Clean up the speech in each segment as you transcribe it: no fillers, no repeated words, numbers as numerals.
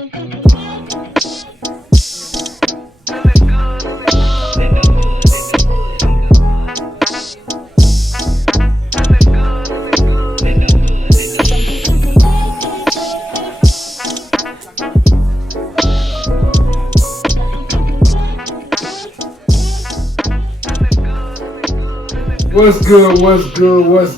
What's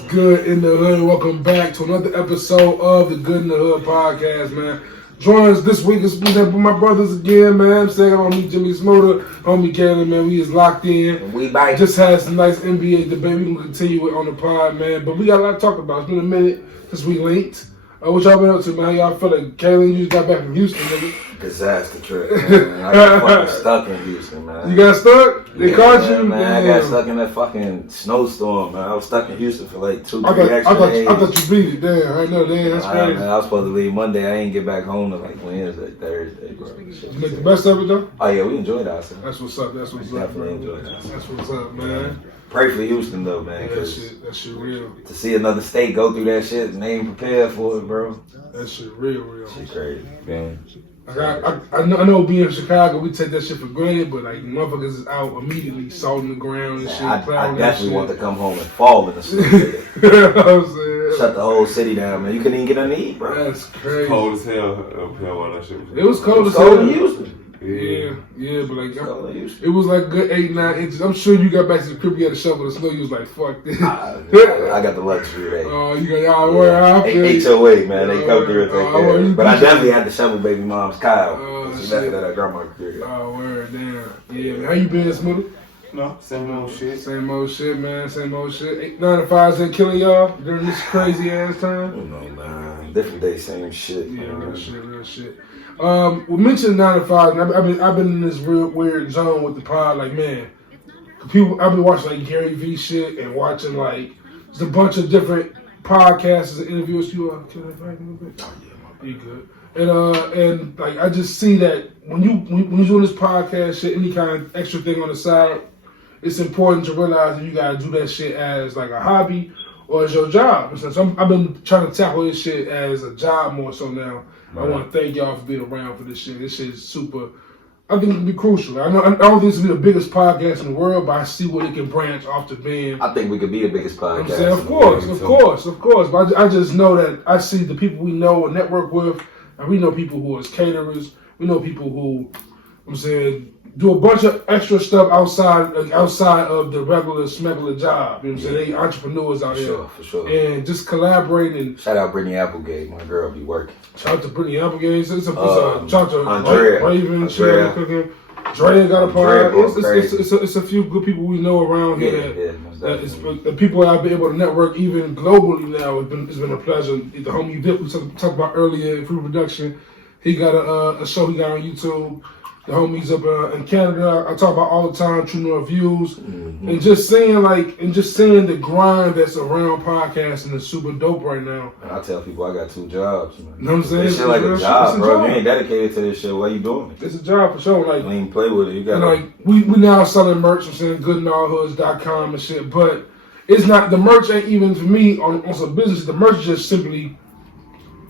good in the hood? Welcome back to another episode of the Good in the Hood podcast, man. Join us this week. It's with my brothers again, man. I'm saying homie Jimmy Smooda, homie Kaylin, man. We is locked in. We bite. Just had some nice NBA debate. We can continue it on the pod, man. But we got a lot to talk about. It's been a minute since we linked. What y'all been up to, man? How y'all feeling? Kaylin, you just got back from Houston, nigga. Disaster trip, man. I got fucking stuck in Houston, man. You got stuck? They caught you? Man, I got stuck in that fucking snowstorm, man. I was stuck in Houston for like 2-3 extra days. I thought you beat it. Damn, I know, damn, that's crazy. Man, I was supposed to leave Monday. I ain't get back home till like Wednesday, Thursday, bro. You make the best of it, though? Oh, yeah, we enjoyed ourselves. That's what's up. That's what's up, Definitely bro. enjoyed ourselves. That's what's up, man. Pray for Houston, though, man. Yeah, that shit real. To see another state go through that shit and they ain't prepared for it, bro. That shit real. Shit crazy, man. I know being in Chicago, we take that shit for granted, but like motherfuckers is out immediately salting the ground and shit. I definitely want to come home and fall in the snow. You know what I'm saying? Shut the whole city down, man. You couldn't even get nothing to eat, bro. That's crazy. It's cold as hell up here while that shit was. It was cold as hell hell. in Houston. Yeah, but like it was like good 8-9 inches. I'm sure you got back to the crib, you had to shovel the snow. You was like, "Fuck this." I got the luxury today. Oh, you got y'all where? 808, man. They come through and take care of it. But I definitely had to shovel baby mom's Kyle. She left it at her grandma's crib. Oh, word, damn. Yeah, man. How you been, Smooda? No, same old shit. Same old shit, man. Same old shit. 9 to 5s ain't killing y'all during this crazy ass time. You know, man. Different day, same shit. Yeah, real shit. We mentioned 9 to 5. And I've been in this real weird zone with the pod. Like, man, I've been watching like Gary V shit and watching like just a bunch of different podcasts and interviews. Can I fight a little bit? Oh yeah, you good. And like I just see that when you're doing this podcast shit, any kind of extra thing on the side, it's important to realize that you gotta do that shit as like a hobby or as your job. So I've been trying to tackle this shit as a job more so now. Right. I want to thank y'all for being around for this shit. This shit is super. I think it can be crucial. I don't think it's gonna be the biggest podcast in the world, but I see what it can branch off to being. I think we could be the biggest podcast. I'm saying, of course. But I just know that I see the people we know and network with, and we know people who is caterers. We know people who, I'm saying, do a bunch of extra stuff outside of the regular smuggler job. You know what I'm saying? They entrepreneurs out here. For sure. And just collaborating. Shout out Brittany Applegate, my girl be working. Shout out to Brittany Applegate. Shout out to Andrea. Raven. Andrea. Drea got a part. It's a few good people we know around here. The people that I've been able to network even globally now. It's been a pleasure. The homie Vic we talked about earlier in pre-production. He got a show he got on YouTube. The homies up in Canada, I talk about all the time, True North Views, and just seeing the grind that's around podcasting is super dope right now. I tell people I got 2 jobs, man. You know what I'm saying? This shit like a job, bro. You ain't dedicated to this shit. Why you doing it? It's a job for sure. Like, you ain't play with it. You got like we now selling merch. I'm saying goodinallhoods.com and shit, but it's not the merch ain't even for me on some business. The merch is just simply.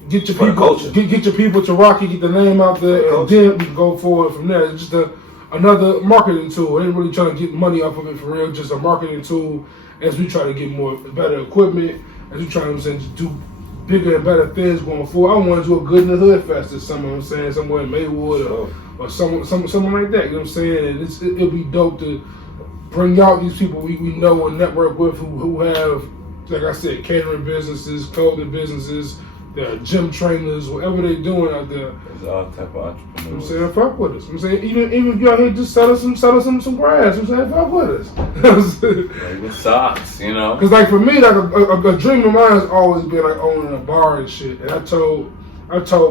Get your people, get your people to rock it, get the name out there, and then we can go forward from there. It's just another marketing tool. I ain't really trying to get money off of it for real. Just a marketing tool as we try to get better equipment, as we try to do bigger and better things going forward. I want to do a Good in the Hood Fest this summer. I'm saying somewhere in Maywood or something like that. You know what I'm saying? And it'll be dope to bring out these people we know and network with who have, like I said, catering businesses, clothing businesses. The gym trainers, whatever they doing out there. There's all type of entrepreneurs. I'm saying, fuck with us. I'm saying, even if you out here just sell us some grass. I'm saying, fuck with us. Like with socks, you know. Because like for me, like a dream of mine has always been like owning a bar and shit. And I told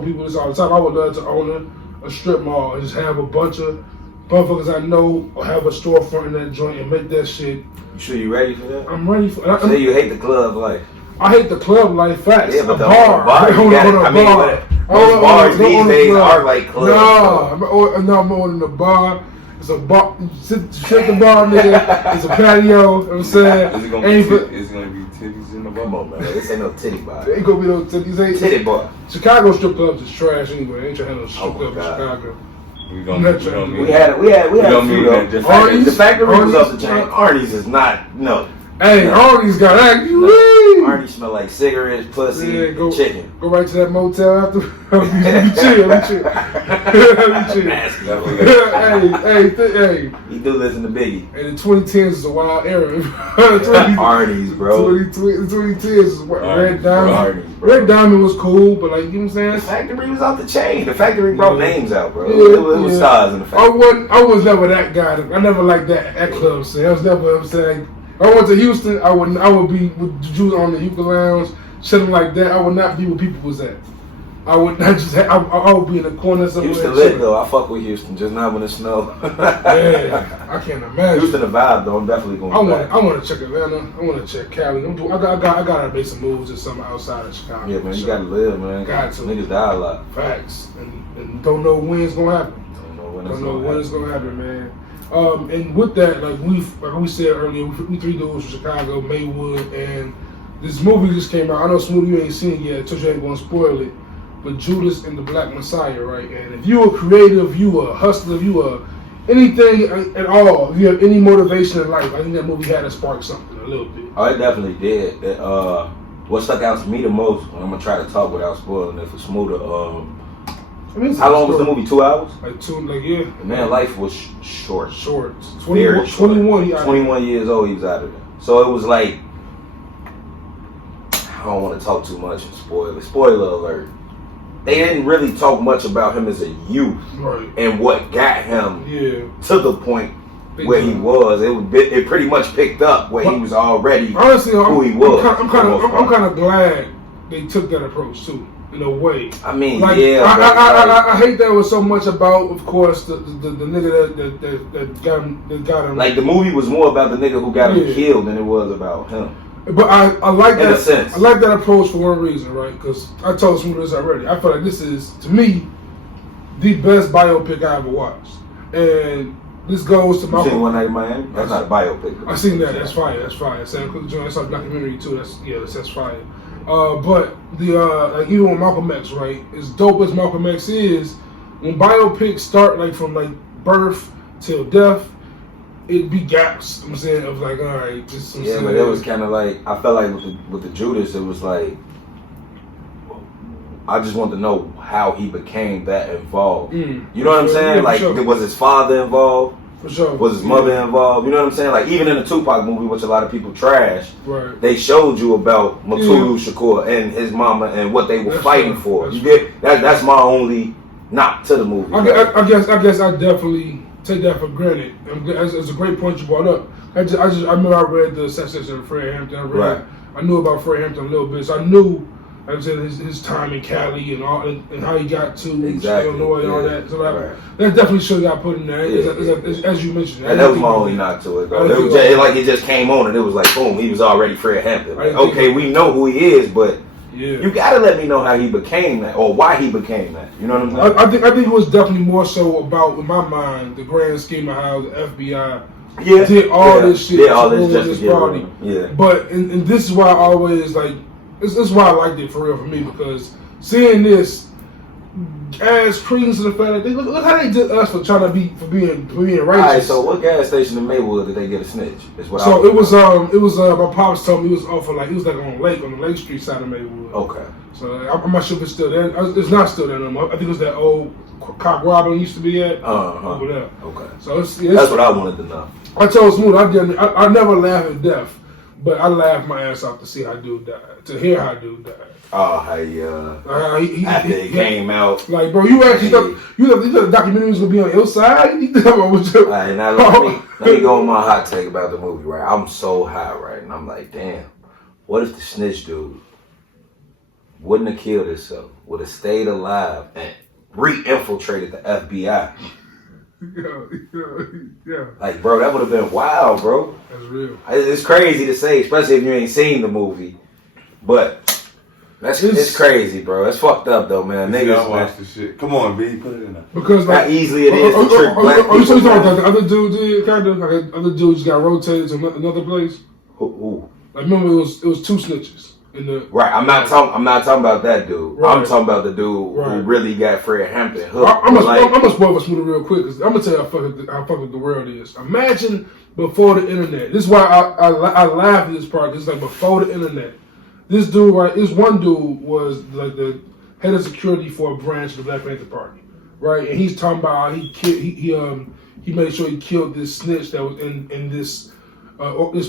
people this all the time. I would love to own a strip mall and just have a bunch of motherfuckers I know have a storefront in that joint and make that shit. You sure you ready for that? I'm ready for that. Say you hate the club life. I hate the club life facts. Yeah, but a bar. Most bars these days are like clubs. No, I'm ordering a bar, It's a bar. Sit the bar, nigga. It's a patio. You know what I'm saying? Is it gonna be titties in the bar? Come on, man. This ain't no titty bar. Ain't gonna be no titties. Titty bar. Chicago strip clubs is trash anyway. Ain't trying to have no strip club in Chicago. We had a few though. The factory was off the chain. Arnie's is not, no. Hey, Arnie's got act. Arnie smell like cigarettes, pussy, chicken. Go right to that motel after. Chill. Hey. He do listen to Biggie. And the 2010s is a wild era. Arnie's, bro. The 2010s is what? Red Diamond. Red Diamond was cool, but like, you know what I'm saying? The factory was off the chain. The factory brought names out, bro. It was stars in the factory. I was never that guy. I never liked that club. So I was never, I'm saying, if I went to Houston, I would be with the Jews on the Hookah Lounge, shit like that. I would not be where people was at. I would not just. I would be in the corner somewhere. Houston lit though. I fuck with Houston, just not when it snow. Yeah, I can't imagine. Houston a vibe though. I'm definitely going. I want to check Atlanta. I want to check Cali. I gotta make some moves or something outside of Chicago. Yeah, man, you gotta live, man. Got to. Niggas die a lot. Facts, and don't know when it's gonna happen. Don't know when it's gonna happen, man. And with that, like we said earlier, we three dudes from Chicago, Maywood, and this movie just came out. I know Smooda, you ain't seen it yet, so you ain't gonna spoil it. But Judas and the Black Messiah, right? And if you are creative, you are a hustler, you are anything at all, if you have any motivation in life, I think that movie had to spark something a little bit. Oh, it definitely did. What stuck out to me the most, and I'm gonna try to talk without spoiling it for Shmurda. How long was the movie? 2 hours? Yeah. Man, life was short. 21 years old, he was out of there. So it was like, I don't want to talk too much and spoil it. Spoiler alert. They didn't really talk much about him as a youth, right, and what got him to the point where he was. It pretty much picked up where he was already. Honestly, who he was. I'm kind of glad they took that approach too. In a way, I mean, like, yeah. I hate that it was so much about, of course, the nigga that got him. Like the movie was more about the nigga who got him killed than it was about him. But I like that. In a sense. I like that approach for one reason, right? Because I told Shmurda this already. I feel like this is, to me, the best biopic I ever watched, and this goes to my. You seen One Night in Miami? That's not a biopic. I seen that. That's fire. Sam Cooke joint. That's a documentary too. That's fire. But like even with Malcolm X, right? As dope as Malcolm X is, when biopics start like from like birth till death, it'd be gaps. I'm saying of like, all right, this. But it was kind of like, I felt like with the Judas, it was like, I just wanted to know how he became that involved. You know what I'm saying? Yeah, like, was his father involved? For sure. Was his mother involved? You know what I'm saying? Like, even in the Tupac movie, which a lot of people trash, right, they showed you about Mutulu Shakur and his mama and what they were fighting for. You get that's my only knock to the movie. I guess I definitely take that for granted. It's a great point you brought up. I remember I read the section of Fred Hampton. I knew about Fred Hampton a little bit, so I knew. Like I said, his time in Cali and all, and how he got to Illinois and all that. So that definitely should have got put in there, as you mentioned. And that was my only knock to it, though. It just came on and it was like, boom, he was already Fred Hampton. Like, okay, we know who he is, but you gotta let me know how he became that or why he became that. You know what I'm saying? I think it was definitely more so about, in my mind, the grand scheme of how the FBI did all this shit to this party. But and this is why I always like. This is why I liked it for real for me, because seeing this adds credence to the fact that look how they did us for being racist. Alright, so what gas station in Maywood did they get a snitch? It was my pops told me it was off of on the Lake Street side of Maywood. Okay. So I'm not sure if it's still there. It's not still there no more. I think it was that old cock robbing used to be at over there. Okay. So it's that's what I wanted to know. I told Smooda I never laugh at death. But I laughed my ass off to see how dude died, to hear how dude died. Oh, after it came out. Like, bro, you actually thought the documentary was going to be on your side? Alright, now let me go on my hot take about the movie, right? I'm so high, right? And I'm like, damn, what if the snitch dude wouldn't have killed himself, would have stayed alive and re-infiltrated the FBI? Yeah. Like, bro, that would have been wild, bro. That's real. It's crazy to say, especially if you ain't seen the movie. But It's crazy, bro. It's fucked up though, man. Niggas watch the shit. Come on, B, put it in there. Because like how easily it is to trick black people. You talking about the other dude did kind of like other dudes got rotated to another place? Who? I remember it was 2 snitches. Right, I'm not talking about that dude. Right. I'm talking about the dude who really got Fred Hampton hooked. I'm gonna spoil for Smooda real quick because I'm gonna tell you how fucked the world is. Imagine before the internet. This is why I laugh at this part. It's like before the internet. This dude, right? This one dude was like the head of security for a branch of the Black Panther Party, right? And he's talking about how he made sure he killed this snitch that was in this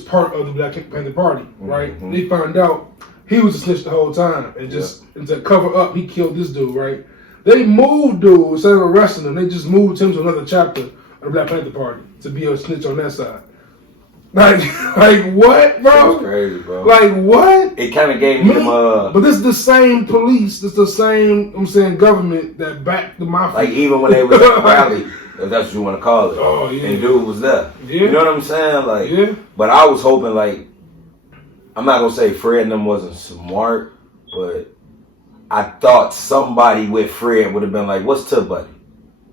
part of the Black Panther Party, right? Mm-hmm. They found out. He was a snitch the whole time, and and to cover up, he killed this dude, right? They moved dude instead of arresting him. They just moved him to another chapter of the Black Panther Party to be a snitch on that side. Like what, bro? That's crazy, bro. Like what? It kind of gave me But this is the same police. This is the same. I'm saying government that backed the mafia. Like even when they was at the rally, if that's what you want to call it. Oh yeah. And dude was there. Yeah. You know what I'm saying? Like. Yeah. But I was hoping like. I'm not gonna say Fred and them wasn't smart, but I thought somebody with Fred would have been like, "What's up, buddy?"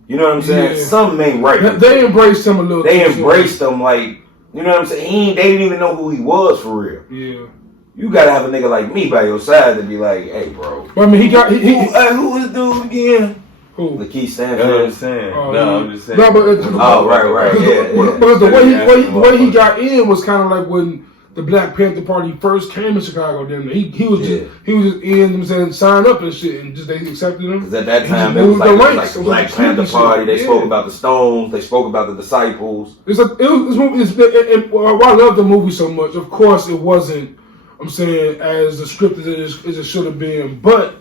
You know what I'm saying? Yeah. Something ain't right. They embraced him a little. They embraced him like, you know what I'm saying? They didn't even know who he was for real. Yeah. You gotta have a nigga like me by your side to be like, "Hey, bro." But I mean, who is dude again? Who? Lakeith Stanfield. You know what I'm saying? I'm just saying. No, but right. Yeah. But the way he got in was kind of like when the Black Panther Party first came to Chicago. Then he was just in them saying sign up and shit, and just they accepted him. Because at that time it was like the Black Panther Party. They spoke about the Stones. They spoke about the Disciples. What I love the movie so much. Of course, it wasn't. I'm saying as the script as it should have been, but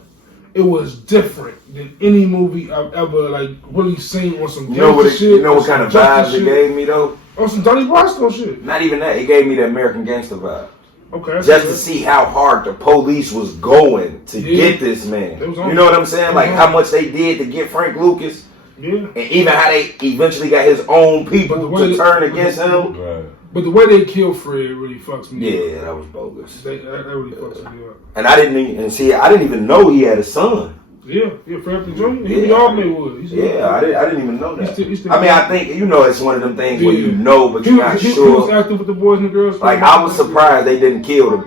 it was different than any movie I've ever like really seen on some gangster shit. You know what kind of vibes it gave me though? On some Donnie Brasco shit. Not even that. It gave me the American Gangster vibe. Okay. Just to see how hard the police was going to get this man. You know what I'm saying? Like how much they did to get Frank Lucas. Yeah. And even how they eventually got his own people to turn against him. Right. But the way they killed Fred really fucks me up. Yeah, that was bogus. That really fucks me up. And I didn't even know he had a son. Yeah, Fred Jr. He Albany was. I didn't even know that. I think it's one of them things where you know, but you're not sure. He was acting with the boys and the girls. Like I was surprised they didn't kill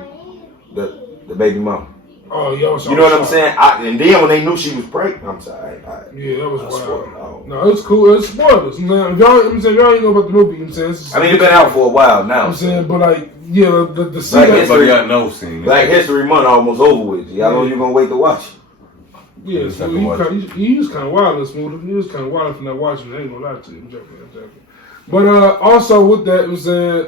the baby mama. Oh yeah, you know what I'm saying? And then when they knew she was pregnant, I'm sorry. Yeah, that was wild. No, it's cool. It's spoilers. If y'all ain't know about the movie, I'm saying. It's I'm saying, but like, yeah, the scene. Everybody got no scene. Black History Month almost over with. Y'all know you're gonna wait to watch. Yeah, so he was kind of wild, Smooda. He was kind of wild for not watching it. I ain't gonna lie to you. I'm joking. But also with that, I'm saying,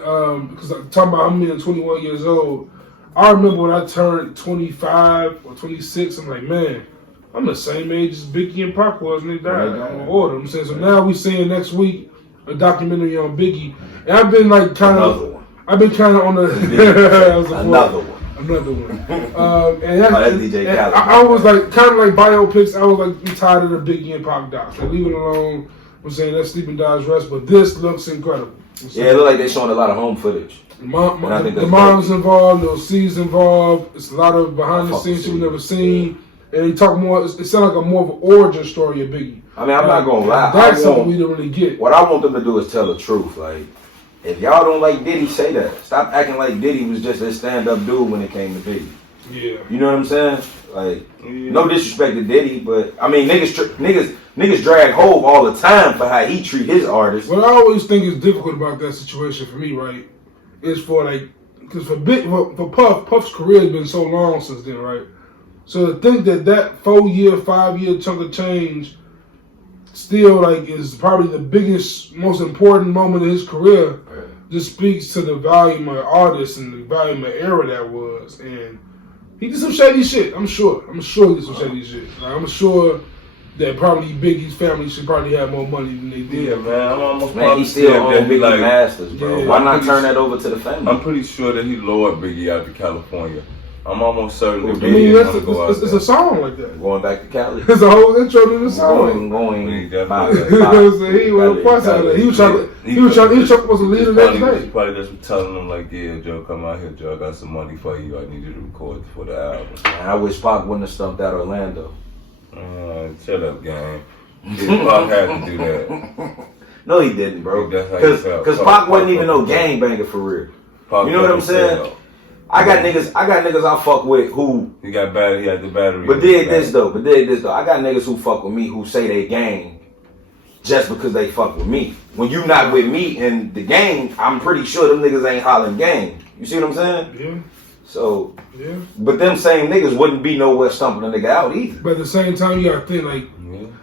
because I'm talking about I'm 21 years old. I remember when I turned 25 or 26, I'm like, man, I'm the same age as Biggie and Pac was, and they died. I'm on order. I'm saying, so now we seeing next week a documentary on Biggie, and I've been like kind of on the another one. And I was like kind of like biopics. I was like I'm tired of the Biggie and Pac docs. Like leave it alone. I'm saying let's sleep and die's rest, but this looks incredible. Yeah, it look like they're showing a lot of home footage. The mom's involved, Lil C's involved. It's a lot of behind the scenes shit we've never seen. And they talk more. It sounds like more of an origin story of Biggie. I mean, I'm not gonna lie. That's something we don't really get. What I want them to do is tell the truth. Like, if y'all don't like Diddy, say that. Stop acting like Diddy was just a stand-up dude when it came to Biggie. Yeah. You know what I'm saying? Like, no disrespect to Diddy, but I mean, niggas drag Hove all the time for how he treat his artists. What I always think is difficult about that situation for me, right, is for like, because for Puff's career has been so long since then, right? So to think that 4-year, 5-year chunk of change still like is probably the biggest, most important moment of his career, just speaks to the volume of artists and the volume of era that was. And he did some shady shit. I'm sure he did some shady shit. Like, I'm sure that probably Biggie's family should probably have more money than they did. Yeah, man. I'm almost he still on Biggie like, Masters, bro. Yeah, why not turn that over to the family? I'm pretty sure that he lured Biggie out to California I'm almost certain the I video mean, is gonna go out. it's a song like that. Going back to Cali. It's a whole intro to the song. Going. He was a fuss out of it. He was supposed to leave the next day. Probably just telling them like, yeah, Joe, come out here, Joe. I got some money for you. I need you to record for the album. I wish Pac wouldn't have stumped out Orlando. Shut up, gang. Pac had to do that. No, he didn't, bro. Because Pac wasn't even no gangbanger for real. Pac, you know what I'm saying? I got niggas I fuck with who he had the battery. But did this though. I got niggas who fuck with me who say they gang just because they fuck with me. When you not with me in the gang, I'm pretty sure them niggas ain't hollering gang. You see what I'm saying? Yeah. So, yeah. But them same niggas wouldn't be nowhere stumping a nigga out either. But at the same time, you gotta think like,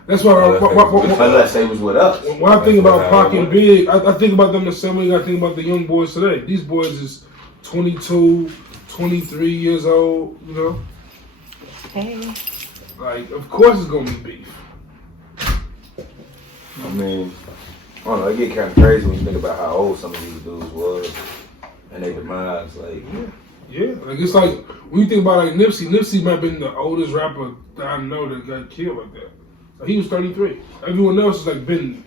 that's why. Unless they was with us. When I think about Pac and Big, I think about them the same way I think about the young boys today. These boys is 22, 23 years old, you know? Hey. Like, of course it's gonna be beef. I mean, I don't know, it get kind of crazy when you think about how old some of these dudes was and their demise, like... Yeah, like it's like, when you think about like Nipsey might have been the oldest rapper that I know that got killed like that. Like, he was 33. Everyone else has like been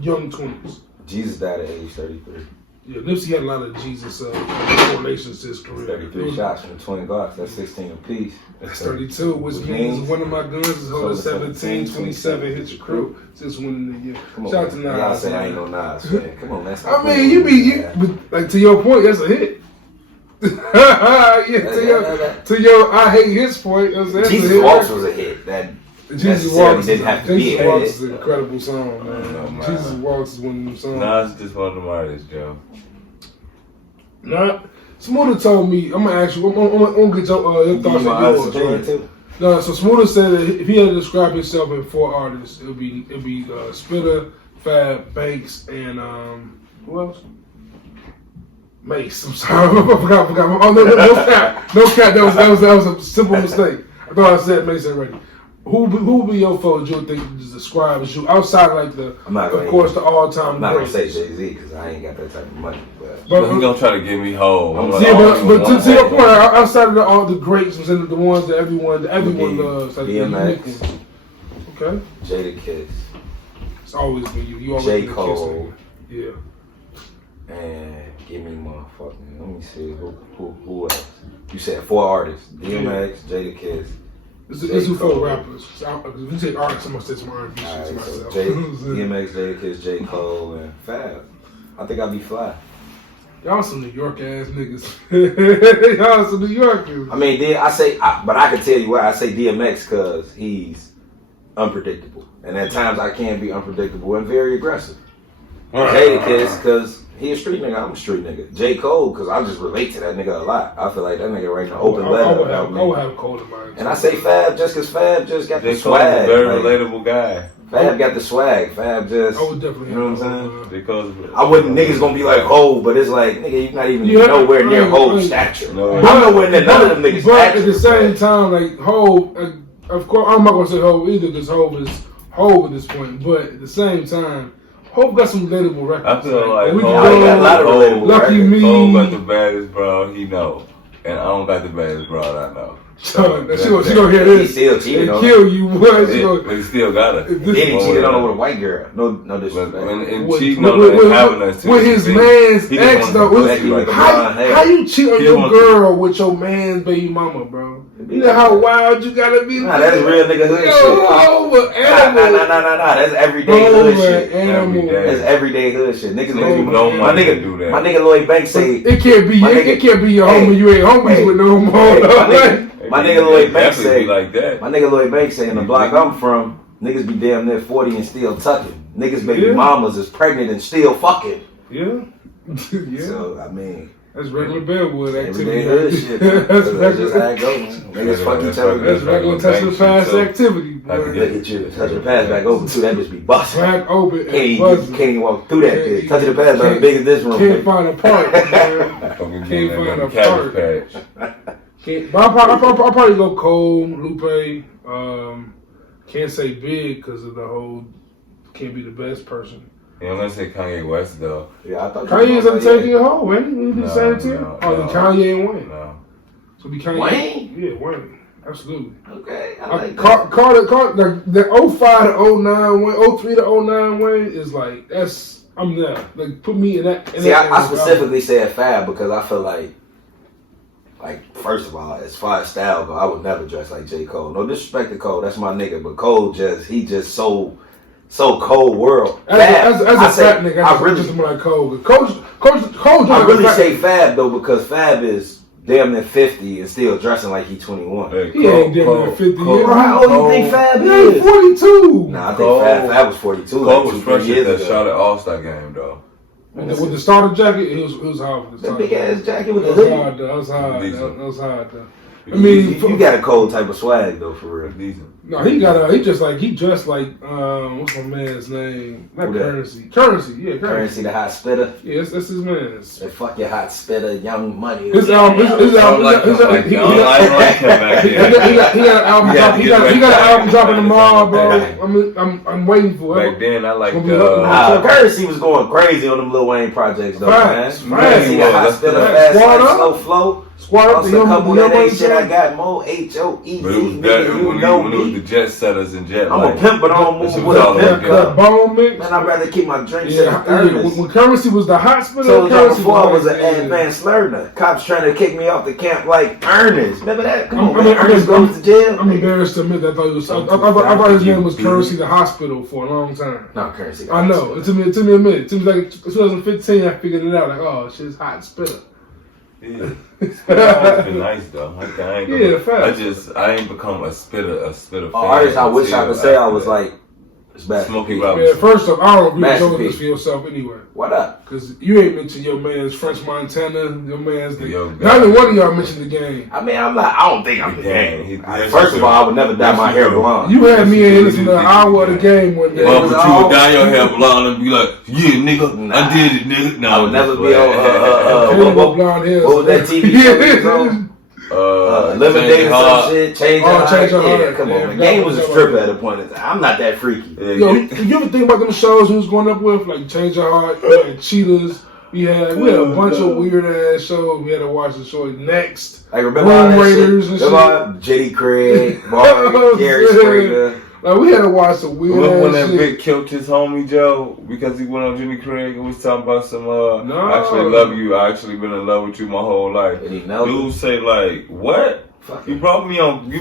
young 20s. Jesus died at age 33. Yeah, Nipsey had a lot of Jesus correlations to his career. 33 shots from 20 Glocks, that's 16 apiece. That's 32, which means one of my guns is holding 17, 27, hit your crew. Just winning the year. Come on, shout out to Nas. Y'all say I ain't no Nas fan. Come on, that's I mean, but like to your point, that's a hit. To your I hate his point, Jesus Walks was a hit. That Jesus Walks didn't have to be Jesus Walks is an incredible song, man. Jesus Walks is one of them songs. Nas just one of them artists, Joe. Nah, Smooda told me, I'm gonna ask you, I'm gonna get your thoughts on yours, right? No, so Smooda said that if he had to describe himself in 4 artists, it'd be Spitter, Fab, Banks, and who else? Mace. I'm sorry, I forgot. Oh, no cap. That was a simple mistake. I thought I said Mace already. Who would be your foe that you would think to describe as you outside like the all-time? I'm not gonna say Jay-Z because I ain't got that type of money. But he gonna try to get me whole. But to your point, outside of all the greats and the ones that everyone loves, like DMX. Okay. Jadakiss. It's always been you. You always J. been Cole. Yeah. And give me motherfucking. Let me see who else. You said 4 artists: DMX, Jadakiss. This is 4 rappers. If you take artists, I'm gonna say some R&B shit to myself. DMX, Jadakiss, J. Cole, and Fab. I think I'd be fly. Y'all some New York ass niggas. Y'all some New Yorkers. I mean, but I can tell you why I say DMX because he's unpredictable, and at times I can be unpredictable and very aggressive. Jadakiss because he a street nigga, I'm a street nigga. J. Cole because I just relate to that nigga a lot. I feel like that nigga writing an open letter about me. I would have Cole in mind. And I say Fab just because Fab just got the J. Cole's swag. a very relatable guy. Fab got the swag. Fab just, I would definitely, you know what I'm saying? Because I wouldn't, niggas gonna be like, oh, but it's like, nigga, you're not even nowhere near Ho's stature. No. I'm nowhere near none of them niggas' But stature. at the same time, like, Ho, of course, I'm not gonna say Ho either because Ho is Ho at this point, but at the same time, Ho got some relatable records. I feel like we Ho got a lot of relatable Lucky records. Me. Ho got the baddest broad he know, and I don't got the baddest broad I know. She gonna hear this. He still cheated on her. Kill you, boy. But he still got her. Then he cheated on her with a white girl. No disrespect. And cheating on her and having us with his man's ex though. How you cheat on your girl with your man's baby mama, bro? You know how wild you gotta be. Nah, that's real nigga hood shit. Nah. That's everyday hood shit. That's everyday hood shit. Niggas don't my nigga do that. My nigga Lloyd Banks say it can't be your homie. You ain't homies with no more. My nigga Lloyd Banks say like that. My nigga Lloyd Banks say in the block I'm from, niggas be damn near 40 and still tucking. Niggas baby mamas is pregnant and still fucking. Yeah. So I mean, that's regular bedwood activity. Everyday hood shit. That's just how it goes, man. Niggas fuck each other. That's regular touch of the past activity. Look at you, touch the pass back over too. That bitch be busting. Back open. Can't even walk through that bitch. Touch the pass back big as this room. Can't find a part. Can't find a part. I'll probably go Cole, Lupe. Can't say Big because of the whole can't be the best person. Yeah, I'm gonna say Kanye West though. Yeah, I thought Kanye's on taking it home, man. He did the same too. Kanye ain't win. No. So be Kanye. Wayne? Yeah, Wayne. Absolutely. Okay, I like Carter, the 05 to 09 Wayne, 03 to 09 Wayne is like, I'm there. Like, put me in that. See, I specifically said Fab because I feel like, first of all, as far as style go, I would never dress like J. Cole. No disrespect to Cole, that's my nigga, but Cole he just so cold world. As a fat nigga, I really just like Cole. Cole I really say Fab though because Fab is damn near 50 and still dressing like he 21. Hey, he ain't damn near 50 years. How old you think Fab is? He 42. Nah, I think Fab was 42. Cole was fresh at that Charlotte All-Star game though. With the starter jacket, it was hard for the starter. That big ass jacket with the hoodie. That was hard though. I mean, you got a Cole type of swag though, for real. Decent. No, he dressed like what's my man's name? Not Currency. Currency, the hot spitter. Yeah, that's his man. Hey, fuck your hot spitter, Young Money. His album, he got an album drop. He got an album dropping tomorrow, bro. I'm waiting for it. Back then, I liked Currency was going crazy on them Lil Wayne projects, though, man. Currency, the hot spitter, fast life, slow flow. Squad up the couple of that shit I got more H-O-E-T. But it was that when it was the jet setters and jet. I'm a pimp, but I don't move with a pimp cup. Bone mix. Man, I'd rather keep my drinks in the thermos. When Currency was the hot spitter, so before I was an advanced learner. Cops trying to kick me off the camp like Ernest. Remember that? Come on, Ernest goes to jail. I'm embarrassed to admit that I thought his name was Currency the Hospital for a long time. No, Currency. I know. It took me a minute. It took me like 2015. I figured it out. Like, oh, shit's hot spitter. Yeah, it's been nice though. I ain't become a spitter fan. Artist, I wish I could say I was like, it's bad. Smokey Robinson. Yeah, first off, I don't agree with doing this for yourself anyway. What up? Because you ain't mentioned your man's French Montana, your man's not even one of y'all mentioned the game. I mean, I don't think I'm the game. First of all, I would never dye my hair blonde. You had me in listening to an hour of the game one day. But you would dye your hair blonde and be like, yeah, nigga, I did it, nigga. No, I would never be on what was that TV show? Eliminating some shit, change your heart. Yeah, come on, man. Game was a stripper at a point in time. I'm not that freaky. Yo, you ever think about them shows we was going up with, like Change Your Heart, and Cheetahs? We had a bunch of weird ass shows. We had to watch the show next. Like remember Room Raiders and shit. Jenny Craig, Mark, Gary Springer. Like we had to watch some weird ass when that shit. Vic killed his homie Joe because he went on Jenny Craig and was talking about some I actually love you, I actually been in love with you my whole life. Dude say like, what? You brought me in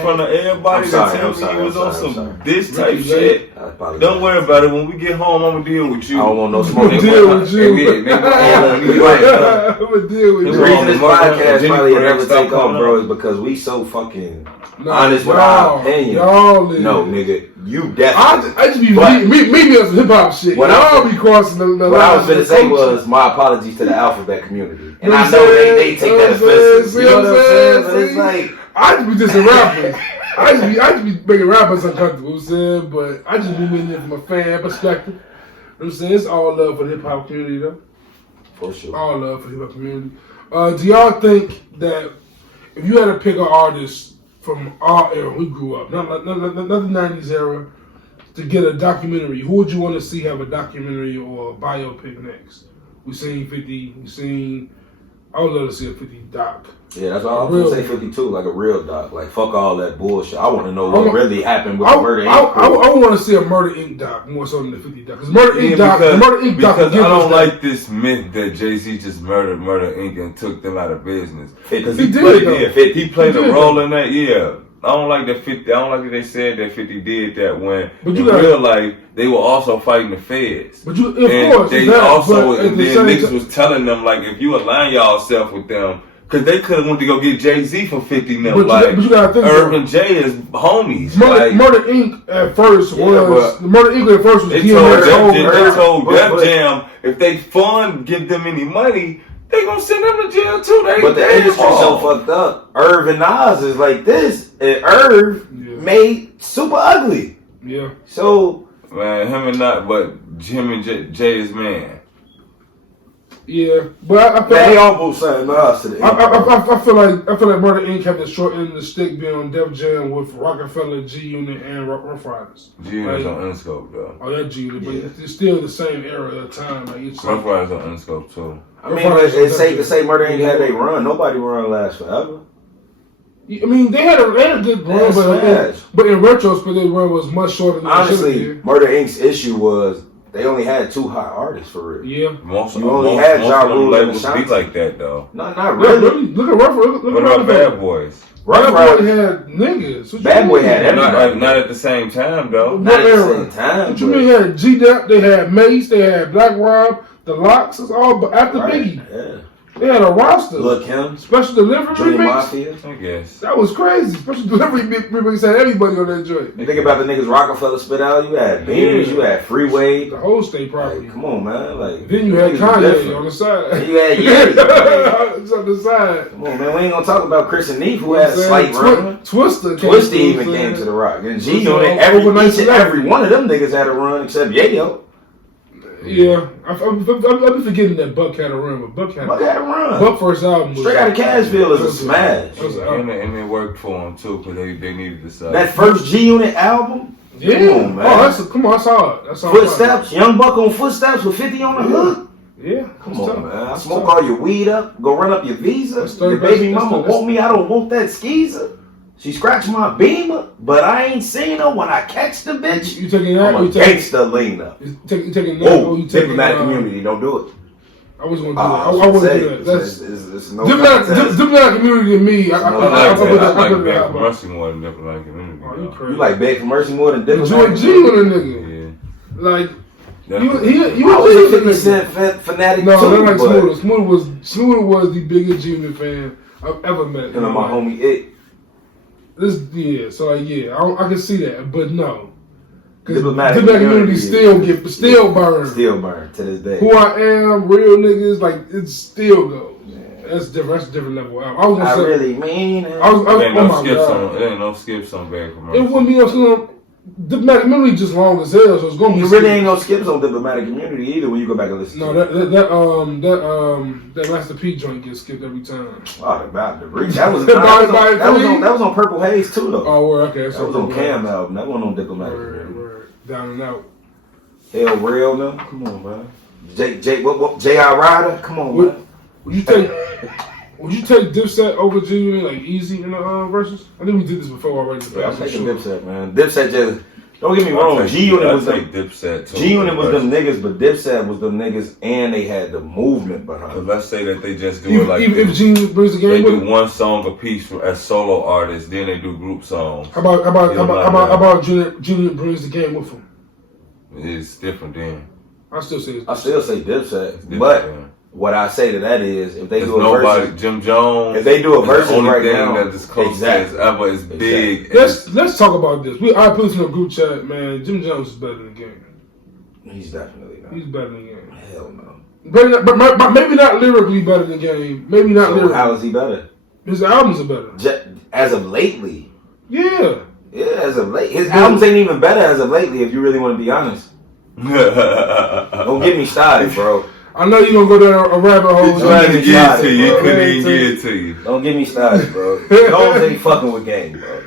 front of everybody to tell me you was on some this type shit. Don't worry about it. When we get home, I'm gonna deal with you. I don't want no smoke. I'm gonna deal with you. I'm gonna deal with you. The reason this podcast probably never take off, bro, is because we so fucking honest with our opinion. No, nigga, you definitely. I just be me on some hip hop shit. Y'all be crossing the line. What I was gonna say was my apologies to the alphabet community, and I know they take that offensive. You know what I'm saying? But it's like I just be dissing rappers. I just be making rappers uncomfortable. You know what I'm saying? But I just be meaning it from a fan perspective. You know what I'm saying? It's all love for the hip hop community, though. For sure. All love for the hip hop community. Do y'all think that if you had to pick an artist from our era, we grew up, not the 90s era, to get a documentary, who would you want to see have a documentary or a biopic next? We seen 50, I would love to see a 50 doc. Yeah, that's all I was gonna say. 52, like a real doc. Like fuck all that bullshit. I want to know what really happened with the Murder Inc. I want to see a Murder Inc. doc more so than the 50 doc. Because Murder Inc. doc, because I don't like this myth that Jay-Z just murdered Murder Inc. and took them out of business. Because he played a role in that. Yeah. I don't like that 50. I don't like that they said that 50 did that when in real life they were also fighting the feds. But of course, they also then niggas was telling them like if you align yourself with them, because they could have went to go get Jay-Z for 50 mil. But you gotta think Irv and Jay is homies. Murder Inc. at first was Murder Inc. at first was they told Def Jam if they fund give them any money. They gonna send them to jail too. But the industry's so fucked up. Irv and Nas is like this. And Irv made Super Ugly. Yeah. So man, him and Jay is man. Yeah, but I feel they almost saying Nas today. I feel like Murder Inc. had the short end of the stick being on Def Jam with Rockefeller, G Unit, and Rough Riders. G Unit's on Unscope though. Oh, that G Unit, but it's still the same era at the time. Like Rough Riders on Unscope too. I mean, it's safe to say Murder Inc. had they run. Nobody run last forever. I mean, they had a good run, but in retrospect, their run was much shorter than honestly, Murder Inc.'s issue was they only had 2 hot artists for real. Yeah. You only had Ja Rule and Ashanti. Be like that, though. No, not really. Look at Rough. What about Bad Boys? Bad Boy had niggas. Bad Boy had everybody. Not at the same time, though. Not at the same time. What you mean? They had G-Dep, they had Mace, they had Black Rob, The Locks. It's all after Biggie. Yeah. They had a roster. Look him. Special Delivery Junior remix. Mafia. I guess. That was crazy. Special Delivery remix had everybody on that joint. You think about the niggas Rockefeller spit out, you had Beans, you had Freeway. The whole state property. Like, come on, man. Like, then you had Kanye on the side. You had Ye. It's on the side. Come on, man. We ain't gonna talk about Chris and Neef, who had a slight run. Twister even came to the Rock. And G Unit, every one of them niggas had a run except Yayo. Yeah, I've been forgetting that Buck had a run, but Buck had a run. Buck first album was Straight Outta Cashville is a smash. And it worked for them too, because they needed to sell. That first G Unit album. Yeah, come on, man. That's hard. That's hard. Footsteps, Young Buck on Footsteps with 50 on the hook. Yeah, come on, man. I smoke all your weed up, go run up your visa. Your baby mama want me, I don't want that skeezer. She scratched my beamer, but I ain't seen her when I catch the bitch. You taking that? I'm a gangsta Lena. You taking that? Whoa, Diplomatic Community, don't do it. I was gonna do that. I wouldn't do that. That's no Diplomatic Community and me. I like Beg for Mercy more than Diplomatic Community. Oh, you crazy. You like Beg for Mercy more than Diplomatic Community? G with a nigga. Yeah. Like. You was a 50 Cent fanatic too. No, not like Smooda. Smooda was the biggest Junior fan I've ever met. And my homie It. I can see that, but no. Diplomatic Community still burn. Still burn to this day. Who I Am, Real Niggas, like it still goes. Yeah. That's different. That's a different level. I really mean it. There ain't no skips on Beg for Mercy. It wouldn't be no skips on Diplomatic Community just long as hell, so it's gonna be. You really ain't no skips on Diplomatic Community either when you go back and listen. No, that Master P joint gets skipped every time. Oh, about the reach. That was on Purple Haze too though. Oh, okay. That was on Cam album. That wasn't on Diplomatic Community. Down and Out. Hell Real no. Come on, man. J.I. Ryder. Come on, man. Would you take Dipset over G Unit like easy in the verses? I think we did this before already. I'm taking Dipset, man. Dipset just don't get me wrong. G Unit was them niggas, but Dipset was them niggas, and they had the movement behind it. Let's say that they just do it like if G Unit brings the game, they do one song a piece as solo artists, then they do group songs. How about G Unit brings the game with them? It's different then. I still say Dipset, but. What I say to that is, if they do a verse, Jim Jones. If they do a verse right now, that is close ever is big. Let's talk about this. I put this in a group chat, man. Jim Jones is better than the game. He's definitely not. He's better than the game. Hell no. But maybe not lyrically better than the game. Maybe not lyrically. How is he better? His albums are better. As of lately. Yeah. Yeah, as of late. His albums ain't even better as of lately. If you really want to be honest. Don't get me started, bro. I know you're going to go down a rabbit hole. Couldn't even get it to you. Don't get me started, bro. Jones ain't fucking with game, bro.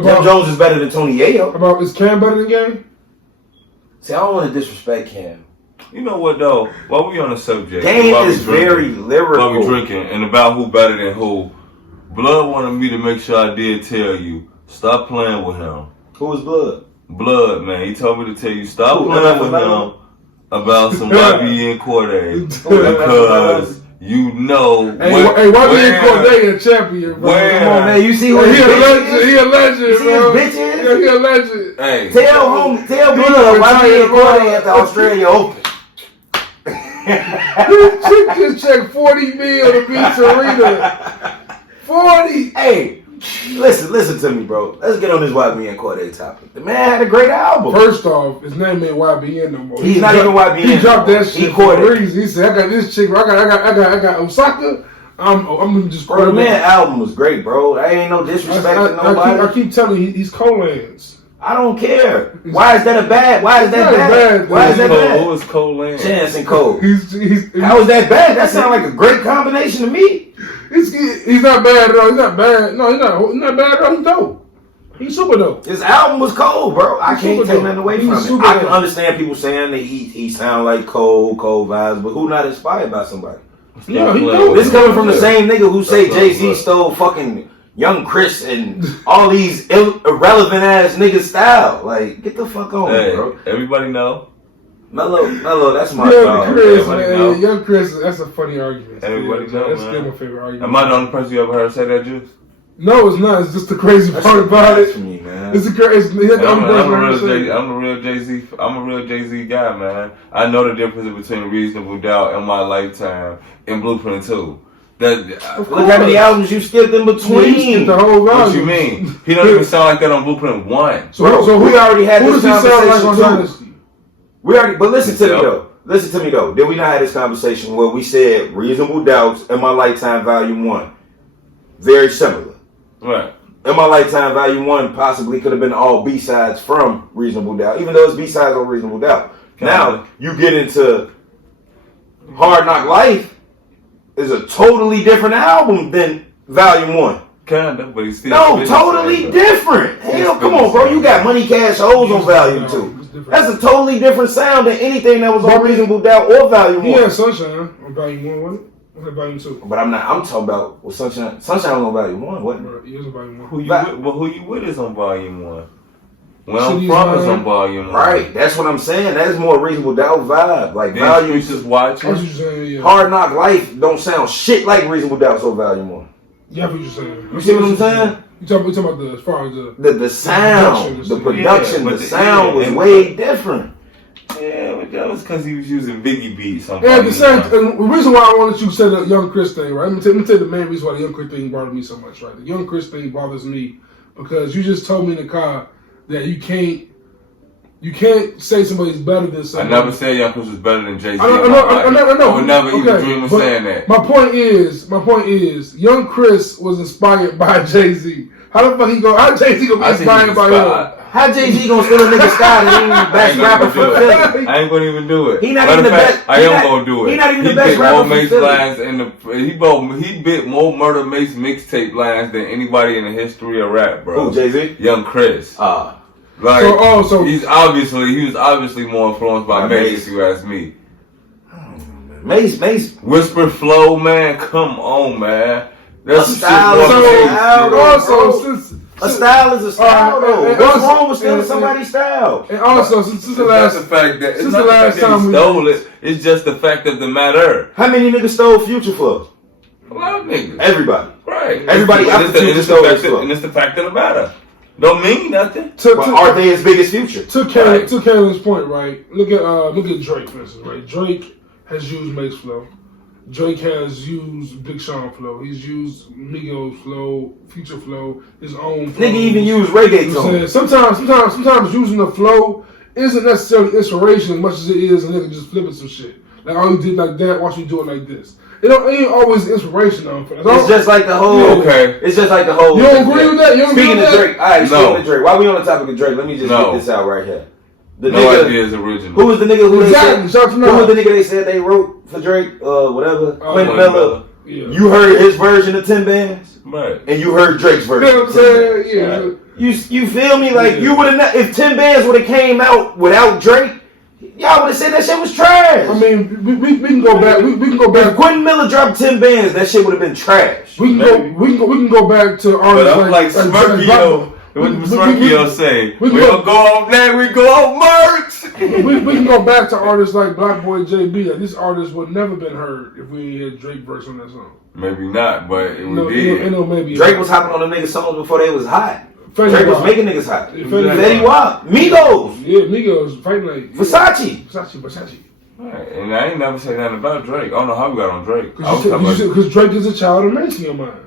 Jim Jones is better than Tony Yayo. Is Cam better than Game? See, I don't want to disrespect Cam. You know what, though? While we on the subject. Game is very lyrical. While we drinking, and about who better than who, Blood wanted me to make sure I did tell you, stop playing with him. Who was Blood? Blood, man. He told me to tell you, stop playing with him. About some YB and Corday because you know. Hey, YB and Corday a champion, bro. Come on, man. You see who he a legend. He a legend, you see bro. His bitches? Yeah, he a legend. Hey, tell YB and Corday at the Australia Open. Chick just checked $40 million to beat Serena. 40. Hey. Listen to me, bro. Let's get on this YBN Corday topic. The man had a great album. First off, his name ain't YBN no more. He's not even YBN. He dropped that shit for a reason. He said, "I got this chick. I got Osaka. I'm gonna just." Bro, the man album was great, bro. I ain't no disrespect to nobody. I keep telling you, he's Colans. I don't care. Why is that bad? Why is that bad? Why is that bad? Who is Colan? Chance and Cole. How is that bad? That sounds like a great combination to me. He's not bad at all. He's not bad. No, he's not bad at all. He's dope. He's super dope. His album was cold, bro. I can't take nothing away from it. I can understand people saying that he sound like cold vibes, but who not inspired by somebody? Yeah, he dope. This coming from the same nigga who say Jay-Z stole fucking Young Chris and all these irrelevant ass niggas style. Like, get the fuck on, bro. Everybody know. Mello, that's my dog. Young Chris, that's a funny argument. Everybody know, that's still my favorite argument. Am I the only person you ever heard say that, Juice? No, it's not. It's just the crazy part about it. Me, man. It's the crazy. I'm a real Jay-Z. I'm a real Jay-Z guy, man. I know the difference between Reasonable Doubt and My Lifetime and Blueprint 2. Look how many albums you skipped in between. You skipped the whole What you mean? He don't even sound like that on Blueprint 1. So we already had this conversation too. But listen to me though. Listen to me though. Did we not have this conversation where we said Reasonable Doubts and My Lifetime Volume 1 very similar? Right. In My Lifetime Volume 1 possibly could have been all B-sides from Reasonable Doubt, even though it's B-sides on Reasonable Doubt. Now, you get into Hard Knock Life is a totally different album than Volume 1. Kinda, but he's still... No, totally different. Hell, come on, bro. You got Money Cash Hoes on Volume 2. That's a totally different sound than anything that was on Reasonable Doubt or Volume 1. Yeah, Sunshine on Volume 1, wasn't it? Volume 2. But I'm talking about Sunshine. Sunshine was on Volume 1, wasn't it? It was on Volume 1. Who you with is on Volume 1. Where I'm from is on Volume 1. Right, that's what I'm saying. That is more Reasonable Doubt vibe. Like Volume just watching. Hard Knock Life don't sound shit like Reasonable Doubt on Volume 1. Yeah, what you're saying. You see what I'm saying? You talking about as far as the sound, the production, the sound was way different. Yeah, but that was because he was using Biggie beats. Yeah, the reason why I wanted you to say the Young Chris thing, right? Let me tell you the main reason why the Young Chris thing bothered me so much, right? The Young Chris thing bothers me because you just told me in the car that you can't say somebody's better than somebody. I never said Young Chris was better than Jay-Z. I know. I would never even dream of saying that. My point is, Young Chris was inspired by Jay-Z. How the fuck how Jay-Z gonna be inspired by him? How Jay-Z gonna steal a nigga style and he ain't the best rapper for Philly? I ain't gonna even do it. He not even the best. I am gonna do it. He not even the best rapper for Philly. He bit more Murder Mace mixtape lines than anybody in the history of rap, bro. Who, Jay-Z? Young Chris. Like, he was obviously more influenced by Mace, if you ask me. Mace. Whisper Flow, man, come on, man. That's a style. A style is a style, though. What's wrong with stealing somebody's style? And also, since the last time he stole it, it's just the fact of the matter. How many niggas stole Future Flow? A lot of niggas. Everybody. Right. Everybody after Future stole his flow. And it's the fact of the matter. Don't mean nothing. But are they as big as Future? To Kaylin's point, right? Look at Drake, for instance, right? Drake has used Mace flow. Drake has used Big Sean flow. He's used Migos flow, Future flow, his own flow. Nigga even use reggaeton. Sometimes using the flow isn't necessarily inspiration as much as it is a nigga just flipping some shit. Like, oh, you did like that, watch me do it like this. It ain't always inspiration though. It's just like the whole. Okay. It's just like the whole. You don't agree with that? Speaking of Drake, alright. Speaking of Drake, while we on the topic of Drake, let me just get this out right here. The nigga, idea is original. Who was the nigga who they said? Who was the nigga they said they wrote for Drake? Whatever. Quentin Miller. Yeah. You heard his version of 10 Bands, right? And you heard Drake's version. You know what I'm saying? Yeah. Right? You feel me? Like you would have if 10 Bands would have came out without Drake. Y'all would have said that shit was trash. I mean, we can go back. We can go back. If Quentin Miller dropped 10 Bands, that shit would have been trash. We can go back to artists like Smurda. What did Smurda say? We don't go off that, we go off merch. we can go back to artists like Black Boy JB. Like, this artist would never been heard if we had Drake verse on that song. Maybe not, but it did. Maybe Drake was hopping on the niggas songs before they was hot. Drake was making niggas hot. Fetty Wap. Migos. Yeah, Migos. Fighting like... Versace. Right. And I ain't never said nothing about Drake. I don't know how we got on Drake. Because Drake is a child of Mace in your mind.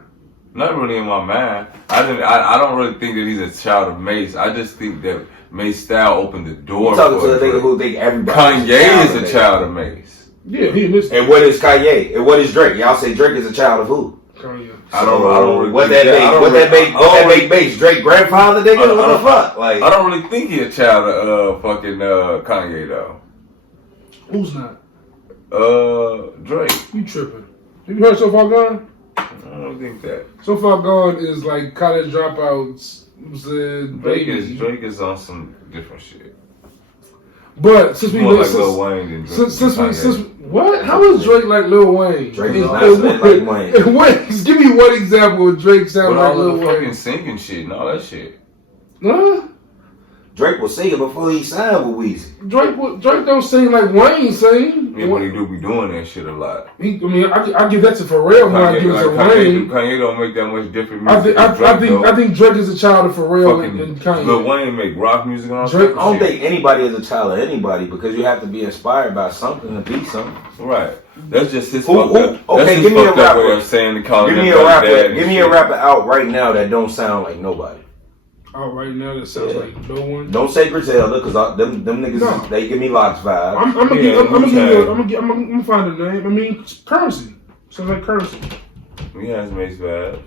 Not really in my mind. I don't really think that he's a child of Mace. I just think that Mace's style opened the door. You talking to a nigga who think everybody Kanye is a child of Mace. Yeah, he is. And what is Kanye? And what is Drake? Y'all say Drake is a child of who? Kanye. I don't really what that make Mace? Drake grandfather nigga? What the fuck? Like, I don't really think he's a child of fucking Kanye though. Who's not? Drake. You tripping? Have you heard So Far Gone? I don't think that. So Far Gone is like college dropouts. Drake is on some different shit. But since we more like Lil Wayne since what? How is Drake like Lil Wayne? Drake is not like Wayne. Wait, give me one example of Drake sound like Lil Wayne. Fucking singing shit and all that shit. Huh? Drake was singing before he signed with Weezy. Drake don't sing like Wayne sing. Yeah, but he do be doing that shit a lot. I give that to Pharrell more than I give it to Wayne. Kanye don't make that much different music. I think Drake is a child of Pharrell and Kanye. Lil Wayne make rock music on Drake. I don't think anybody is a child of anybody because you have to be inspired by something to be something. Right. That's just his Okay, give me a rapper. Give me a rapper out right now that don't sound like nobody. Out right now that sounds like no one. Don't say Griselda because them niggas they give me Locks vibes. I'm gonna find a name. I mean, Currency. Sounds like Currency. He has Mace vibes.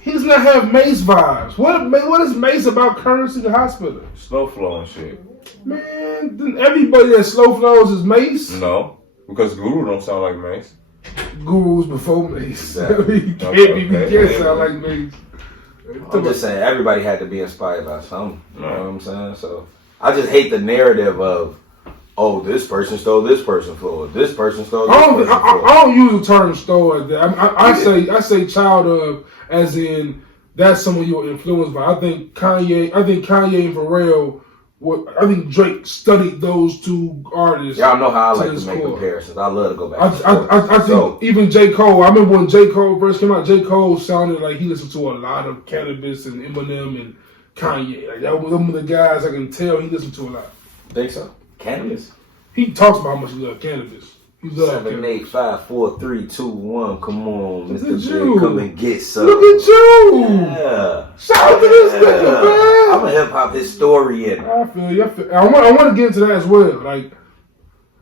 He does not have Mace vibes. What is Mace about Currency the Hospital? Slow flow and shit. Man, then everybody that slow flows is Mace. No, because Guru don't sound like Mace. Guru's before Mace. Exactly. He can't sound like Mace. I'm just saying, everybody had to be inspired by something. You know what I'm saying? So I just hate the narrative of, oh, this person stole this person's floor. This person stole this person's floor. I don't use the term stole like that. I say child of, as in that's someone you were influenced by. I think Kanye and Pharrell. I think Drake studied those two artists. Y'all know how I like to make comparisons. I love to go back. I think even J. Cole. I remember when J. Cole first came out. J. Cole sounded like he listened to a lot of Cannabis and Eminem and Kanye. Like that was one of the guys I can tell he listened to a lot. Think so? Cannabis. He talks about how much he loves cannabis. 7, 8, 5, 4, 3, 2, 1. Come on, Mr. Big, come and get some. Look at you! Yeah. Shout out to this nigga, man. I'm a hip hop historian. I feel you. I want to get into that as well. Like,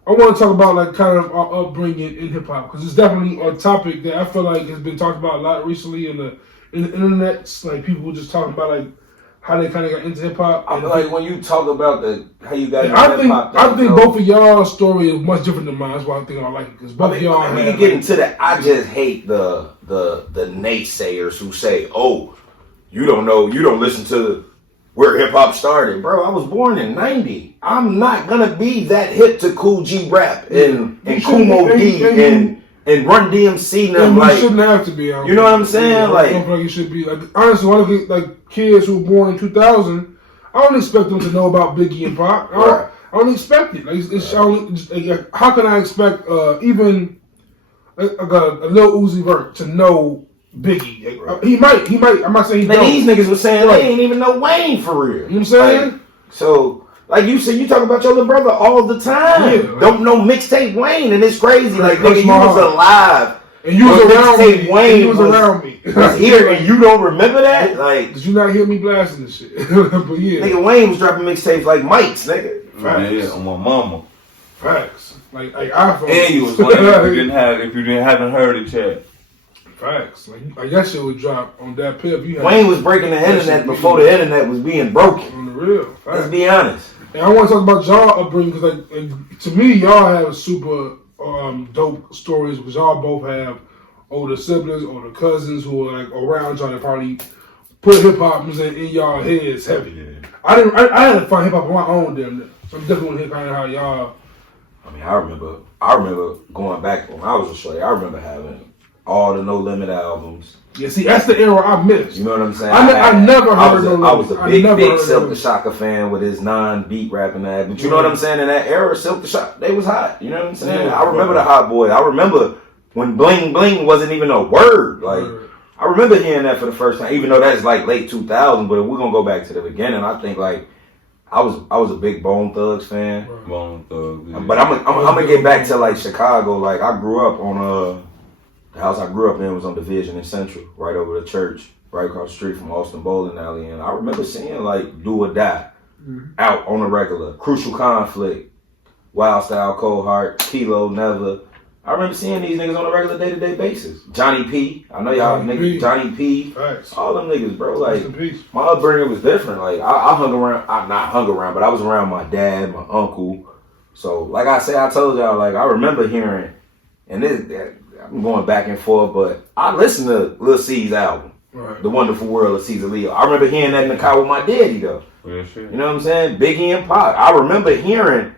I want to talk about like kind of our upbringing in hip hop because it's definitely a topic that I feel like has been talked about a lot recently in the internet. Like people just talking about like how they kind of got into hip hop. I feel like when you talk about how you got into hip hop, I think both of y'all's story is much different than mine. That's why I think I like it because both of y'all. We can get into that. I just hate the naysayers who say, "Oh, you don't know, you don't listen to where hip hop started, bro." I was born in '90. I'm not gonna be that hip to Cool G Rap and Kumo D and Run DMC and them. Like, shouldn't have to be. You know what I'm saying? Yeah, I don't feel like you should be. Like, honestly, when I look at like kids who were born in 2000, I don't expect them to know about Biggie and Pac. I don't expect it. Like, how can I expect even a Lil Uzi Vert to know Biggie? Right. He might. I'm not saying he don't. These niggas were saying they ain't even know Wayne for real. You know what I'm saying? Like, so. Like you said, you talk about your little brother all the time. Yeah, don't know mixtape Wayne, and it's crazy. Like nigga, you was alive, and you was around me. Wayne you was around me. Was here, and you don't remember that? Like, did you not hear me blasting this shit? But yeah, nigga, Wayne was dropping mixtapes like Mike's, nigga. Facts. Yeah, on my mama. Facts. Like iPhone. And you was playing if you haven't heard it yet. Facts. Like that shit would drop on that pip. Wayne was breaking the internet before the internet was being broken. On the real. Facts. Let's be honest. And I want to talk about y'all upbringing because, like, to me, y'all have super dope stories because y'all both have older siblings, older cousins who are like around y'all that probably put hip hop in y'all heads heavy. Yeah. I had to find hip hop on my own damn near. So I'm definitely want to hear kind of how y'all. I mean, I remember going back when I was a shorty. I remember having all the No Limit albums. Yeah, see, that's the era I missed. You know what I'm saying? I never heard No Limit. I was a big Silk the Shocker fan with his non-beat rapping that. But you know what I'm saying? In that era, Silk the Shocker, they was hot. You know what I'm saying? Yeah, I remember the Hot Boys. I remember when Bling Bling wasn't even a word. Like, I remember hearing that for the first time, even though that's like late 2000. But if we're gonna go back to the beginning, I think like I was a big Bone Thugs fan. Bone Thugs. Yeah. But I'm gonna get back to like Chicago. Like I grew up on the house I grew up in was on Division and Central, right over the church, right across the street from Austin Bowling Alley. And I remember seeing like Do or Die out on the regular, Crucial Conflict, Wild Style, Cold Heart, Kilo, Never. I remember seeing these niggas on a regular day-to-day basis. Johnny P. I know y'all niggas, Johnny P. Thanks. All them niggas, bro. Like, my upbringing was different. Like, I hung around, but I was around my dad, my uncle. So, like I said, I told y'all, like, I remember hearing, and I'm going back and forth, but I listened to Lil C's album, The Wonderful World of Caesar Leo. I remember hearing that in the car with my daddy, though. Yeah, sure. You know what I'm saying? Biggie and Pac. I remember hearing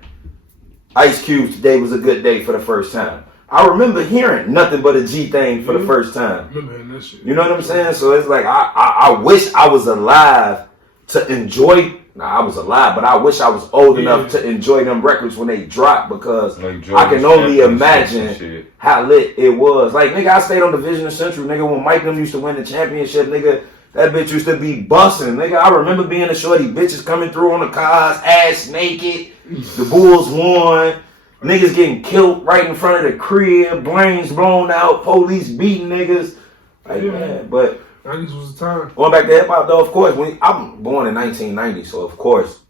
Ice Cube's Today Was a Good Day for the first time. I remember hearing Nothing But a G Thing for the first time. Remember that shit. You know what I'm saying? So it's like I wish I was alive to enjoy. Nah, I was alive, but I wish I was old enough to enjoy them records when they dropped because I can only imagine how lit it was. Like, nigga, I stayed on the Vision of Central, nigga, when Mike them used to win the championship, nigga. That bitch used to be busting, nigga. I remember being a shorty, bitches coming through on the cars, ass naked. The Bulls won. Niggas getting killed right in front of the crib, brains blown out, police beating niggas. Like, man, but 90s was the time. Going back to hip hop though, of course, I'm born in 1990, so of course,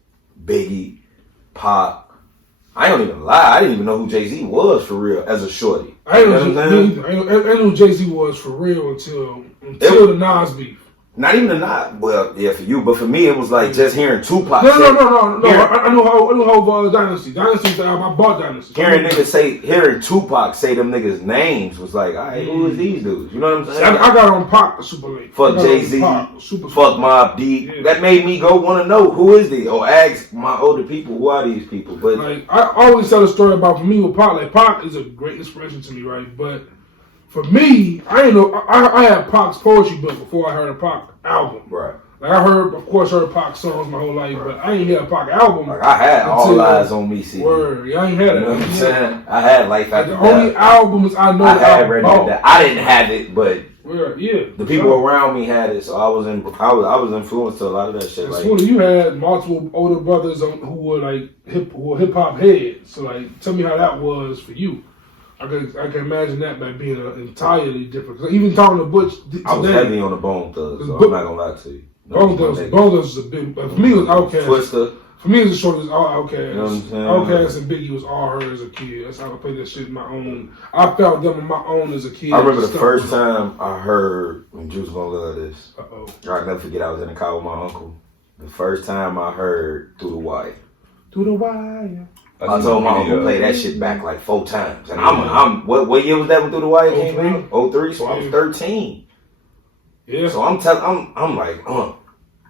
Biggie, Pac. I don't even lie, I didn't even know who Jay-Z was for real as a shorty. I didn't know who Jay-Z was for real until the Nas beef. Not even the Nas. Well, yeah, for you, but for me, it was like just hearing Tupac. No. I know how Dynasty. Dynasty's the album. I bought Dynasty. Hearing Tupac say them niggas' names was like, all right, who is these dudes? You know what I'm saying? I got on Pac super late. Fuck Jay-Z. Fuck Mobb Deep. Yeah. That made me go want to know who is these, or ask my older people who are these people. But like, I always tell a story about for me with Pac. Like, Pac is a great inspiration to me, right? But for me, I had Pac's poetry book before I heard a Pac album. Right. Like I heard Pac songs my whole life, but I ain't hear a Pac album. Like I had All Eyes on Me CD. Word, I ain't had it. You know what I'm saying? I had Life After Death. The only albums I know I had Ready to Die. I didn't have it, but the people around me had it, so I was influenced to a lot of that shit. Like, you had multiple older brothers who were like hip hop heads. So like, tell me how that was for you. I can imagine that by being entirely different. Cause even talking to Butch today, I was heavy on the Bone Thugs, so I'm not gonna lie to you. Bone Thugs is a big. But for me, it was Outkast. Twister. For me, it was a short as Outkast. You know what I'm saying? Outkast and Biggie was all her as a kid. That's how I played that shit my own. I felt them on my own as a kid. I remember the first time I heard when Juice Gonna Love This. I'll never forget. I was in the car with my uncle. The first time I heard Through the Wire. Through the Wire. I told my uncle to play that shit back like 4 times. And I'm what year was that when Through the Wire came out? 03, so I was 13. Yeah. So I'm like,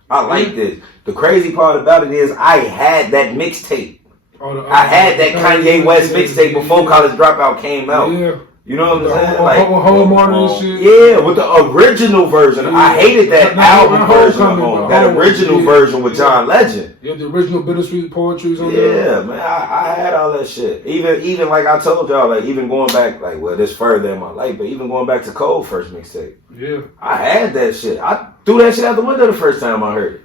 I like this. The crazy part about it is I had that mixtape. I had that Kanye West mixtape before College Dropout came out. Yeah. You know what I'm saying? Like Home and shit. Yeah, with the original version. Yeah. I hated that album version of Home. That original version with John Legend. Yeah, the original Bittersweet Poetry's on there. Yeah, man, I had all that shit. Even like I told y'all, like even going back, like this further in my life, but even going back to Cole's first mixtape. Yeah. I had that shit. I threw that shit out the window the first time I heard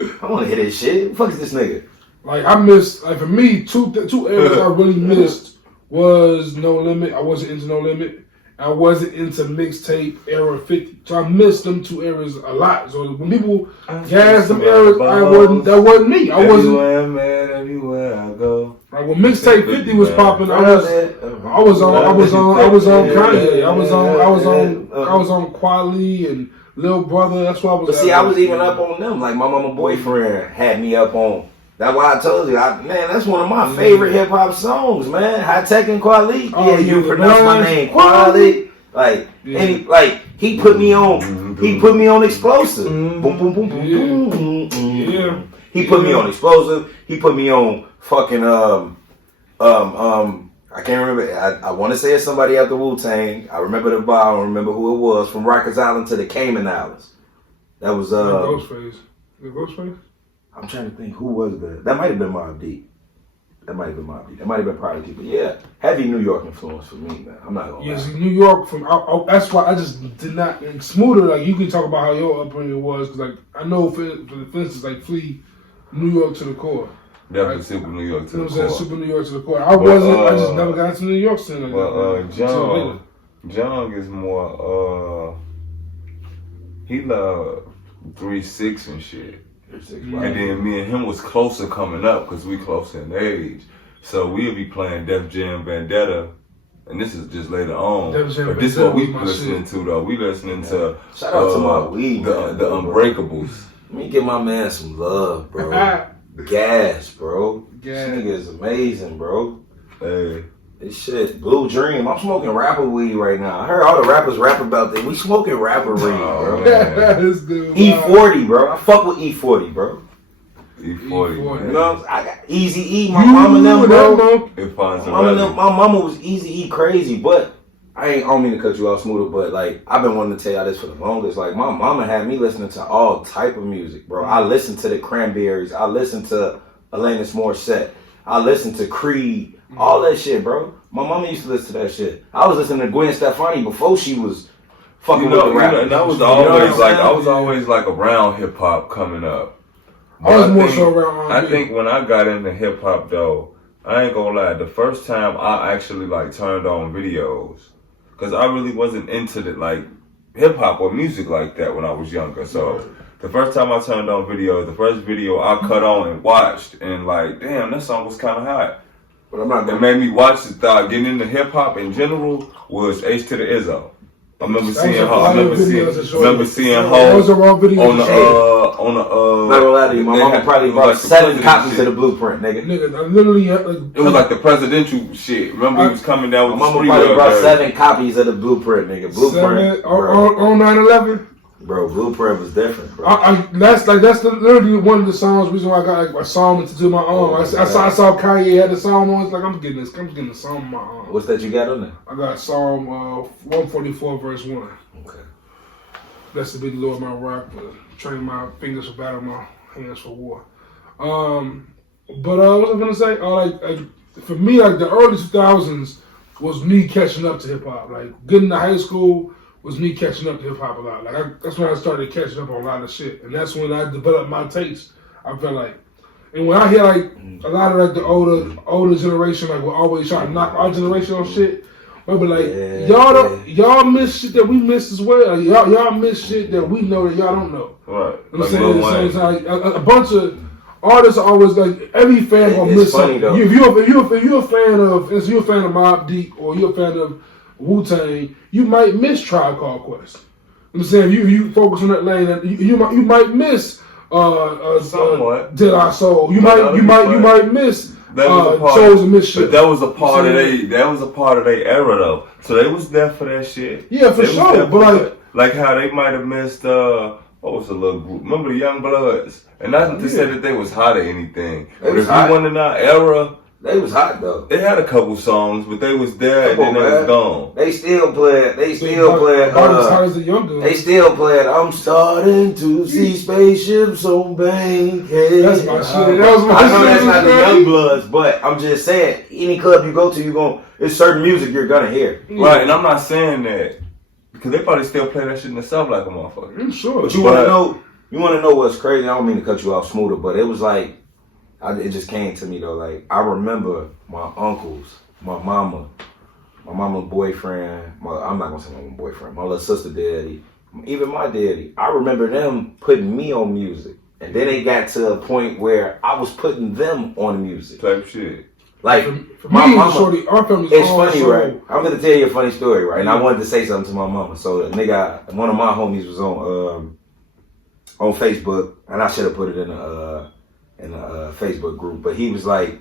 it. I want to hear this shit. Fuck is this nigga? Like I missed, like for me, two areas I really missed was No Limit. I wasn't into No Limit. I wasn't into mixtape era 50. So I missed them 2 areas a lot. So when people gas them eras, that wasn't me. I wasn't. Everywhere I go. Like when mixtape 50 was popping, I was on Kanye. I was on Kweli and Lil Brother. That's why I was. But see, I was even up on them. Like my mama boyfriend had me up on. That's why I told you, man, that's one of my favorite hip hop songs, man. High Tech and Kweli. Oh, you pronounce my name Kweli. Like, he put me on Explosive. Boom, boom, boom, boom, boom. Yeah. He put me on Explosive. He put me on fucking I can't remember. I want to say it's somebody after Wu-Tang. I remember the bar. I don't remember who it was. From Rikers Island to the Cayman Islands. That was Ghostface. Ghostface? I'm trying to think who was that. That might have been Mobb Deep. That might have been Prodigy. But yeah, heavy New York influence for me, man. I'm not gonna lie. Yes, New York. That's why I just did not. And Shmurda, like you can talk about how your upbringing was, because like I know for instance, like Flea, New York to the core. Definitely right? Super New York to the core. Super New York to the core. I just never got into New York scene. Like John is more. He loved 3-6 and shit. And then me and him was closer coming up because we closer in age. So we'll be playing Def Jam Vendetta, and this is just later on. But this is what we listening to though. We listening to shout out to my weed, the Unbreakables. Let me give my man some love, bro. Gas, bro. This nigga is amazing, bro. Hey. This shit, Blue Dream. I'm smoking rapper weed right now. I heard all the rappers rap about that. We smoking rapper weed, bro. This dude, E40, bro. I fuck with E40, bro. E40. You know, I got Easy E. My mama and them, bro. My mama was Easy E crazy, but I don't mean to cut you off, Smooda, but like I've been wanting to tell y'all this for the longest. Like my mama had me listening to all type of music, bro. I listened to the Cranberries. I listened to Alanis Morissette. I listened to Creed. All that shit, bro. My mama used to listen to that shit. I was listening to Gwen Stefani before she was fucking with the rap. And I was always I was always like around hip hop coming up. I was more so around. I think when I got into hip hop though, I ain't gonna lie. The first time I actually like turned on videos, cause I really wasn't into the like hip hop or music like that when I was younger. So the first time I turned on videos, the first video I cut on and watched, and like, damn, that song was kind of hot. But I'm not. That made me watch it. Getting into hip hop in general was H to the Izzo. I remember seeing her. I remember seeing her on the. Not gonna lie to you, my mama probably brought 7 copies of the Blueprint, nigga. Nigga, I literally it was like the presidential shit. Remember, he was coming down with my mama probably brought 7 copies of the Blueprint, nigga. Blueprint on 9/11. Bro, Blueprint was different, bro. That's literally one of the songs. Reason why I got like a song to do my own. I saw Kanye had the song on. It's like I'm getting the song on my own. What's that you got on there? I got Psalm 144 verse 1. Okay. Blessed be the Lord my rock, training my fingers for battle, my hands for war. But what was I gonna say? Like for me, like the early 2000s was me catching up to hip hop. Like getting to high school was me catching up to hip hop a lot. Like that's when I started catching up on a lot of shit, and that's when I developed my taste. I felt like, and when I hear like a lot of like the older generation, like we're always trying to knock our generation on shit. But like y'all miss shit that we miss as well. Like, y'all miss shit that we know that y'all don't know. Right. I'm saying at the same time, a bunch of artists are always like every fan gonna miss something. If you're a fan of Mobb Deep or you're a fan of Wu-Tang, you might miss Tribe Called Quest. I'm saying if you focus on that lane, you might miss Did I Soul. You might miss Souls and Mischief. But that was a part of their era though. So they was there for that shit. Yeah, for sure. But like how they might have missed what was the little group? Remember the Young Bloods? And not to say that they was hot or anything. But if you went in our era, they was hot though. They had a couple songs, but they was there and then they was gone. They still play. They still play. I'm starting to see spaceships on Bankhead. That's my shit. I know that's not the Young Bloods, but I'm just saying, any club you go to, it's certain music you're gonna hear. Right, and I'm not saying that because they probably still play that shit in the South like a motherfucker. I'm sure. But you wanna know what's crazy? I don't mean to cut you off, Shmurda, but it was like. It just came to me though. Like I remember my uncles, my mama's boyfriend. I'm not gonna say my boyfriend. My little sister daddy, even my daddy. I remember them putting me on music, and then they got to a point where I was putting them on music. Type shit. Like for my mama, it's funny, right? I'm gonna tell you a funny story, right? And I wanted to say something to my mama. So the nigga, one of my homies was on Facebook, and I should have put it in a Facebook group, but he was like,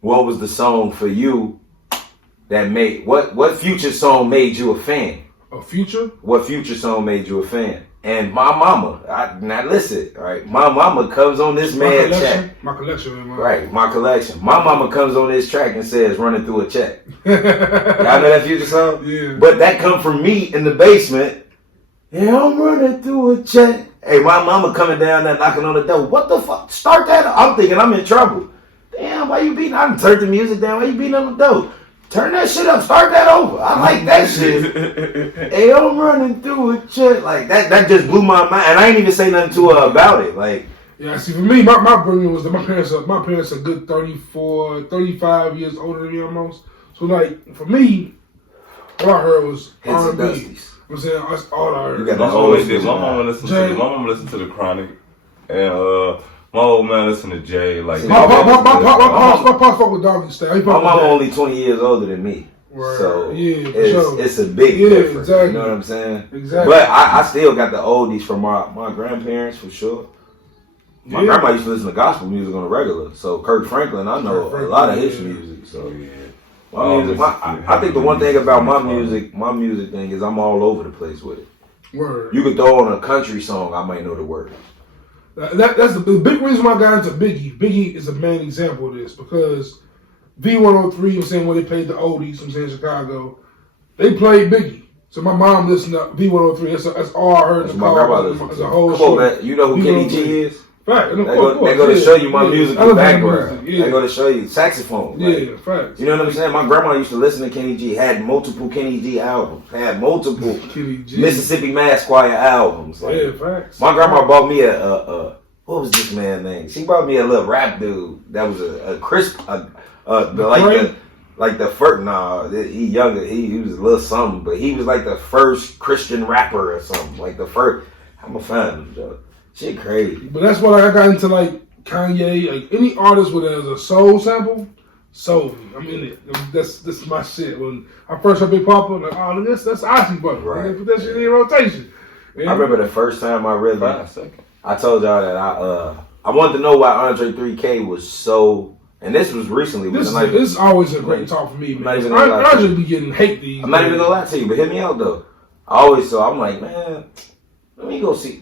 what was the song for you that made, what Future song made you a fan? A Future? What Future song made you a fan? And my mama, now listen, right? My mama comes on this mad track. My collection. Right, my collection. My mama comes on this track and says, running through a check. Y'all know that Future song? Yeah. But that come from me in the basement. Yeah, I'm running through a check. Hey, my mama coming down there knocking on the door. What the fuck? Start that up. I'm thinking I'm in trouble. Damn, why you beating? I done turned the music down. Why you beating on the door? Turn that shit up. Start that over. I like that shit. Hey, I'm running through a check. Like, that just blew my mind. And I ain't even say nothing to her about it. Like, yeah, see, for me, my bringing was that my parents are good 34, 35 years older than me almost. So, like, for me, all I heard was R&B. I'm saying that's all I heard. My mama listened to the Chronic, and my old man listened to Jay. Like my pops fuck with Doggy Style. My mama only 20 years older than me, so it's a big difference. Exactly. You know what I'm saying? Exactly. But I still got the oldies from my grandparents for sure. My grandma used to listen to gospel music on a regular, so Kirk Franklin, I know a lot of his music. So yeah. I think the one thing about my music thing is I'm all over the place with it. Word. You could throw on a country song, I might know the words. That's the big reason why I got into Biggie. Biggie is a main example of this because V103, I'm saying when they played the oldies, I'm saying Chicago, they played Biggie. So my mom listened to V103. That's all I heard in the car. As a whole Come on, man. You know who Kenny G is? Fact. They go to show you my musical background. They go to show you saxophone. Yeah, fact. You know what I'm saying? My grandma used to listen to Kenny G. Had multiple Kenny G albums. Had multiple Mississippi Mass Choir albums. Like, facts. My grandma bought me a what was this man's name? She bought me a little rap dude that was a crisp like the first. Nah, he younger. He was a little something, but he was like the first Christian rapper or something. Like the first. I'm a fan of him, Joe. Shit crazy. But that's why I got into like Kanye, like any artist with a soul sample, soul. I'm in it. That's my shit. When I first heard Big Papa, like, oh, that's Ozzy brother. Right. They put that shit in rotation. Man. I remember the first time I really. I told y'all that I wanted to know why Andre 3K was so. And this was recently. This is always a great talk for me, man. Andre be getting hate these. I'm not even gonna lie to you, but hit me out though. I'm like, man, let me go see.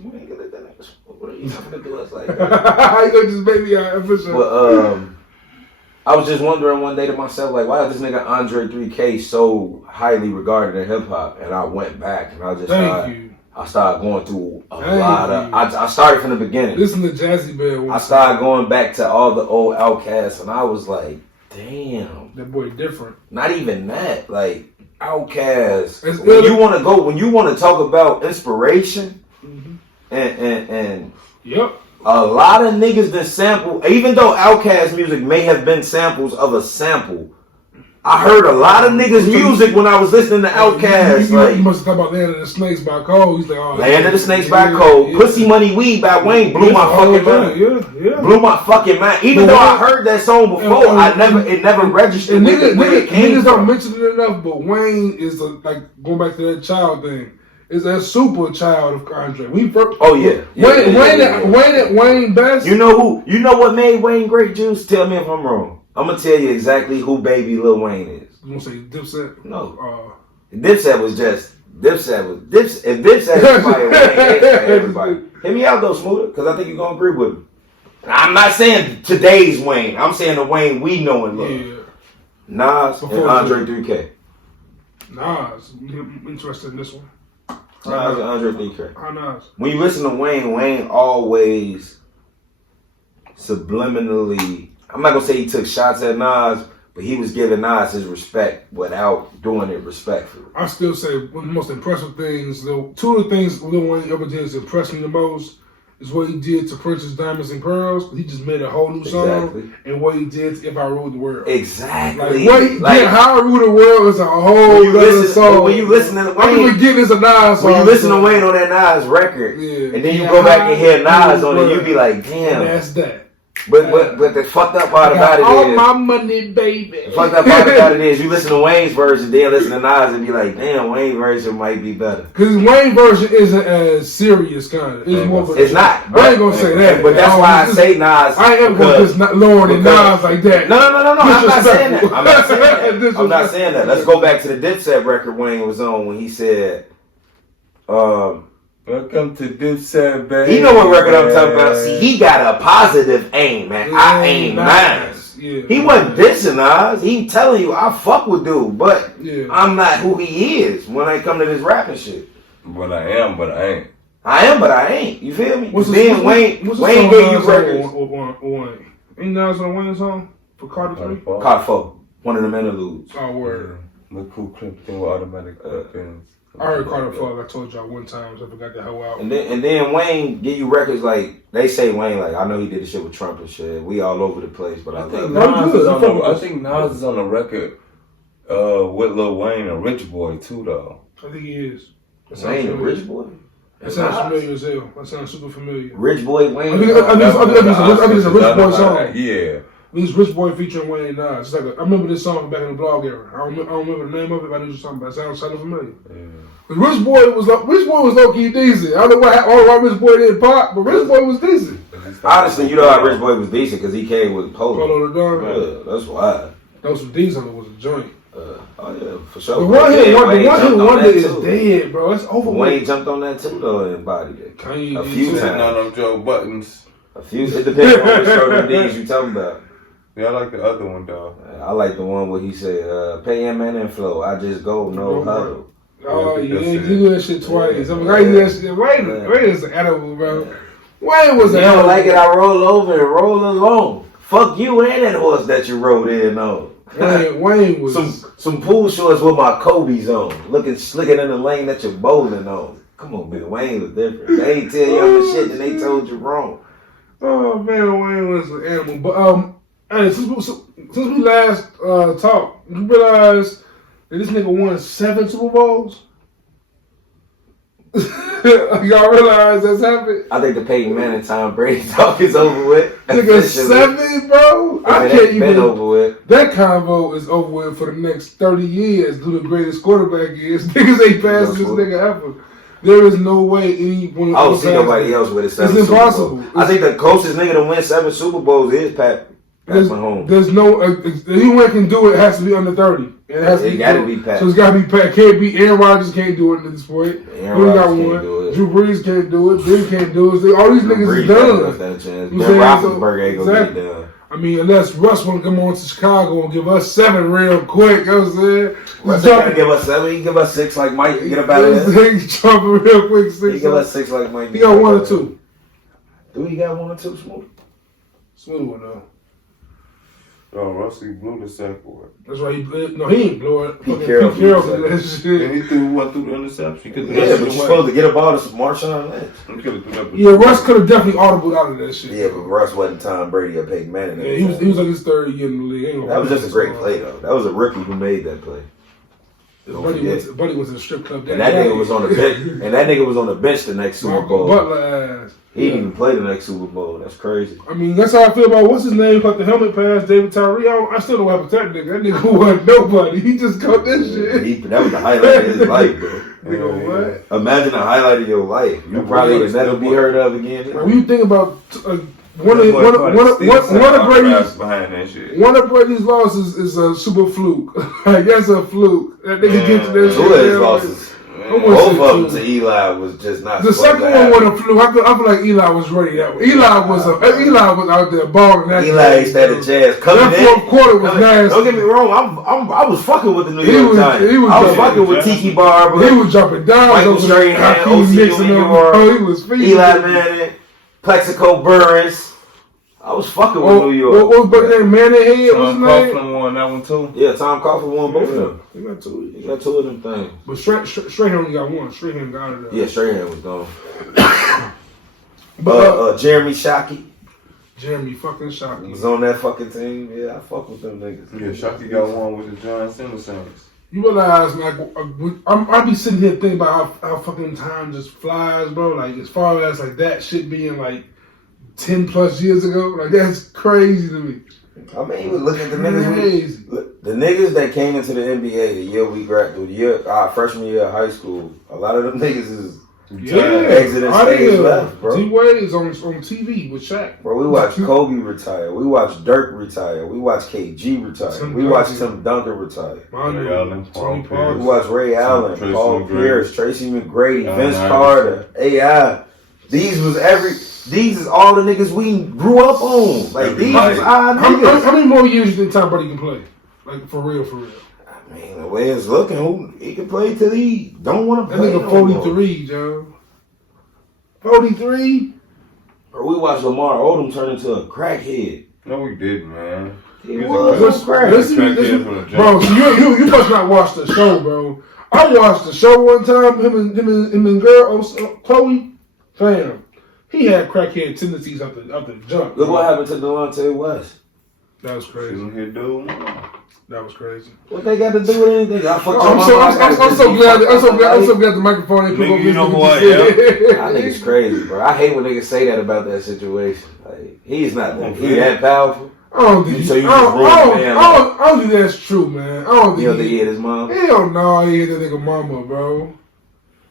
What are you gonna do us like that? You gonna just make me out for sure. But I was just wondering one day to myself, like, why is this nigga Andre 3K so highly regarded in hip hop? And I went back and I just I started going through a lot of. I started from the beginning. Listen to Jazzy Bear. I started going back to all the old Outcasts, and I was like, damn, that boy different. Not even that, like Outcasts. When you want to talk about inspiration. And yep. A lot of niggas that sample, even though Outkast music may have been samples of a sample, I heard a lot of niggas' music when I was listening to Outkast. You must talk about Land of the Snakes by Cole. He's like, oh, Land of the Snakes by Cole. Pussy Money Weed by Wayne blew my fucking mind. Yeah. Blew my fucking mind. Even though I heard that song before, it never registered. Niggas don't mention it enough, but Wayne is like going back to that child thing. Is a super child of Andre. Wayne best. You know what made Wayne great, Juice? Tell me if I'm wrong. I'm gonna tell you exactly who baby Lil Wayne is. You gonna say Dipset? No. Dipset was just Dipset. If Dipset is fire, Wayne is everybody. Hit me out though, Smooda, because I think you're gonna agree with me. I'm not saying today's Wayne. I'm saying the Wayne we know and love. Yeah. Nas and Andre 3K. Nas, I'm interested in this one. Nas and Andre 3K. How Nas? When you listen to Wayne always subliminally, I'm not gonna say he took shots at Nas, but he was giving Nas his respect without doing it respectfully. I still say one of the most impressive things, though, two of the things Lil Wayne ever did that impressed me the most is what he did to Prince's Diamonds and Pearls. He just made a whole new song. And what he did to If I Ruled the World. Exactly. Like, what he did, How I Ruled the World is a whole other song. When you listen to Wayne, I'm forgetting it's a Nas song. When you listen to Wayne on that Nas record, and then you go back and hear Nas on it, you be like, damn. And that's that. But the fucked up part about it is all my money, baby. The fucked up part about it is you listen to Wayne's version, then listen to Nas and be like, damn, Wayne's version might be better. Because Wayne's version isn't as serious, kind of. It's more. It's not. I ain't gonna say that. But that's why I say Nas. I ain't gonna just lower than Nas like that. No. I'm not saying that. I'm not saying that. Let's go back to the Dipset record Wayne was on when he said, welcome to Dipset, baby. He know what record I'm talking about. See, he got a positive aim, man. I aim mine. Yeah, he wasn't dissing Nas. He telling you, I fuck with dude, but I'm not who he is when I come to this rapping shit. But I am, but I ain't. I am, but I ain't. You feel me? Then Wayne gave you records. Ain't Nas on Wayne's song for Carter 3? Carter 4. One of them interludes. Oh, word. The cool clip thing with automatic things. I heard Carter 4, I told y'all one time, so I forgot the whole album. And then Wayne give you records like, they say Wayne, like, I know he did the shit with Trump and shit. We all over the place, but I think Nas is on the record with Lil Wayne and Rich Boy too, though. I think he is. Wayne and Rich Boy? That sounds familiar as hell. That sounds super familiar. Rich Boy Wayne? I think it's a Rich Boy song. Yeah. This Rich Boy featuring Wayne and Nas. It's like I remember this song back in the blog era. I don't remember the name of it, but I knew something. It sounds kind of familiar. Yeah. Rich Boy was low key decent. I don't know why Rich Boy didn't pop, but Rich Boy was decent. Honestly, you know how Rich Boy was decent because he came with Polo. Polo the Don. Yeah, that's why. Those some D's on it was a joint. Oh yeah, for sure. The one hit wonder is dead, bro. It's over. Wayne jumped on that too though and bodied it. A few times. On them Joe Buttons. A few. It depends on which certain D's you talking about. Yeah, I like the other one though. I like the one where he said, "Pay him and flow. I just go no huddle." Oh yeah, he do that shit twice. I mean, I do that shit. Wayne is an animal, bro. Wayne was an animal. Like it, I roll over and roll along. Fuck you and that horse that you rode in on. Wayne was some pool shorts with my Kobe's on, looking slicker in the lane that you're bowling on. Come on, man. Wayne was different. They ain't tell you other shit and they told you wrong. Oh man, Wayne was an animal. But hey, since we last talked, you realize that this nigga won 7 Super Bowls? Y'all realize that's happened? I think the Peyton Manning Tom Brady talk is over with. Nigga, 7, bro? I can't even. Over with. That combo is over with for the next 30 years. Who the greatest quarterback is? Niggas ain't passing this nigga ever. There is no way anyone. I don't see nobody else with a 7 It's Super impossible. Bowls. I think the closest nigga to win 7 Super Bowls is Pat Mahomes. There's no anyone can do it. Has to be under 30. It gotta be Pat. So it's gotta be Pat. Can't be Aaron Rodgers. Can't do it at this point. Aaron Rodgers can't do it. Drew Brees can't do it. Ben can't do it. All these niggas is done. Ben Roethlisberger ain't gonna get done. I mean, unless Russ want to come on to Chicago and give us 7 real quick. You know what I'm saying? Russ ain't gonna give us 7. He can give us 6 like Mike. Get about it. He's jumping real quick. 6. He give us 6 like Mike. He got 1 or 2. Do he got 1 or 2? Smooth one though. Oh, Rusty blew the sack for it. That's right. He ain't blew it. Pete Carroll blew that shit. And he threw the interception. Yeah, but you're supposed to get a ball to Marshawn Lynch. Yeah, Russ could have definitely audibled out of that shit. Yeah, but Russ wasn't Tom Brady or Peyton Manning. Yeah, he was like his 3rd year in the league. That was just a great play, though. That was a rookie who made that play. Buddy went to the strip club. And that nigga was on the bench. And that nigga was on the bench the next Super Bowl. Butler ass. He didn't even play the next Super Bowl. That's crazy. I mean, that's how I feel about what's his name. Caught the helmet pass, David Tyree. I still don't have a that nigga. That nigga wasn't nobody. He just caught this shit. That was the highlight of his life, bro. Nigga, what? Imagine the highlight of your life. You probably would never be heard of again. When you think about one of Brady's losses is a super fluke. That's a fluke. That nigga gets to that shit. Two of his losses. Both of them to Eli was just not. The second one was a fluke. I feel like Eli was ready that way. Eli was out there balling that. Eli ain't that jazz coming in. That 4th quarter was nasty. Don't get me wrong. I was fucking with the New York Giants. I was fucking with Tiki Barber. He was jumping down. Michael Strahan, he was feeding. Eli Manning, Plexico Burris. I was fucking with New York. What was his name? Manning? Tom Coughlin won that one too. Yeah, Tom Coughlin won both of them. He got 2. He got 2 of them things. But Strahan only got 1. Strahan got it. Yeah, Strahan was gone. But Jeremy Shockey. Jeremy fucking Shockey was on that fucking team. Yeah, I fuck with them niggas. Yeah, Shockey got 1 with the Giants and the Saints. You realize, like, I be sitting here thinking about how fucking time just flies, bro. Like, as far as like that shit being like 10 plus years ago, like that's crazy to me. I mean, look at the niggas. The niggas that came into the NBA the year we graduated, our freshman year of high school, a lot of them niggas is exiting stage left, bro. D-Wade is on TV with Shaq. Bro, we watched Kobe retire. We watched Dirk retire. We watched KG retire. We watched Tim Duncan retire. Ray Allen, Paul Pierce. We watched Ray Allen, Paul Pierce, Tracy McGrady, Vince Carter, AI. These is all the niggas we grew up on. Like, these was our niggas. How many more years do you think Tom Brady can play? Like, for real. I mean, the way it's looking, he can play till he don't want to play. That nigga 43, Joe. 43? Or we watched Lamar Odom turn into a crackhead. No, we didn't, man. He was crack. Listen, bro, you must not watch the show, bro. I watched the show one time, him and girl, Chloe. Fam, he had crackhead tendencies out the jump. Look what happened to Delonte West. That was crazy. That was crazy. What they got to do with anything? I'm so glad the microphone ain't put up. You know who I am? I think it's crazy, bro. I hate when niggas say that about that situation. Like, he's not he that powerful. I don't think that's true, man. I don't think he hit his mom. Hell no, he hit that nigga mama, bro.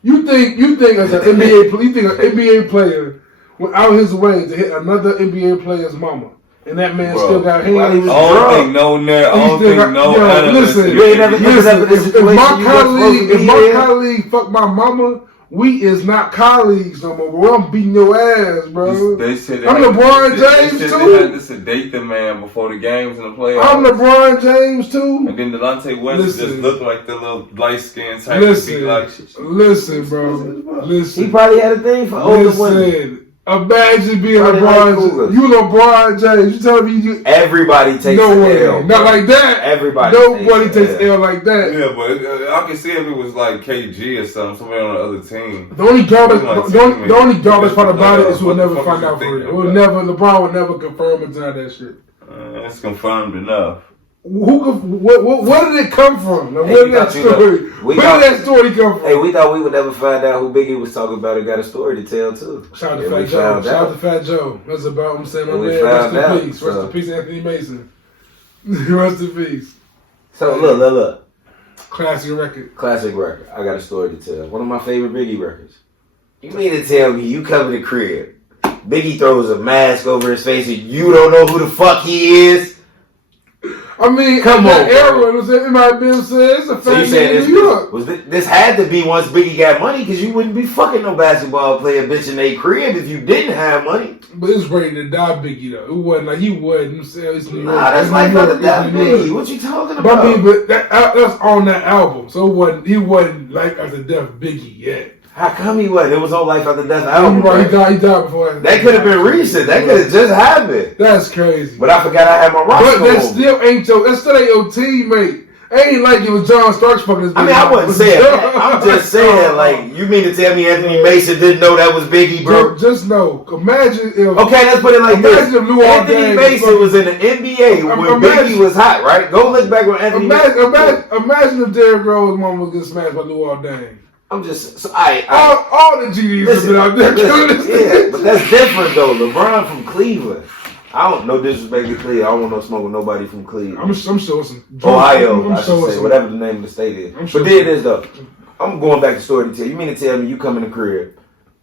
You think as an NBA player went out his way to hit another NBA player's mama and that man still got hands. I don't think no listen, if my colleague fuck my mama, we is not colleagues no more, bro. I'm beating your ass, bro. They said I'm LeBron James too. They had to sedate the man before the games and the playoffs. I'm LeBron James too. And then Delonte West just looked like the little light skinned type. Listen, bro. Listen. He probably had a thing for older women. Imagine being LeBron James. You LeBron James. You telling me you... Everybody takes no way. L. Not like that. Nobody takes L like that. Yeah, but I can see if it was like KG or somebody on the other team. The only garbage part about it is we'll never find out for it. LeBron would never confirm and deny that shit. It's confirmed enough. Where did it come from? Now, where did that story come from? Hey, we thought we would never find out who Biggie was talking about and got a story to tell too. Shout out to Fat Joe. That's about what I'm saying. My man, rest in peace. Rest in peace, Anthony Mason. Rest in peace. So look. Classic record. I got a story to tell. One of my favorite Biggie records. You mean to tell me you come in the crib, Biggie throws a mask over his face and you don't know who the fuck he is? I mean, come on, era, it might have been said it's a fact in New York. This had to be once Biggie got money, because you wouldn't be fucking no basketball player bitch in their crib if you didn't have money. But it's ready to die Biggie though. It wasn't like he wasn't. It's New York. Nah, that's like Ready to Die Biggie. What you talking about? But I mean, but that's on that album, so he wasn't like After Death Biggie yet. How come he wasn't? It was on Life After Death album. He died before that. That could have been recent. That could have just happened. That's crazy. But I forgot I had my roster. But that still ain't your teammate. Ain't like it was John Starks fucking his. I mean, I wasn't saying that. I'm just saying, like, you mean to tell me Anthony Mason didn't know that was Biggie, bro? Just know. Imagine if... Okay, let's put it like this. Anthony Mason was in the NBA when Biggie was hot, right? Go look back when Anthony Mason... Imagine if Derrick Rose mama would get smashed by Luol Deng. I'm just... all the GDs have been out there. Yeah, but that's different, though. LeBron from Cleveland. I don't no disrespect to Cleveland. I don't want no smoke with nobody from Cleveland. I'm sure some Ohio, I should say, whatever the name of the state is. But then it is though. I'm going back to story to tell. You mean to tell me you come in the crib,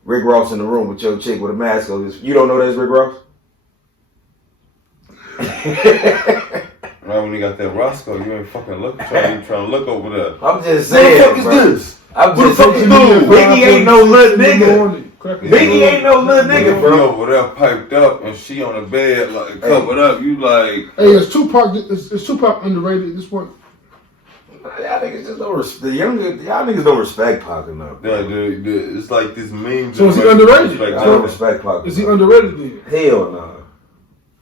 Rick Ross in the room with your chick with a mask on? You don't know that's Rick Ross? Right when you got that Roscoe, you ain't fucking looking. You trying to look over there. I'm just saying. What the fuck is this? I'm just saying. Biggie ain't no little nigga. Biggie ain't no little nigga, bro. You over there piped up and she on the bed like covered up. You like? Hey, is Tupac underrated? This one. Y'all niggas just don't respect. Y'all niggas don't respect Pac enough. Yeah, it's like this meme. So is he underrated? I don't respect Pac. Is he underrated then? Hell no.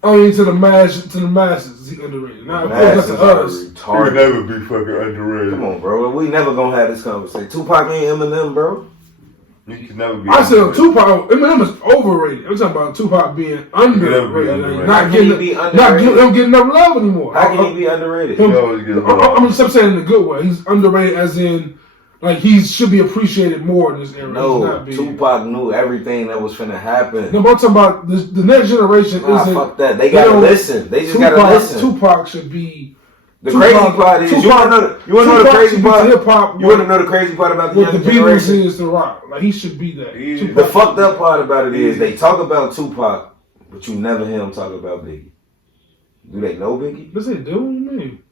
Only to the masses. Is he underrated? Now, of course, that's to us. He would never be fucking underrated. Come on, bro. We never gonna have this conversation. Tupac ain't Eminem, bro. You can never be. I said Tupac. Eminem is overrated. I'm talking about Tupac being underrated. Like, not getting enough love anymore. How can he be underrated? I'm just saying in a good way. He's underrated as in, like, he should be appreciated more in this era. No, Tupac knew everything that was finna happen. No, but I'm talking about the next generation. Fuck that. They gotta listen. They just gotta listen. Tupac should be. The crazy part is, you wanna know the crazy part? You wanna know the crazy part about the young generation? What the Beatles is to rock. Like, he should be that. The fucked up part about it is, they talk about Tupac, but you never hear them talk about Biggie. Do they know Biggie? Yes, they do. What do you mean?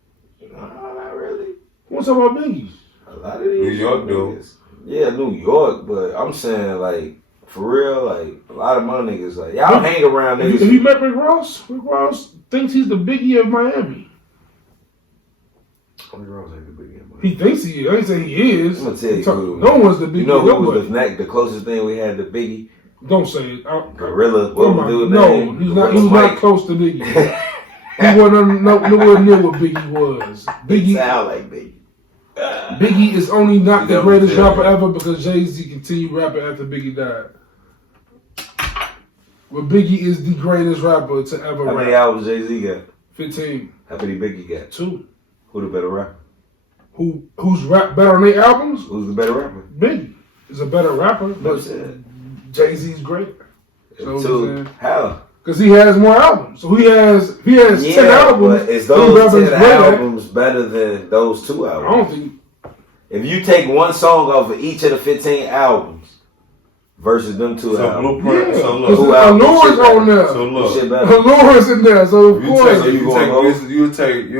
No, not really. Who wants to talk about Biggie? A lot of these New York do. Yeah, New York, but I'm saying, like, for real, like, a lot of my niggas, like, y'all hang around niggas. Have you met Rick Ross? Rick Ross thinks he's the Biggie of Miami. He thinks he is. I ain't saying he is. I'm gonna tell you. No one's the Biggie. You know who was the closest thing we had to Biggie? Don't say it. Gorilla. What was dude's name? He's not close to Biggie. He wasn't nowhere near what Biggie was. Biggie sound like Biggie. Biggie is only not the greatest rapper ever because Jay-Z continued rapping after Biggie died. But Biggie is the greatest rapper to ever rap. How many albums Jay-Z got? 15. How many Biggie got? 2. Who the better rapper? Who's rap better on their albums? Who's the better rapper? Albums? Is a better rapper, but Jay-Z's great. So how? Because he has more albums. So he has 10 albums. But is those 10 albums better than those 2 albums? I don't think. If you take one song off of each of the 15 albums, versus them two albums. Blueprint. Yeah. So look, Allure's on there. So look, Allure's in there. So of course, you'll take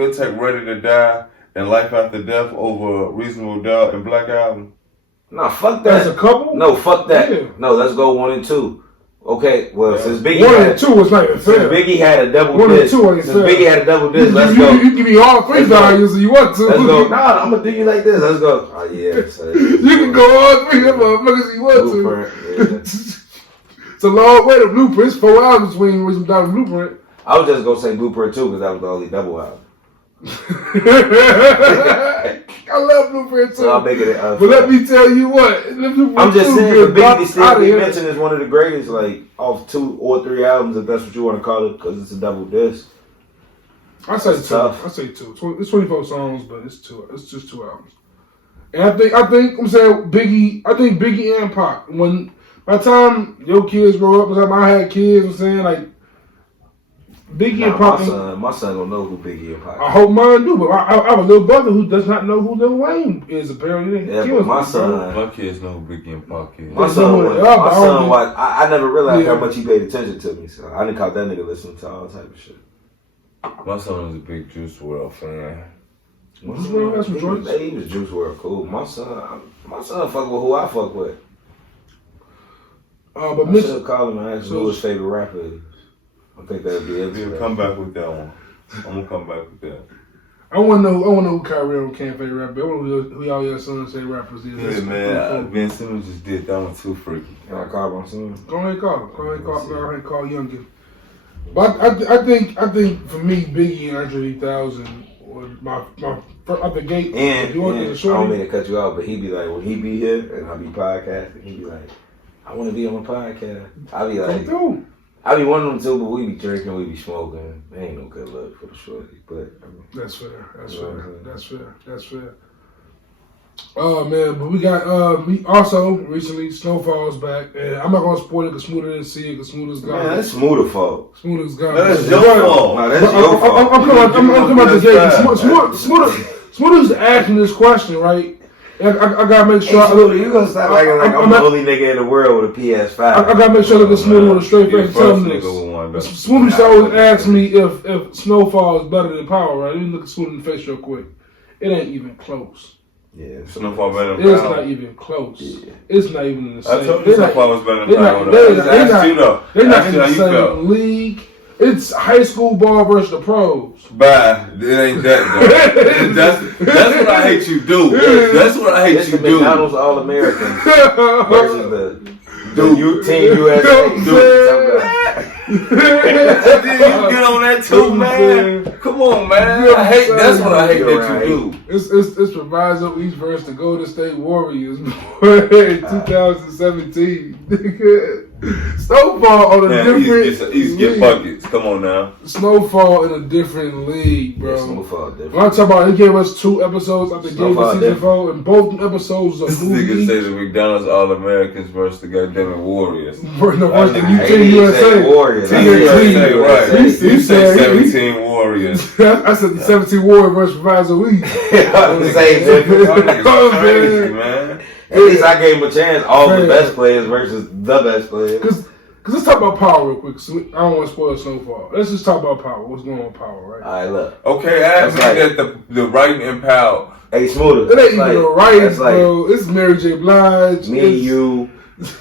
Ready to Die and Life After Death over Reasonable Doubt and Black Album. Nah, fuck that. That's a couple. No, fuck that. Yeah. No, let's go 1 and 2. Okay, well, since Biggie 1 and 2 was not even fair. Since Biggie had a double 1 and disc. 2 ain't Since fair. Biggie had a double disc, let's go. You give me all 3 values if you want to. Let's go. Nah, I'm gonna do you like this. Let's go. Oh yeah. So, you can go all 3 of them motherfuckers if you want to. It's a long way to Blueprint. It's 4 hours between Wisdom Down and Blueprint. I was just gonna say Blueprint 2 because that was the only double album. I love Blueprint 2. So I'll make it. But let me tell you what. I'm just saying, the Biggie still be mentioned as one of the greatest, like off 2 or 3 albums, if that's what you want to call it, because it's a double disc. I say 2. Tough. I say 2. It's 24 songs, but it's 2. It's just 2 albums. And I think I'm saying Biggie. I think Biggie and Pac. When by the time your kids grow up, by the time I had kids, I'm saying like Biggie and Pac. My son gonna know who Biggie and Pac. I hope mine do, but I have a little brother who does not know who Lil Wayne is. Apparently, but my son. My kids know who Biggie and Pac is. My son watched. I never realized how much he paid attention to me, so I didn't call that nigga listening to all type of shit. My son was a big Juice WRLD fan. He was Juice WRLD cool. My son fuck with who I fuck with. But I should call him and ask him who his favorite rapper is. I think that'd be it. Come back with that one. I'm gonna come back with that. I want to know who Kyrie and Cam favorite rapper. I want to know who y'all your sons say rappers is. Yeah, man. Ben Simmons just did that one too freaky. Can I call my son? Go ahead, call him. Go ahead, call Youngin. But I think for me, Biggie and Andre 3000 was my up the gate. And I don't mean to cut you off, but he be like, when he be here and I be podcasting, he be like, I want to be on a podcast. I be like, I be one of them too, but we be drinking, we be smoking. It ain't no good look for the shorty, but I mean, that's fair. Oh man, but we got we also recently Snowfall's back, and I'm not gonna spoil it because Smooda didn't see it because Smooda's gone. Man, that's Smooda fault. Smooda's gone. That's your fault. No, that's your fault. I'm coming out the gate. Smooda used to ask me this question, right? I gotta make sure. Smooda, you gonna stop acting like I'm the only nigga in the world with a PS5. I gotta make sure that the Smooda with a straight face tell me this. Smooda used to always ask me if Snowfall is better than Power, right? Let me look at Smooda in the face real quick. It ain't even close. Yeah, Snowfall better than Power. It's not even close. Yeah. It's not even in the same. I told you Snowfall was better than Power. They're not in the same league. It's high school ball versus the pros. Bye. It ain't that though. that's what I hate you do. That's what I hate you do. McDonald's All-Americans versus the Team USA. You get on that too, man. Come on, man. That's what I hate that you do. It's Proviso East versus the Golden State Warriors in 2017. Snowfall on a different He's get buckets. Come on now. Snowfall in a different league, bro. Yeah, Snowfall different. When I talk about he gave us 2 episodes after gave us season 4, and both episodes was a movie. This nigga say the McDonald's All-Americans versus the goddamn Warriors. Versus the Team USA. Warriors. Team USA, right. You said 17 Warriors. I said the 17 Warriors versus Proviso East. The same difference. Crazy, man. At least I gave him a chance. All the best players versus the best players. Because let's talk about Power real quick. So I don't want to spoil Snowfall. Let's just talk about Power. What's going on with Power, right? All right, look. Okay, I admit that the writing in Power. Hey, Shmurda. It ain't even the writing, bro. It's Mary J. Blige. Me and you.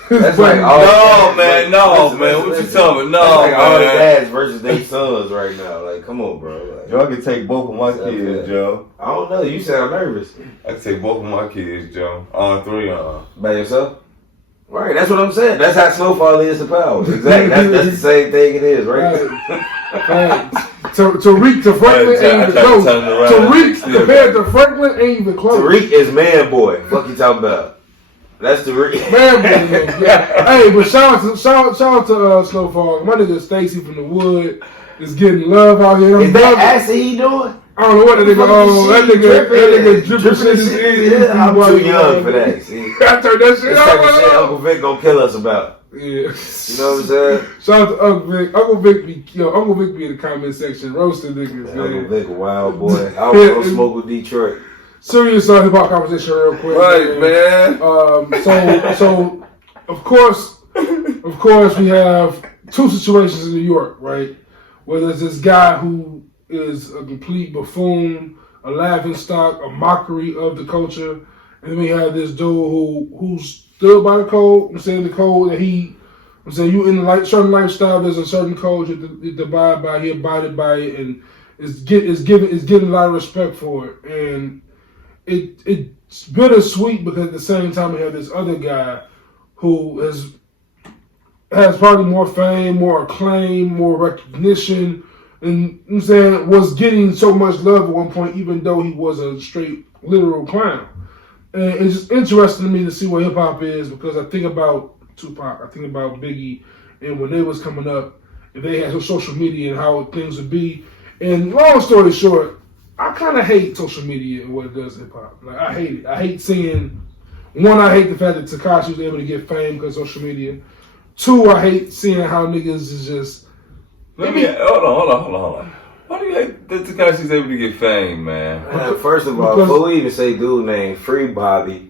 That's like no, man. What you talking about? No, like man. all the dads versus their sons right now. Like, come on, bro. Like, Joe, I can take both of my kids, Joe. I don't know. You sound nervous. I can take both of my kids, Joe. All 3 by yourself. Right, that's what I'm saying. That's how Snowfall is to Power. Exactly. That's the same thing it is, right? Tariq to Franklin ain't even close. Tariq compared to Franklin ain't even close. Tariq is man boy. Fuck you talking about? That's the man boy. Yeah. Hey, but shout out to Snowfall. My nigga Stacy from the Wood is getting love out here. Is that acid he doing? I don't know what that nigga. That nigga dripping shit. Yeah, I'm too young for that. See, I turned that shit shit Uncle Vic gonna kill us about. Yeah. You know what I'm saying? Shout out to Uncle Vic. Uncle Vic be in the comment section roasting niggas. Yeah, Uncle Vic a wild boy. I was gonna smoke with Detroit. Serious hip hop conversation real quick. Right, man. So of course, we have two situations in New York, right? Where there's this guy who is a complete buffoon, a laughingstock, a mockery of the culture, and then we have this dude who stood by the code. I'm saying the code that I'm saying you in a certain lifestyle, there's a certain code you have to abide by. He abided by it, and is getting a lot of respect for it, and it's bittersweet because at the same time we have this other guy who has probably more fame, more acclaim, more recognition, and I'm saying was getting so much love at one point, even though he was a straight literal clown. And it's just interesting to me to see what hip hop is, because I think about Tupac, I think about Biggie, and when they was coming up, if they had social media and how things would be. And long story short, I kind of hate social media and what it does to hip hop. Like, I hate it. I hate seeing. One, I hate the fact that Tekashi was able to get fame because of social media. Two, I hate seeing how niggas is just. Hold on. Why do you hate that Tekashi's able to get fame, man? First of all, before we even say dude name, free Bobby.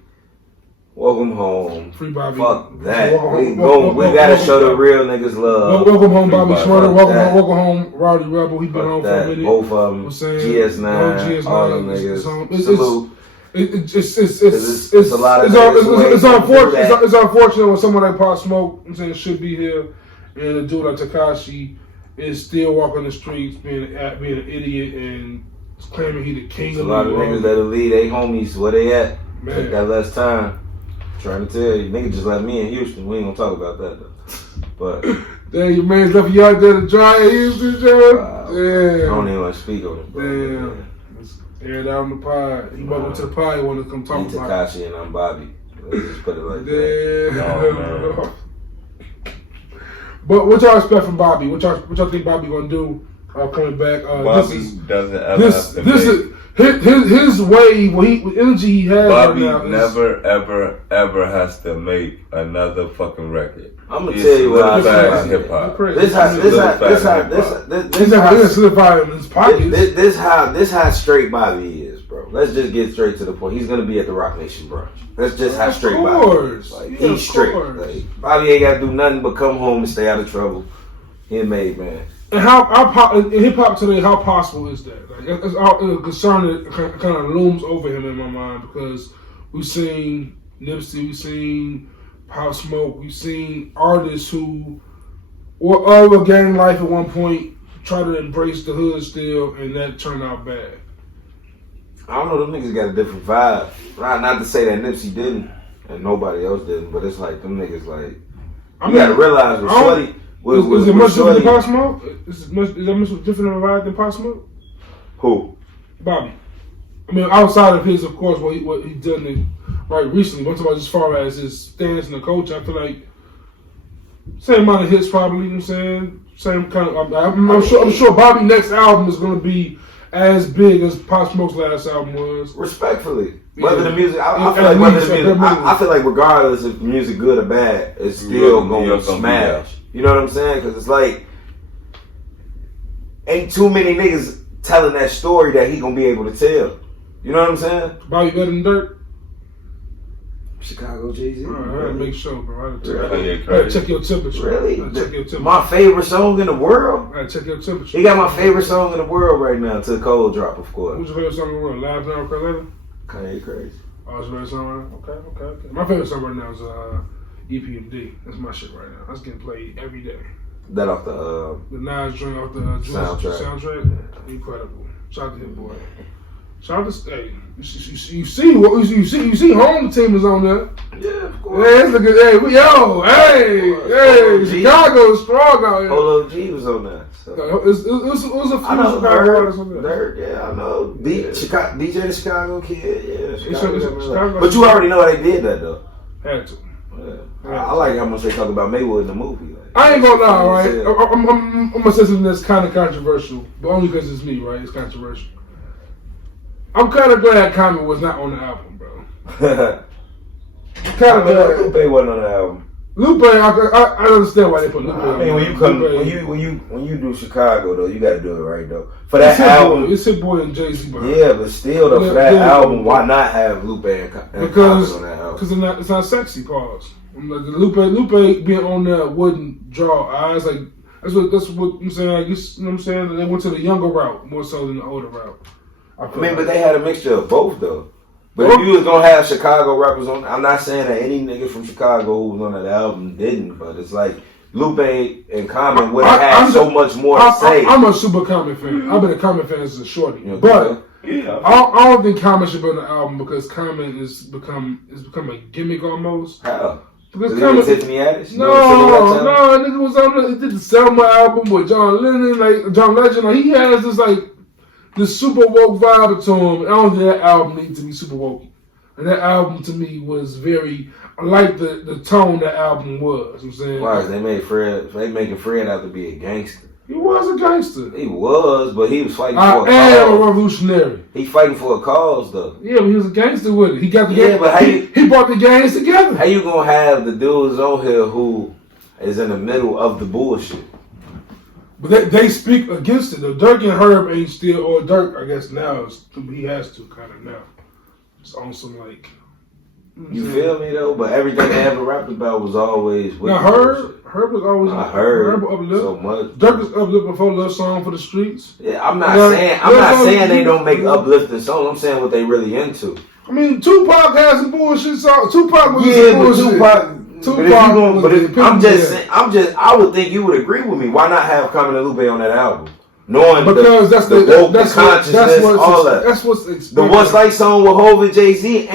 Welcome home. Free Bobby. Fuck that. We gotta show the real niggas love. Welcome home, Bobby Shmurda. Welcome home, Rowdy Rebel. He been home for a minute. Both of them. GS9. All them niggas. Salute. It's a lot of it's unfortunate. It's unfortunate when someone like Pop Smoke, I'm saying, should be here, and a dude like Tekashi is still walking the streets, being an idiot and claiming he the king of the world. A lot of niggas that'll leave they homies where they at. Man. Take that less time. Trying to tell you, niggas just like me in Houston. We ain't gonna talk about that though. But damn, your man's left you out there to dry in Houston, Joe. Damn. I don't even want to speak on it. Damn. Air down the pod. He welcome to the pod. He want to come talk about Tekashi and I'm Bobby. Let's just put it like that. Oh, but what y'all expect from Bobby? What y'all think Bobby gonna do coming back? Bobby doesn't ever have to make. His way, with energy he has Bobby right now, never, ever has to make another fucking record. I'm gonna tell you what I think. Hip hop. This how straight Bobby is, bro. Let's just get straight to the point. He's gonna be at the Rock Nation brunch. That's just how straight Bobby is. Like, he's straight. Like, Bobby ain't gotta do nothing but come home and stay out of trouble. He made, man. And in hip hop today, how possible is that? Like, it's a concern that kind of looms over him in my mind, because we've seen Nipsey, we've seen Pop Smoke, we've seen artists who were of a gang life at one point, try to embrace the hood still, and that turned out bad. I don't know, them niggas got a different vibe. Not to say that Nipsey didn't and nobody else didn't, but it's like them niggas like you gotta realize with Shorty. Is it much different than Pop Smoke? Is that much different of a vibe than Pop Smoke? Who? Bobby. I mean, outside of his, of course, what he done right recently. But I'm talking about as far as his stance in the culture, I feel like same amount of hits, probably. You know what I'm saying? Same kind of. I'm sure Bobby's next album is going to be as big as Pop Smoke's last album was. Respectfully, whether the music, I feel like regardless if the music good or bad, it's still gonna smash. You know what I'm saying? Because it's like ain't too many niggas telling that story that he gonna be able to tell. You know what I'm saying? Bobby better than Dirt. Chicago Jay-Z. Alright, make sure, bro. Check your temperature. Really? Check your temperature. My favorite song in the world? Alright, check your temperature. He got my favorite song in the world right now, to the cold drop, of course. Who's your favorite song in the world? Live Now or Kaylin? Kanye Crazy. Oh, it's your favorite song right now? Okay. My favorite song right now is EPMD. That's my shit right now. That's getting played every day. That off the Nas joint off the soundtrack. Incredible. Shout out to him, boy. Shout out to hey, you see home team is on there. Yeah, of course. Yeah, it's looking. Hey, Chicago's strong out here. Polo G was on there. So. It was a few Chicago artists on there. Dirk, yeah, I know. DJ the Chicago Kid, yeah. Chicago. But you already know they did that though. Had to. Yeah. I like how much they talk about Maywood in the movie. Like, I ain't gonna lie, right? I'm gonna say something that's kind of controversial, but only because it's me, right? It's controversial. I'm kind of glad Common was not on the album, bro. Kind of glad Lupe wasn't on the album. Lupe, I understand why they put Lupe. I mean, when you do Chicago though, you got to do it right though. For that album, it's Hit Boy and Jay-Z. Yeah, but still though, for that album, why not have Lupe and Common on that album? Because it's not sexy. Pause. I'm like Lupe being on that wouldn't draw eyes. Like that's what I'm saying. I guess you know what I'm saying. They went to the younger route more so than the older route. But they had a mixture of both though. But if you was gonna have Chicago rappers on, I'm not saying that any nigga from Chicago who was on that album didn't, but it's like Lupe and Common would have had so much more to say. I'm a super Common fan. I've been a Common fan since a shorty, but I don't think Common should be on the album because Common is become a gimmick almost. How? Because Common, Tiffany Haddish? No, nigga was on he did the Selma album with John Lennon, like John Legend. Like he has this super woke vibe to him. I don't think that album needs to be super woke. And that album to me was I like the tone that album was. You know what I'm saying? Why? They making Fred out to be a gangster. He was a gangster. He was, but he was fighting for a cause. I am a revolutionary. He fighting for a cause though. Yeah, but he was a gangster with it. He got the he brought the gangs together. How you gonna have the dudes on here who is in the middle of the bullshit? But they speak against it. Though Dirk and Herb ain't still, or Dirk, I guess now he has to kind of now. It's on some like. You feel me though? But everything they ever rapped about was always. Now Herb was always. Herb uplift. So much. Dirk was uplift before Lil Song for the Streets. Yeah, I'm not saying they don't make uplifting songs. I'm saying what they really into. I mean, Tupac has some bullshit songs. Tupac was I would think you would agree with me. Why not have Common and Lupe on that album? Knowing because that's consciousness, all that. That's what's expected. The What's Like song with Hov and Jay-Z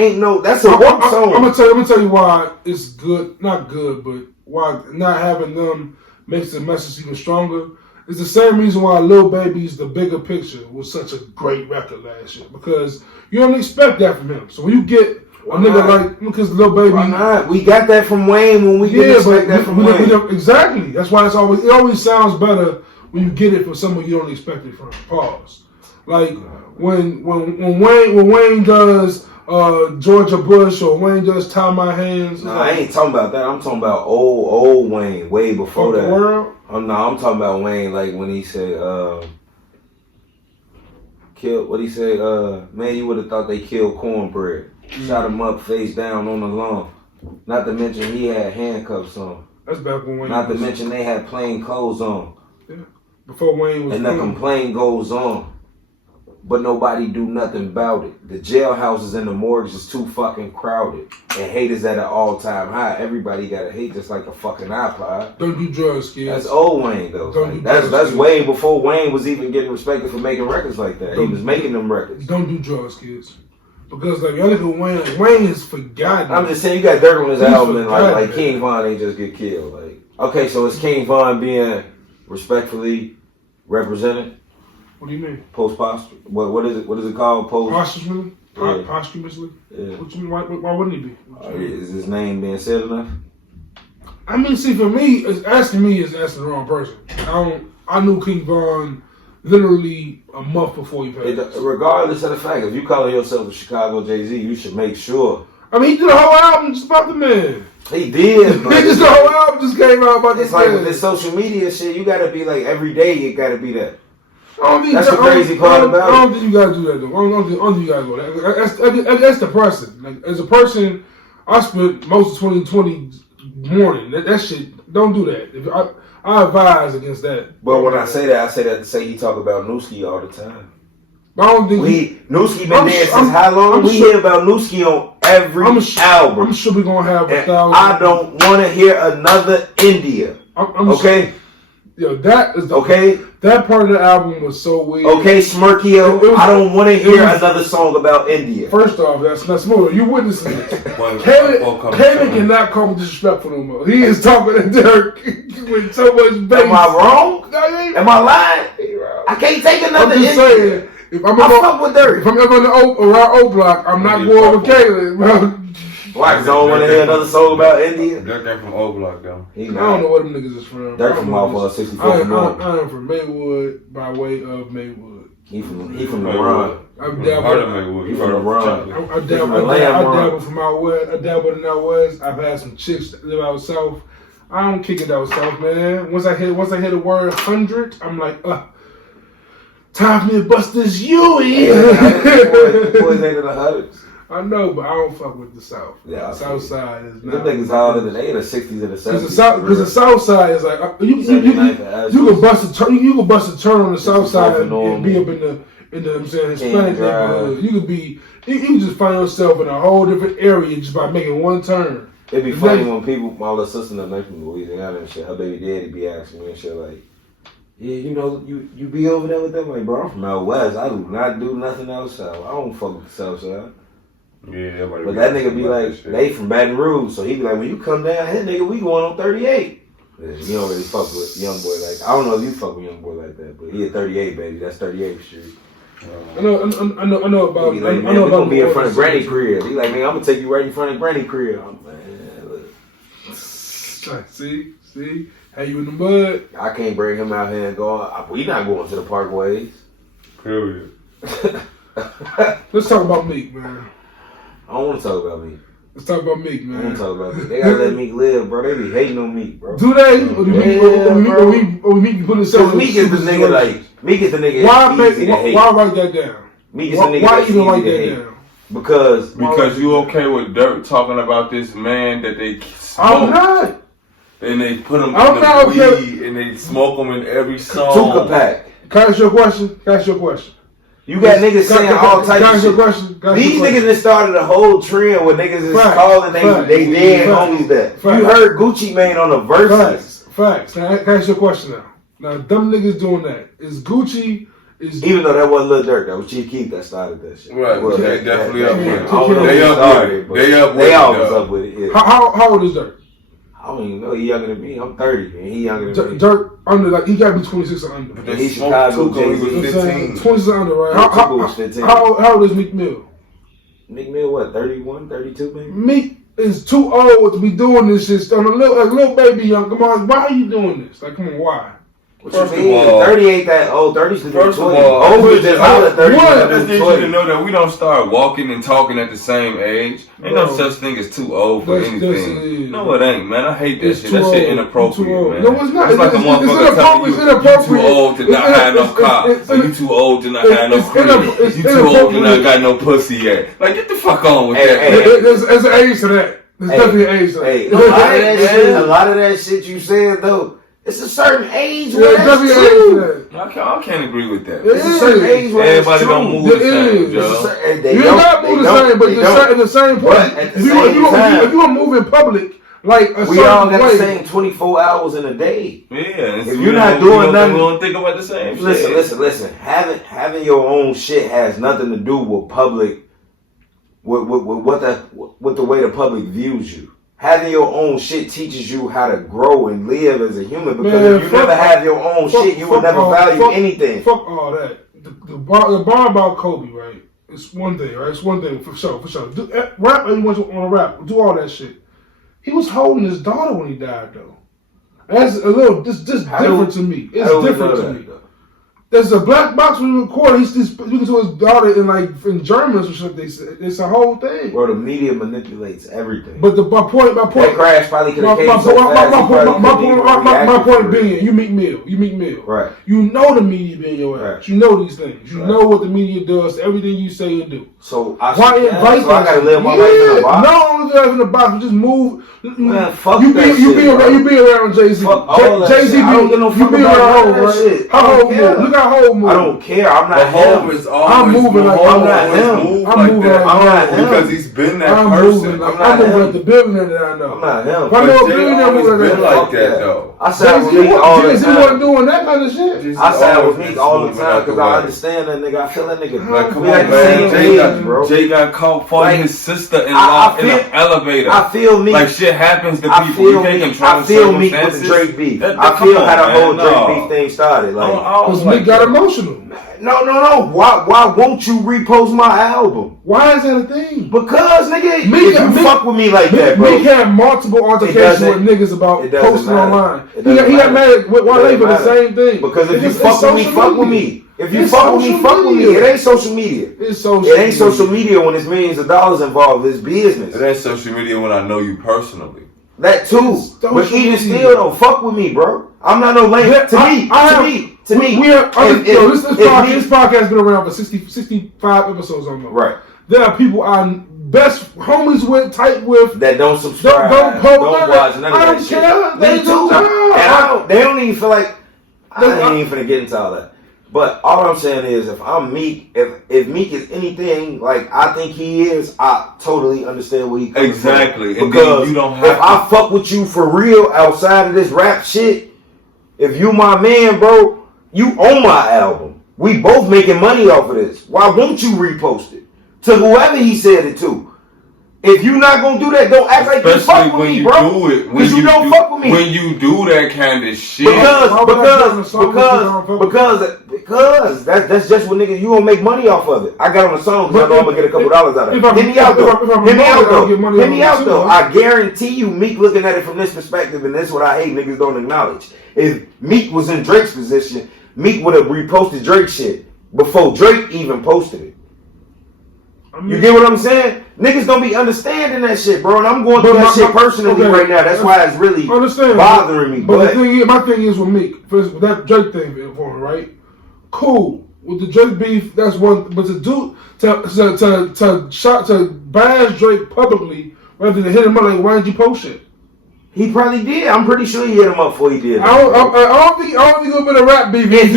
that's a woke song. I'm gonna tell you why it's good, not good, but why not having them makes the message even stronger. It's the same reason why Lil Baby's The Bigger Picture was such a great record last year, because you don't expect that from him. So when you get a nigga like, because Lil Baby, why not? We got that from Wayne when we didn't expect that from Wayne. Exactly. That's why it always sounds better when you get it from someone you don't expect it from. Pause. Like when Wayne does Georgia Bush or Wayne does Tie My Hands. No, I ain't talking about that. I'm talking about old Wayne, way before that. The world? I'm talking about Wayne like when he said what he said, man, you would have thought they killed Cornbread. Shot him up face down on the lawn. Not to mention he had handcuffs on. That's back when Wayne. Not to mention they had plain clothes on. Yeah. Before Wayne was. And the complaint goes on, but nobody do nothing about it. The jailhouses and the morgues is too fucking crowded, and hate is at an all-time high. Everybody gotta hate just like a fucking iPod. Don't do drugs, kids. That's old Wayne though. That's Wayne before Wayne was even getting respected for making records like that. He was making them records. Don't do drugs, kids. Because like y'all look at Wayne is forgotten. I'm just saying you got Dirk on his album and like King Von ain't just get killed. Like okay, so is King Von being respectfully represented? What do you mean? Posthumously? What is it called? Posthumously? Yeah. Posthumously? Yeah. What you mean? Why wouldn't he be? Is his name being said enough? I mean, see, for me, asking the wrong person. I knew King Von literally a month before he passed. Regardless of the fact, if you calling yourself a Chicago Jay-Z, you should make sure. I mean, he did a whole album just about the man. He did, but the whole album just came out about this man. It's like with this social media shit, you gotta be like every day. You gotta be that. That's the crazy part about it. I don't think you gotta do that though. I don't think you gotta go that. That's depressing. Like as a person, I spent most of 2020 mourning. That shit. Don't do that. I advise against that. But when I say that to say he talk about Newski all the time. I don't think Newski been there since how long? We hear about Newski on every album. I'm sure we're gonna have 1,000. I don't want to hear another India. Okay. Yo, that is okay. That part of the album was so weird. Okay, Smurkio. I don't want to hear another song about India. First off, that's not Smooda. You witnessed it. Kaylin cannot call him disrespectful no more. He is talking to Dirk with so much bass. Am I wrong? Am I lying? I can't take another India. Saying, if I'm fuck with Dirk. If I'm ever around O Block, I'm not going with Kaylin, bro. Why? Because I don't want to hear another song about India. Dirk from O Block though. I don't know where them niggas is from. Dirk from off of 64. I am from Maywood by way of Maywood. He from the Run. I'm part of Maywood. He from the Run. I dabble from out west. I dabble in out west. I've had some chicks that live out south. I don't kick it out south, man. Once I hear the word 100, I'm like, time for me to bust this Huey. Boys ain't in the hundreds. I know, but I don't fuck with the South. Yeah, the South Side is not. Them niggas harder than they in the 60s and the 70s. Because the South Side is like you can bust a turn on the South Side and be up in the I'm saying Hispanic neighborhood. You could be you can just find yourself in a whole different area just by making one turn. It'd be funny when people, my little sister that lives from Louisiana and shit, her baby daddy be asking me and shit like, yeah, you know, you be over there with them? Like, bro, I'm from out west. I do not do nothing else south. I don't fuck with the South Side. Yeah, but that nigga be like, they from Baton Rouge, so he be like, when you come down here, nigga, we going on 38. You don't really fuck with young boy like, I don't know if you fuck with young boy like that, but he at 38, baby. That's 38th Street. I know about. He like, man, we gonna be in front of Granny crib. He like, man, I'm gonna take you right in front of Granny crib. I'm man, look. See, had you in the mud. I can't bring him out here and go. We not going to the parkways. Period. Let's talk about Meek, man. I don't want to talk about Meek. Let's talk about Meek, man. I want to talk about Meek. They gotta let Meek live, bro. They be hating on Meek, bro. Do they? Or Meek put himself? Meek is the nigga like. Meek is the nigga. Why write that down? Meek is the nigga. Why even write that down? Because you okay with Dirt talking about this man that they smoke? I'm not. And they put him in the weed and they smoke him in every song. Tuka pack. Can I ask you a question? You got niggas saying all types of shit. These niggas that started a whole trend where niggas is calling they dead homies that. You heard Gucci Mane on the verses. Facts. Now, can I ask you a question now? Now, them niggas doing that. Is Gucci... Even though that wasn't Lil Durk, that was Chief Keef that started that shit. Right, well, they definitely up with it. They always up with it. How old is Durk? I don't even know. He younger than me. I'm 30, and he younger than me. Durk under, like, he gotta be 26 or under. But he's Chicago Jay-Z. 15. 26 or under, right? How old is Meek Mill? Meek Mill, what, 31, 32, maybe? Meek is too old to be doing this shit. On a little baby young. Come on, why are you doing this? Like, come on, why? First of all, 30 ain't that old. 30's the first of all, over just out of 30. I just need you to know that we don't start walking and talking at the same age. Ain't no such thing as too old for anything. No, it ain't, man. I hate that shit. That shit inappropriate, man. No, it's not. It's like a motherfucker telling you too old to not have no car. Or you too old to not have no crib. You too old to not got no pussy yet. Like, get the fuck on with that. There's an age to that. There's definitely an age to that. Hey, a lot of that shit you said, though. It's a certain age where that's true. I can't agree with that. It's a certain age where everybody don't move the same, Joe. You don't move the same, but at the same point, if you want to move in public, like a we all got the same 24 hours in a day. Yeah. If you're not doing nothing, we don't think about the same shit. Listen. Having your own shit has nothing to do with public, with the way the public views you. Having your own shit teaches you how to grow and live as a human. Because if you never have your own shit, you will never value anything. Fuck all that. The bar about Kobe, right? It's one thing, right? It's one thing for sure. Rap, everyone want to rap. Do all that shit. He was holding his daughter when he died, though. That's a little. This different to me. It's different to me. There's a black box we record. He's speaking to his daughter in German or something. They said it's a whole thing. Bro, the media manipulates everything. But my point. That crash probably could have came so fast. My point being, you Meek Mill. Right. You know the media being your ass. Right. You know these things. You know what the media does to everything you say and do. So I gotta live my life in a box. No, don't live in a box. Just move. Man, fuck you that you shit. be around Jay-Z. Jay-Z, you be around Hov, right? How Hov move? Look how Hov move. I don't care. I'm not him. I'm moving like I'm not him. I'm moving like I'm not him because he's been that person. I'm moving like the billionaire that I know. I'm not him. If I know a billionaire moving like that though. I sat with Meek all the time. Jay-Z wasn't doing that kind of shit. I sat with Meek all the time because I understand that nigga. I feel that nigga. Like, come on, man. Jay got caught fighting his sister-in-law in the elevator. I feel Meek. Like shit happens to people. I feel Meek with the Drake beef. I feel how the whole Drake beef thing started. Because Meek got emotional. No. Why won't you repost my album? Why is that a thing? Because nigga, if you fuck with me like that, bro. Meek had multiple altercations with niggas about posting online. He got mad with Wale for the same thing. Because if you fuck with me, fuck with me. If you fuck with me, fuck with me. It ain't social media. It ain't social media when there's millions of dollars involved. It's business. It ain't social media when I know you personally. That too. But even still, don't fuck with me, bro. I'm not no lame. To me. This podcast has been around for 65 episodes almost. Right. There are people I best homies with, tight with, that don't subscribe, don't watch none of that shit. They do. And they don't even feel like I ain't even finna get into all that. But all I'm saying is, if I'm Meek, if Meek is anything like I think he is, I totally understand where he comes exactly. from. Because you don't have if I fuck with you for real outside of this rap shit, if you my man, bro, you own my album. We both making money off of this. Why won't you repost it to whoever he said it to? If you not gonna do that, don't act like you fuck with me, bro. Because you don't fuck with me. When you do that kind of shit. Because that's just what niggas, you gonna make money off of it. I got on the song because I know I'm gonna get a couple dollars out of it. Hit me out though. I guarantee you, Meek looking at it from this perspective, and this is what I hate niggas don't acknowledge. If Meek was in Drake's position, Meek would have reposted Drake shit before Drake even posted it. You get what I'm saying? Niggas don't be understanding that shit, bro. And I'm going through that shit personally right now. That's why it's really bothering me. But my thing is with Meek, that Drake thing for him, right? Cool. With the Drake beef, that's one. But to bash Drake publicly rather than hit him up, like, why didn't you post shit? He probably did. I'm pretty sure he hit him up before he did. I don't think it would have been a rap beef if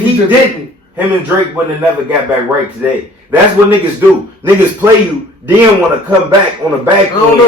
he didn't. Him and Drake wouldn't have never got back right today. That's what niggas do. Niggas play you, then want to come back on the back end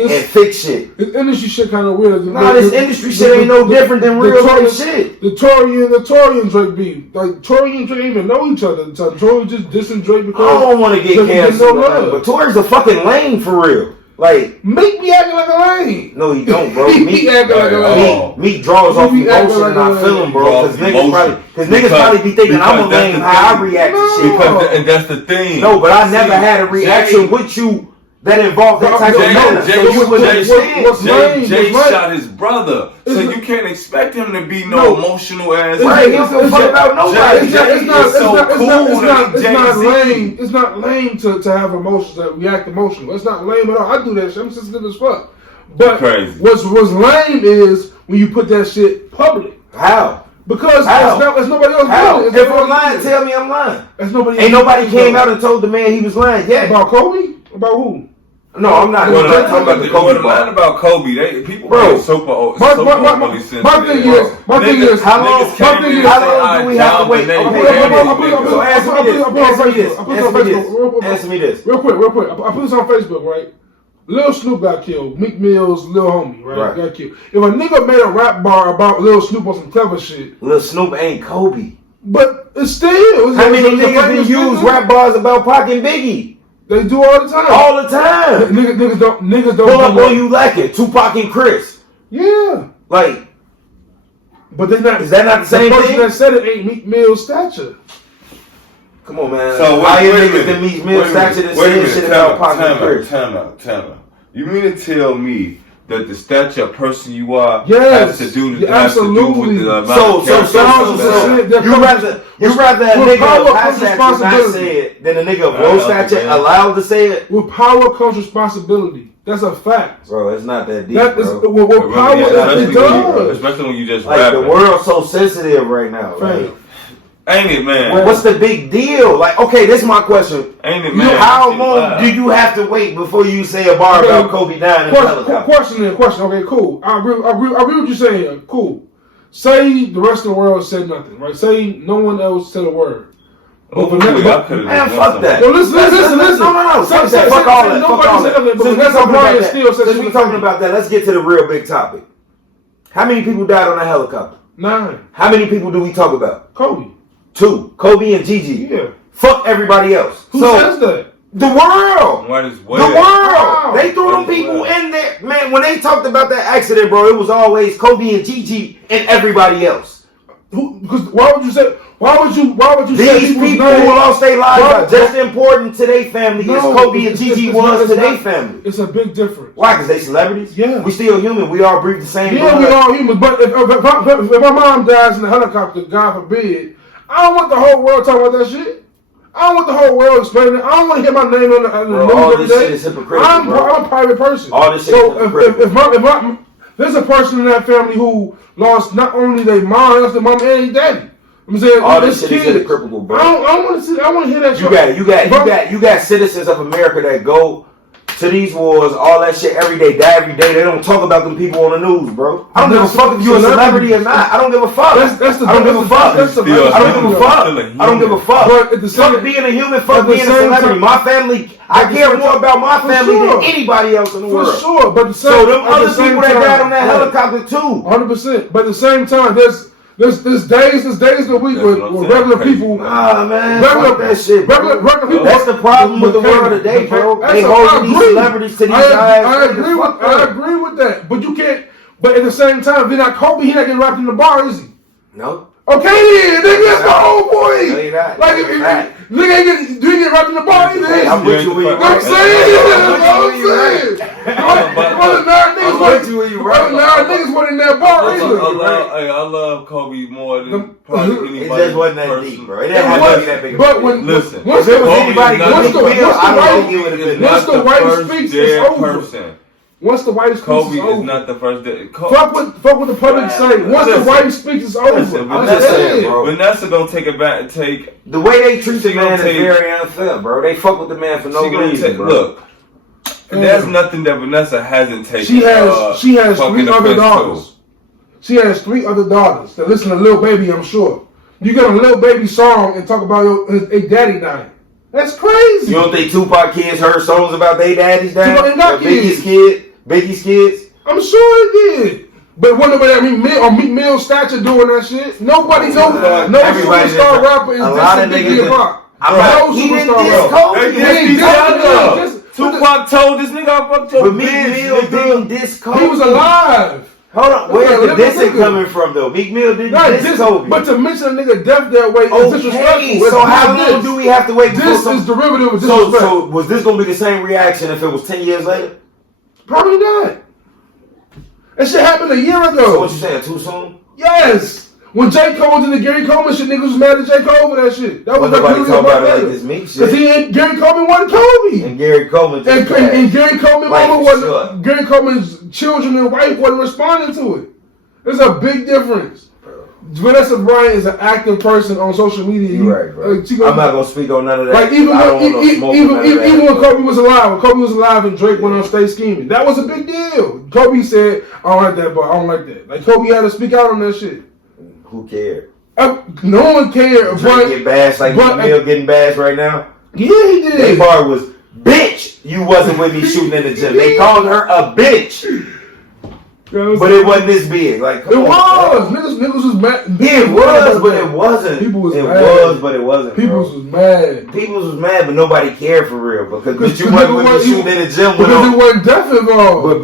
and fix shit. This industry shit kind of weird. This industry shit ain't no different than real life shit. The Tory and Drake beef. Like, Tory and Drake even know each other. Tory just dissing Drake because... I don't want to get canceled, but Tory's a fucking lame for real. Like, Meek be acting like a lame. No, he don't, bro. Meek acting like a lame. Meek draws off emotion and I feel him, bro. Because niggas probably be thinking I'm a lame how I react to shit. And that's the thing. No, but I never had a reaction with you that involved that type of manner. Jay shot his brother, so you can't expect him to be no emotional ass. Right, he don't give a fuck about nobody. It's not lame to have emotions, that react emotional. It's not lame at all. I do that shit. I'm sensitive as fuck. But what's lame is when you put that shit public. How? Because it's nobody else doing it. If I'm lying, tell me I'm lying. Ain't nobody came out and told the man he was lying yet. About Kobe? About who? No, I'm not. Talking about the Kobe. Lying about Kobe. People bro. Super My thing is, how long do we have to wait? Answer me this. Real quick. I put this on Facebook, right? Lil Snoop got killed. Meek Mill's Lil homie, right? Got killed. If a nigga made a rap bar about Lil Snoop on some clever shit, Lil Snoop ain't Kobe. But it's still. How many niggas use rap bars about Pac and Biggie? They do all the time. All the time. Niggas don't. Pull up on You Like It. Tupac and Chris. Yeah. Like. But they're not. Is that not the same thing? The person that said it ain't Meek Mill's stature. Come on, man. So why you niggas than Meek Mill's stature that say shit about Pac and Chris? Time out. You mean to tell me that the stature of person you are has to do with the amount of you rather a nigga of high stature not say it than a nigga of low stature allowed to say it? With power comes responsibility. That's a fact. Bro, it's not that deep, bro. With power, it does. Especially when you just like rapping. The world's so sensitive right now. Like, ain't it, man? Well, what's the big deal? Like, okay, this is my question. Ain't it, man? How long do you have to wait before you say a bar about Kobe dying in a helicopter? Question. Okay, cool. I agree with what you're saying. Cool. Say the rest of the world said nothing, right? Say no one else said a word. Man, fuck that. No, listen. No. Fuck that. Fuck all that. Since we talking about that, let's get to the real big topic. How many people died on a helicopter? 9. How many people do we talk about? Kobe. 2. Kobe and Gigi. Yeah. Fuck everybody else. Who says that? The world. The world. Wow. They threw them people in there. Man, when they talked about that accident, bro, it was always Kobe and Gigi and everybody else. Because why would you say these people who lost their lives are just important to their family as Kobe and Gigi was to their family. It's a big difference. Why? Because they celebrities? Yeah. We still human. We all breathe the same blood. We all human. But if my mom dies in a helicopter, God forbid, I don't want the whole world talking about that shit. I don't want the whole world explaining it. I don't want to hear my name on the news every day. Shit is hypocritical, I'm a private person. All this shit is hypocritical. If there's a person in that family who lost not only their mom, lost their mom and their daddy. I'm saying all this shit is hypocritical, bro. I don't want to see. I want to hear that. You got citizens of America that go to these wars, all that shit every day, die every day. They don't talk about them people on the news, bro. I don't give a fuck if you're a celebrity or not. I don't give a fuck. I don't give a fuck. I don't give a fuck. But at the same, being a human, fuck being a celebrity. My family, I care more about my family than anybody else in the world. For sure, but so them other people that died on that helicopter too. 100%. But at the same time, there's days of the week where regular people. Nah, man. Regular that shit. Regular people. That's the problem with the world today, bro. They hold these celebrities to these guys. I agree with that. But you can't. But at the same time, if you're not Kobe, he's not getting wrapped in the bar, is he? No. Okay, then. Nigga, that's the whole point. No, you're not. Like, if nigga do you get wrapped in the bar either? I'm with you when you're right. I'm saying. Niggas went in that bar either. I love Kobe more than probably anybody. It just wasn't that deep, bro. It didn't have to be that big. But when listen, once the white speaks, it's over. Once the white speaks, Kobe it's over. is not the first. Fuck what the public say. Once the white speaks, it's over. Vanessa gonna take it back. The way they treat the man is very unfair, bro. They fuck with the man for no reason, bro. Look, there's nothing that Vanessa hasn't taken. She has 3 other daughters. She has 3 other daughters that listen to Lil Baby, I'm sure. You get a Lil Baby song and talk about his daddy dying. That's crazy. You don't think Tupac kids heard songs about their daddies dying? Tupac ain't got kids. Biggie's kids? I'm sure he did. But when Meek Mill stature doing that shit, nobody knows. No superstar rapper is dissing Biggie and Pac. He didn't diss Kobe. Tupac told this nigga I fucked your bitch. But Meek Mill didn't diss Kobe. He was alive. Hold on, where's the dissing coming from though? Meek Mill didn't diss Kobe. But to mention a nigga death that way is disrespectful. So how long do we have to wait? This is derivative of disrespect. So was this gonna be the same reaction if it was 10 years later? Probably not. That shit happened a year ago. So what you saying, too soon? Yes. When J. Cole was in the Gary Coleman shit, niggas was mad at J. Cole for that shit. That was nobody talking about it like this Meek shit. Because Gary Coleman wanted Kobe. And Gary Coleman and Gary Coleman Gary Coleman's children and wife wasn't responding to it. There's a big difference. Vanessa Bryant is an active person on social media. You're right, bro. I'm not gonna speak on none of that. Like even when Kobe was alive and Drake went on Stay Scheming, that was a big deal. Kobe said, "I don't like that, but I don't like that." Like Kobe had to speak out on that shit. Who cared? No one cared. Drake get bashed like Meek Mill getting bashed right now. Yeah, he did. They bar was, "Bitch, you wasn't with me shooting in the gym." They called her a bitch. But it wasn't this big. Like it was. Niggas was mad. It was, but it wasn't. People was mad. It was, but it wasn't. People was mad. People was mad, but nobody cared for real because you wasn't with me shooting in the gym. Because it wasn't death involved.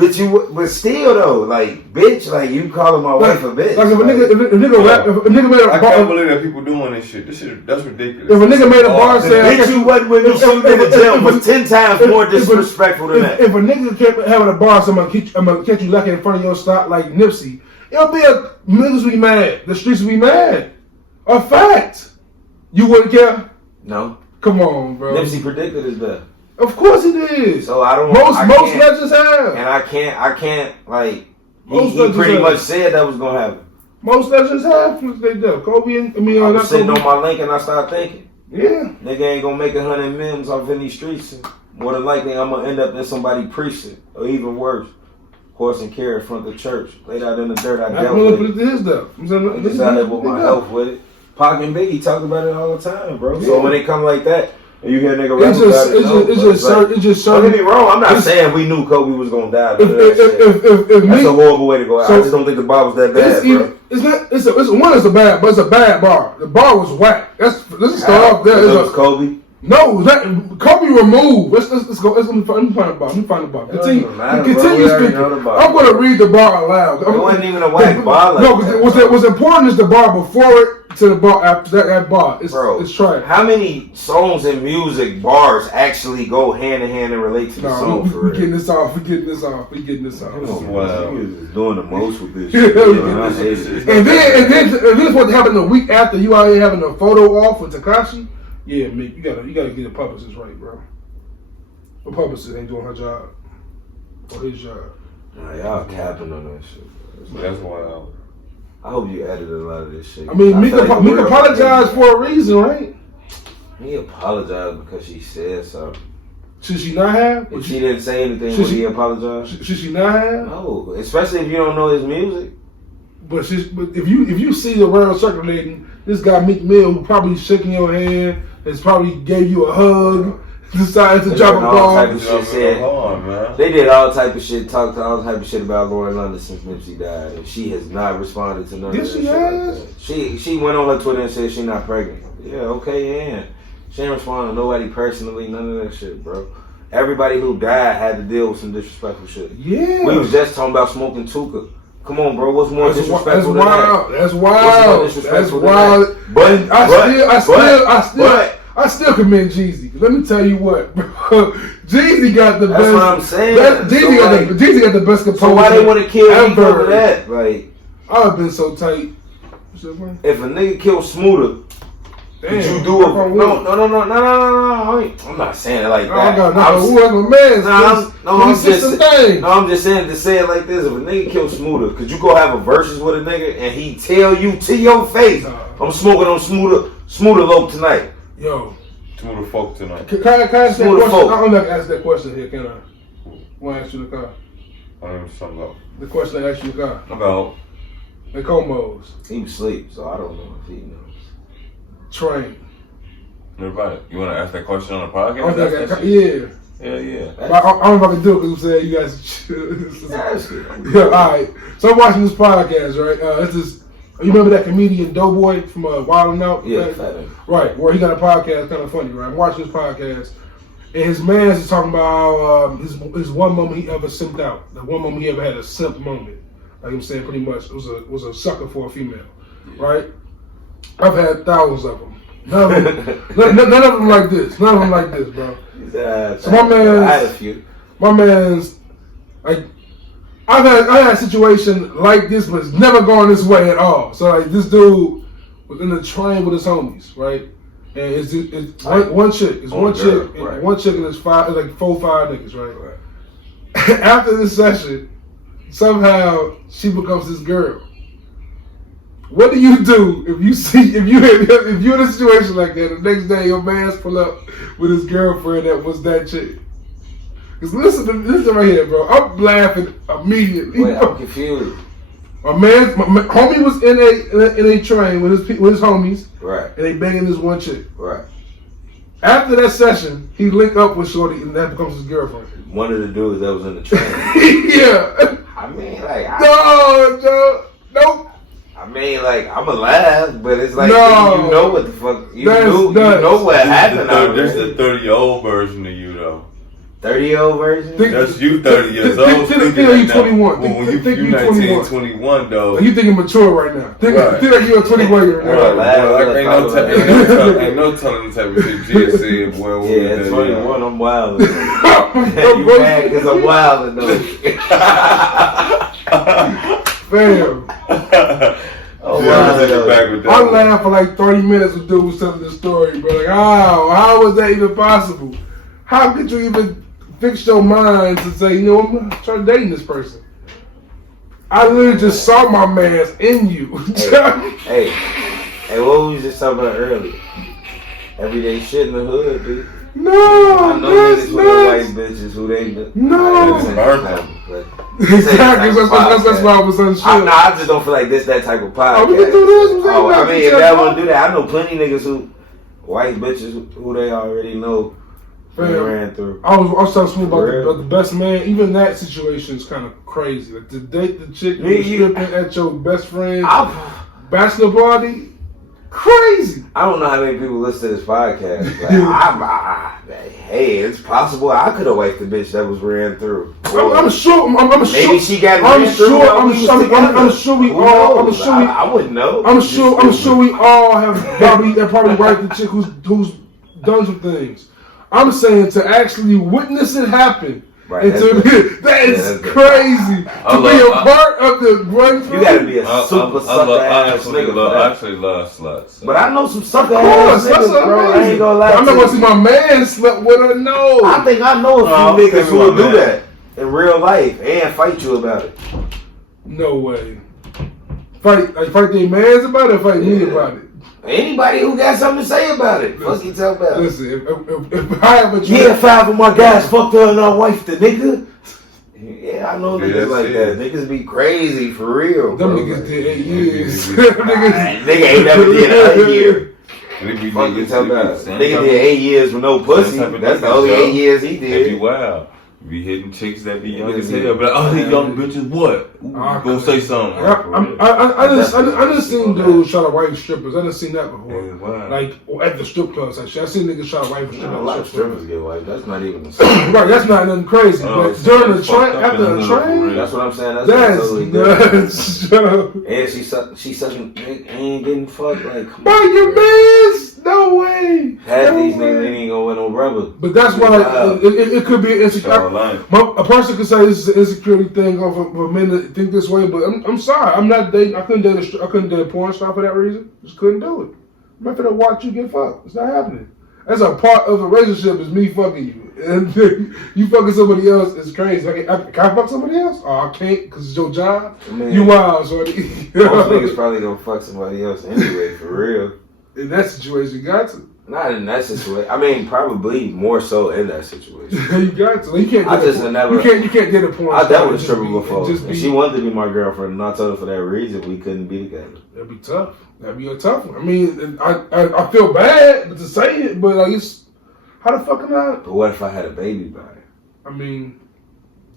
But still though, like bitch, like you calling my wife a bitch. Like if a nigga made a bar, I can't believe that people doing this shit. That's ridiculous. If a nigga made a bar saying, "Bitch, you wasn't with me shooting in the gym," was 10 times more disrespectful than that. If a nigga kept having a bar, I'm gonna catch you lacking in front of your stop like Nipsey. It'll be niggas be mad. The streets will be mad. A fact. You wouldn't care? No. Come on, bro. Nipsey predicted his death. Of course he did. So I don't. Most legends have. And I can't like. He pretty much said that was gonna happen. Most legends have since they death. Kobe and I was sitting on my link and I started thinking. Yeah. Nigga ain't gonna make 100 millions off in these streets. More than likely, I'm gonna end up in somebody preaching or even worse. Horse and carrot in front of the church. Laid out in the dirt, I dealt with it. His stuff. I'm just out there with my health with it. Pac and Biggie talk about it all the time, bro. Yeah. So when they come like that, and you hear nigga rap about it, it's just don't get me wrong. I'm not saying we knew Kobe was gonna die. That's a horrible way to go out. I just don't think the bar was that bad, bro. It's a bad, but it's a bad bar. The bar was whack. Let's start off there. It was Kobe. No, Kobe removed. Let's go. Let me find the bar. Continue speaking. I'm gonna read the bar aloud. It wasn't even a whack bar. No, what's important is the bar before it to the bar after that bar. It's trash. How many songs and music bars actually go hand in hand and relate to the song? We're getting this off. We're getting this off. Wow, he was doing the most with this. And then what happened a week after you out here having a photo off with Tekashi. Yeah, Mick, you gotta get the publicist right, bro. The publicist ain't doing her job or his job. Y'all capping on that shit. That's wild. I hope you edited a lot of this shit. I mean, Meek apologized for a reason, right? He apologized because she said something. Should she not have? If she didn't say anything when he apologized? Should she not have? No, especially if you don't know his music. But if you see the world circulating, this guy Meek Mill, who probably shaking your hand, has probably gave you a hug, decided to drop a bomb. They did all type of shit, talked all type of shit about Lauren London since Nipsey died, and she has not responded to none of that shit. Like that. She went on her Twitter and said she's not pregnant. Yeah, okay, and she ain't responding to nobody personally, none of that shit, bro. Everybody who died had to deal with some disrespectful shit. Yeah. We was just talking about smoking Tuka. Come on, bro. What's more disrespectful than that? That's wild. That's wild. But I still commend Jeezy. Let me tell you what, bro. Jeezy got the best. That's what I'm saying. Jeezy got the best composer. So why they want to kill me over that? Like, I would have been so tight. If a nigga killed Shmurda, could you do a no? I'm not saying it like that. I'm just saying to say it like this. If a nigga killed Shmurda, could you go have a versus with a nigga and he tell you to your face, I'm smoking on Shmurda Lope tonight. Yo. Shmurda folk tonight. Can I ask that question? I'm not gonna ask that question here, can I? Want to ask you the car? I don't know something about. The question I asked you the car. About? The Comos. He was asleep, so I don't know if he knows. Train. Everybody, you want to ask that question on the podcast? Yeah. Yeah. I don't know if I can do it because I'm saying you guys. Yeah, all right. So I'm watching this podcast, right? It's this. You remember that comedian Doughboy from Wild 'N Out? Yeah. Right, where he got a podcast, kind of funny, right? I'm watching this podcast, and his man is talking about his one moment he ever simped out. The one moment he ever had a simp moment. Like I'm saying, pretty much, it was a sucker for a female, right? I've had thousands of them. None of them like this. None of them like this, bro. So my man's like, I had a situation like this, but it's never gone this way at all. So like, this dude was in the train with his homies, right? And it's one chick. It's one chick, and one chick, and it's like 4 or 5 niggas, right? After this session, somehow she becomes this girl. What do you do if you're in a situation like that? The next day, your man's pull up with his girlfriend that was that chick. Cause listen right here, bro. I'm laughing immediately. Wait, I'm confused. My homie was in a train with his homies, right? And they banging this one chick, right? After that session, he linked up with Shorty, and that becomes his girlfriend. One of the dudes that was in the train. Yeah. I mean, like, no, Joe, nope. I mean, like, I'm alive, but it's like, you know what the fuck, you know what happened. There's the 30-year-old version of you, though. 30-year-old version? That's you 30 years old. Think like you 21. You 19, 21, though. You thinking mature right now. Think like you're a 21-year-old. Ain't no telling the type of shit G said, boy. Yeah, at 21, I'm wild. You mad because I'm wild enough. Fam. I laughed for like 30 minutes with dude was telling this story, bro. Like, how was that even possible? How could you even fix your mind to say, you know, I'm gonna start dating this person? I literally just saw my man's in you. hey, what we was just talking about earlier? Everyday shit in the hood, dude. No, I know niggas who the white bitches who they no. Exactly, that's why I was unsure. I just don't feel like this that type of podcast. Oh, we can do this. I mean, if I want to do that, I know plenty niggas who white bitches who they already know. Ran through. I was telling Smooda about the best man. Even that situation is kind of crazy. Like to date the chick who was stripping at your best friend's bachelor party. Crazy. I don't know how many people listen to this podcast. Like, hey, it's possible I could have wiped the bitch that was ran through. I'm sure. Maybe she got ran through. I'm sure we all. I wouldn't know. I'm sure we all have probably wiped the chick who's done some things. I'm saying to actually witness it happen. Right, that is crazy. To be a part of the run through. You gotta be a super sucker ass nigga. I actually love sluts. But I know some sucker ass niggas, bro. I ain't gonna lie. I'm not gonna see my man slept with her. No. I think I know a few niggas who will do that in real life and fight you about it. No way. Fight their mans about it or fight me about it? Anybody who got something to say about it. Fuck you talk about it. Listen, if I have a yeah, 5 of my guys fucked her and our wife, the nigga. Yeah, I know niggas like that. Niggas be crazy for real. Them bro. niggas did 8 years. Nigga ain't never did a year. Fuck you talking about? Nigga did 8 years with no pussy. That's the only 8 years he did. That'd be wild. Be hitting chicks that be young as hell, but oh, these young bitches, what? Go say something. I done seen dudes try to wife strippers. I done seen that before. Wow. Like at the strip clubs, actually. I seen niggas try to wife strippers. A lot of strippers get wiped. That's not even the same. Right, that's not nothing crazy. But during the train, after the train, that's what I'm saying. That's totally nuts. And she sucking dick, ain't getting fucked. Like, come by on, your mans? No way. Half these niggas ain't gonna wear no rubber. But that's why it could be insecure. A person could say this is an insecurity thing for men to think this way, but I'm sorry. I'm not dating. I couldn't date a porn star for that reason. Just couldn't do it. I'm not gonna watch you get fucked. It's not happening. That's a part of a relationship is me fucking you. And you fucking somebody else is crazy. Can I fuck somebody else? Oh, I can't because it's your job. Man, you wild, shorty. Most niggas probably gonna fuck somebody else anyway, for real. In that situation, you got to. Not in that situation. I mean, probably more so in that situation. You got to. You can't. You can't get a porn. I dealt with a stripper before. And she wanted to be my girlfriend, and I told her for that reason we couldn't be together. That'd be tough. That'd be a tough one. I mean, I feel bad to say it, but like it's how the fuck am I? But what if I had a baby by her? I mean,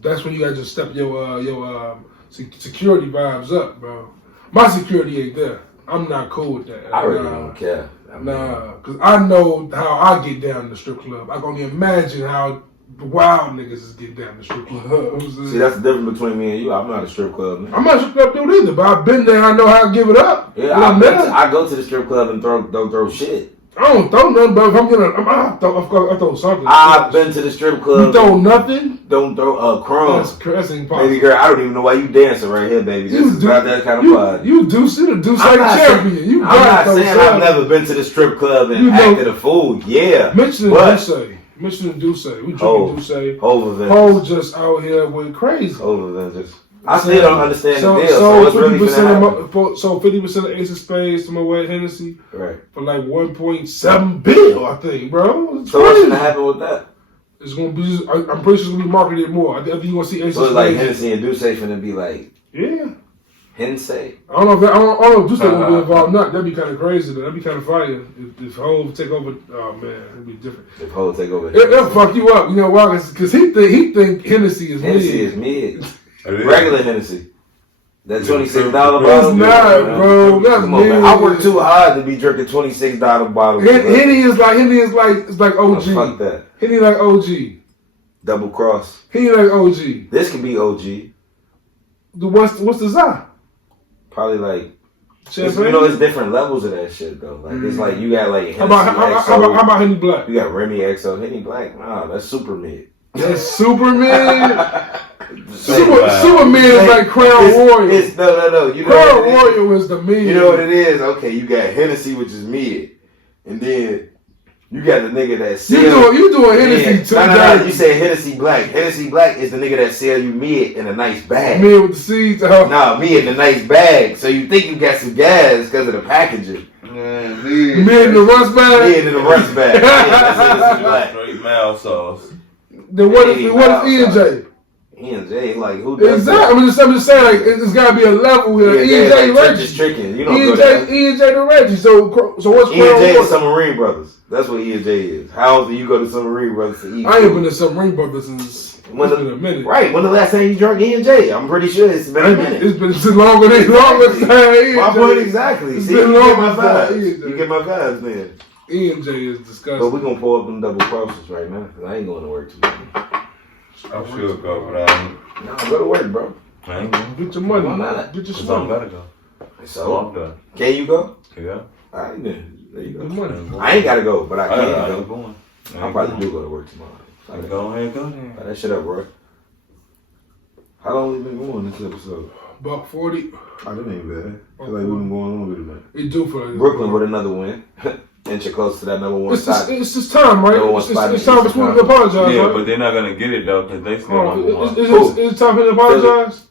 that's when you gotta just step your security vibes up, bro. My security ain't there. I'm not cool with that. I really don't care. Because I know how I get down in the strip club. I can only imagine how the wild niggas is getting down in the strip club. See, that's the difference between me and you. I'm not a strip club man. I'm not a strip club dude either, but I've been there. I know how to give it up. Yeah, I go to the strip club and don't throw shit. I don't throw nothing, but if I'm gonna, I throw something. I've been to the strip club. You throw nothing? Don't throw crumbs. That's impossible. Baby girl, I don't even know why you dancing right here, baby. This is not that kind of party. You do champion. I'm not saying I've never been to the strip club and acted a fool. Yeah. Mention and Duce. We drinking Duce. Hov just out here went crazy. I still don't understand the deal. So what's really gonna so 50% of Ace of Spades to my Wet Hennessy, right? For like 1.7 billion, I think, bro. So what's gonna happen with that? It's gonna be. I'm pretty sure it's gonna be marketed more. I think you gonna see Ace of Spades. So it's like Hennessy and Duce finna be like, yeah. Hennessy. I don't know if Duce gonna be involved. Not that'd be kind of crazy. That'd be kind of fire if Hov take over. Oh man, it'd be different. If Hov take over, it'll fuck you up. You know why? Because he think Hennessy is mid. Regular Hennessy. That $26 bottle. It's not, bro. That's come on, man. I work too hard to be drinking $26 bottles. Henny is like OG. Fuck that. Henny like OG. Double cross. Henny like OG. This could be OG. What's the Zah? Probably like. Champagne? It's different levels of that shit though. Like it's like you got like. How about Henny Black? You got Remy XO. Henny Black. Nah, that's super mid. That's super mid. Superman is like Crown Royal. No. You know Crown Royal is the mid. You know what it is? Okay, you got Hennessy, which is mid, and then you got the nigga that sells. You doing Hennessy too? No. You say Hennessy Black. Hennessy Black is the nigga that sell you mid in a nice bag. Mid with the seeds. Nah, mid in a nice bag. So you think you got some gas because of the packaging. Mid in the rust bag. Mid in the rust bag. Yeah, straight mouth sauce. Then what is E&J? E&J, like who does exactly. I'm just saying, like it's got to be a level here. E&J like Reggie. Tricking. You don't E&J to Reggie. So what's E&J is Submarine Brothers. That's what E&J is. How often you go to Submarine Brothers to eat? I ain't been to Submarine Brothers since been a minute. Right. When the last time you drank E&J? I'm pretty sure it's been a minute. It's been longer time. My point exactly. See, you get my vibes. You get my vibes, man. E&J is disgusting. But we're going to pull up them double crosses right now. Because I ain't going to work tomorrow. I should go, but I ain't. No, go to work, bro. I ain't going. Get your money. Why not? Get your Cause money. I'm gotta go. So I'm done. Can you go? Yeah. All right, then. There you go. Good money. I ain't got to go, but I can go. go. I probably do go to work tomorrow. Go ahead, go then. That shit up, bro. How long we been going this episode? About 40. I didn't ain't bad. I feel like we've been going on with it, man. It do for Brooklyn with another win. Inch close to that number one spot. It's just time, right? It's time for Smooda to apologize, yeah, right? but they're not going to get it, though, because they still number one. It's time for them to apologize?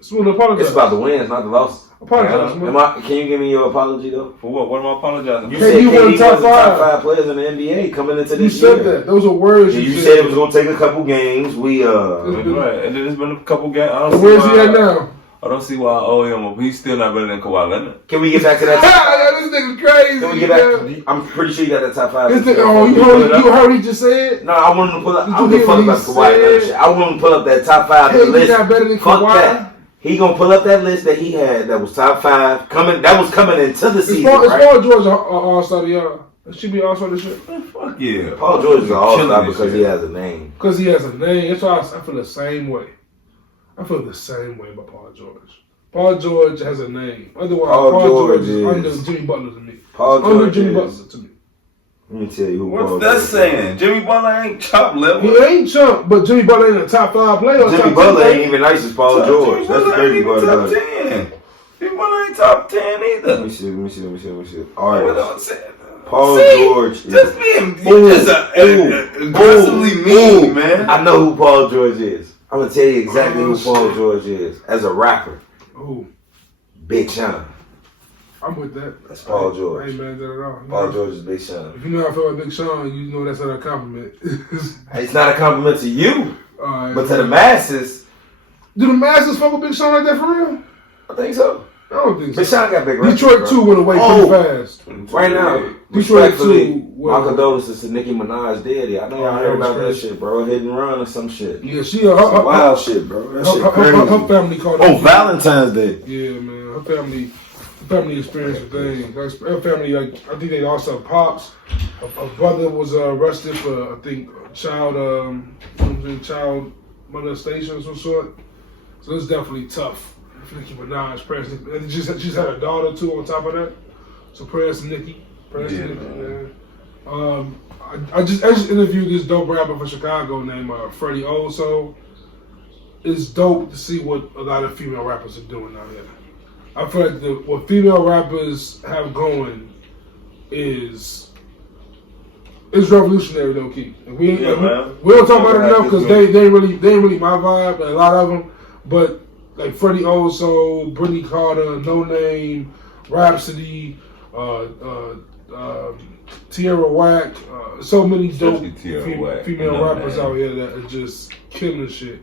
Smooda, apologize. It's about the wins, not the losses. Apologize, Smooda. Can you give me your apology though? For what? What am I apologizing? You said KD was the top 5 players in the NBA coming into this year. You said that. Those are words. Yeah, you said it was gonna take a couple games. Right, and then it's been a couple games. Where's he at now? I don't see why I owe him. He's still not better than Kawhi Leonard. Can we get back to that? This nigga's crazy. Can we get back? I'm pretty sure you got that top 5. You heard he just said? No, I want him to pull up. I don't give a fuck about Kawhi Leonard shit. I want him to pull up that top 5 list. He's not better than Fuck Kawhi. that. He gonna pull up that list that he had that was top 5 coming. That was coming into the season. Is Paul George an all-star to y'all? Should be all-star this shit. Fuck yeah. Paul George is an all-star because he has a name. Because he has a name. That's why I feel the same way. I feel the same way about Paul George. Paul George has a name. Otherwise, Paul George is under Jimmy Butler to me. Paul George under Jimmy Butler to me. Let me tell you who. What's that saying? Jimmy Butler ain't chump level. He ain't chump, but Jimmy Butler ain't a top 5 player. Jimmy Butler ain't even nice as Paul George. That's the crazy part about it. Top 10. Jimmy Butler ain't top 10 either. Let me see. All right. What I'm saying. Paul George. Just being aggressively mean, man. I know who Paul George is. I'm gonna tell you exactly who Paul George is as a rapper. Who? Big Sean. I'm with that. That's Paul George. I ain't mad at that at all. Paul George is Big Sean. If you know how I feel about Big Sean, you know that's not a compliment. It's not a compliment to you, right, but to the masses. Do the masses fuck with Big Sean like that for real? I think so. I don't think so. Big Sean got big records. Detroit 2 went away pretty fast. Right now, Detroit 2. My condolences to Nicki Minaj daddy. I know y'all heard about that shit, bro. Hit and run or some shit. Yeah, she some wild shit, bro. That shit crazy. Her family called her. Valentine's Day. Yeah, man. Her family experienced a thing. Her family, like, I think they lost her pops. Her brother was arrested for, I think, child molestation of some sort. So it's definitely tough. Nicki Minaj, prayers. And she's had a daughter too on top of that. So prayers to Nicki. Prayers to Nicki, man. I just interviewed this dope rapper from Chicago named Freddie Oso. It's dope to see what a lot of female rappers are doing out here. I feel like what female rappers have going is revolutionary, low key. We don't talk about it enough because they ain't really my vibe. A lot of them, but like Freddie Oso, Brittany Carter, No Name, Rhapsody, Tierra Whack, so many dope female rappers out here that are just killing shit.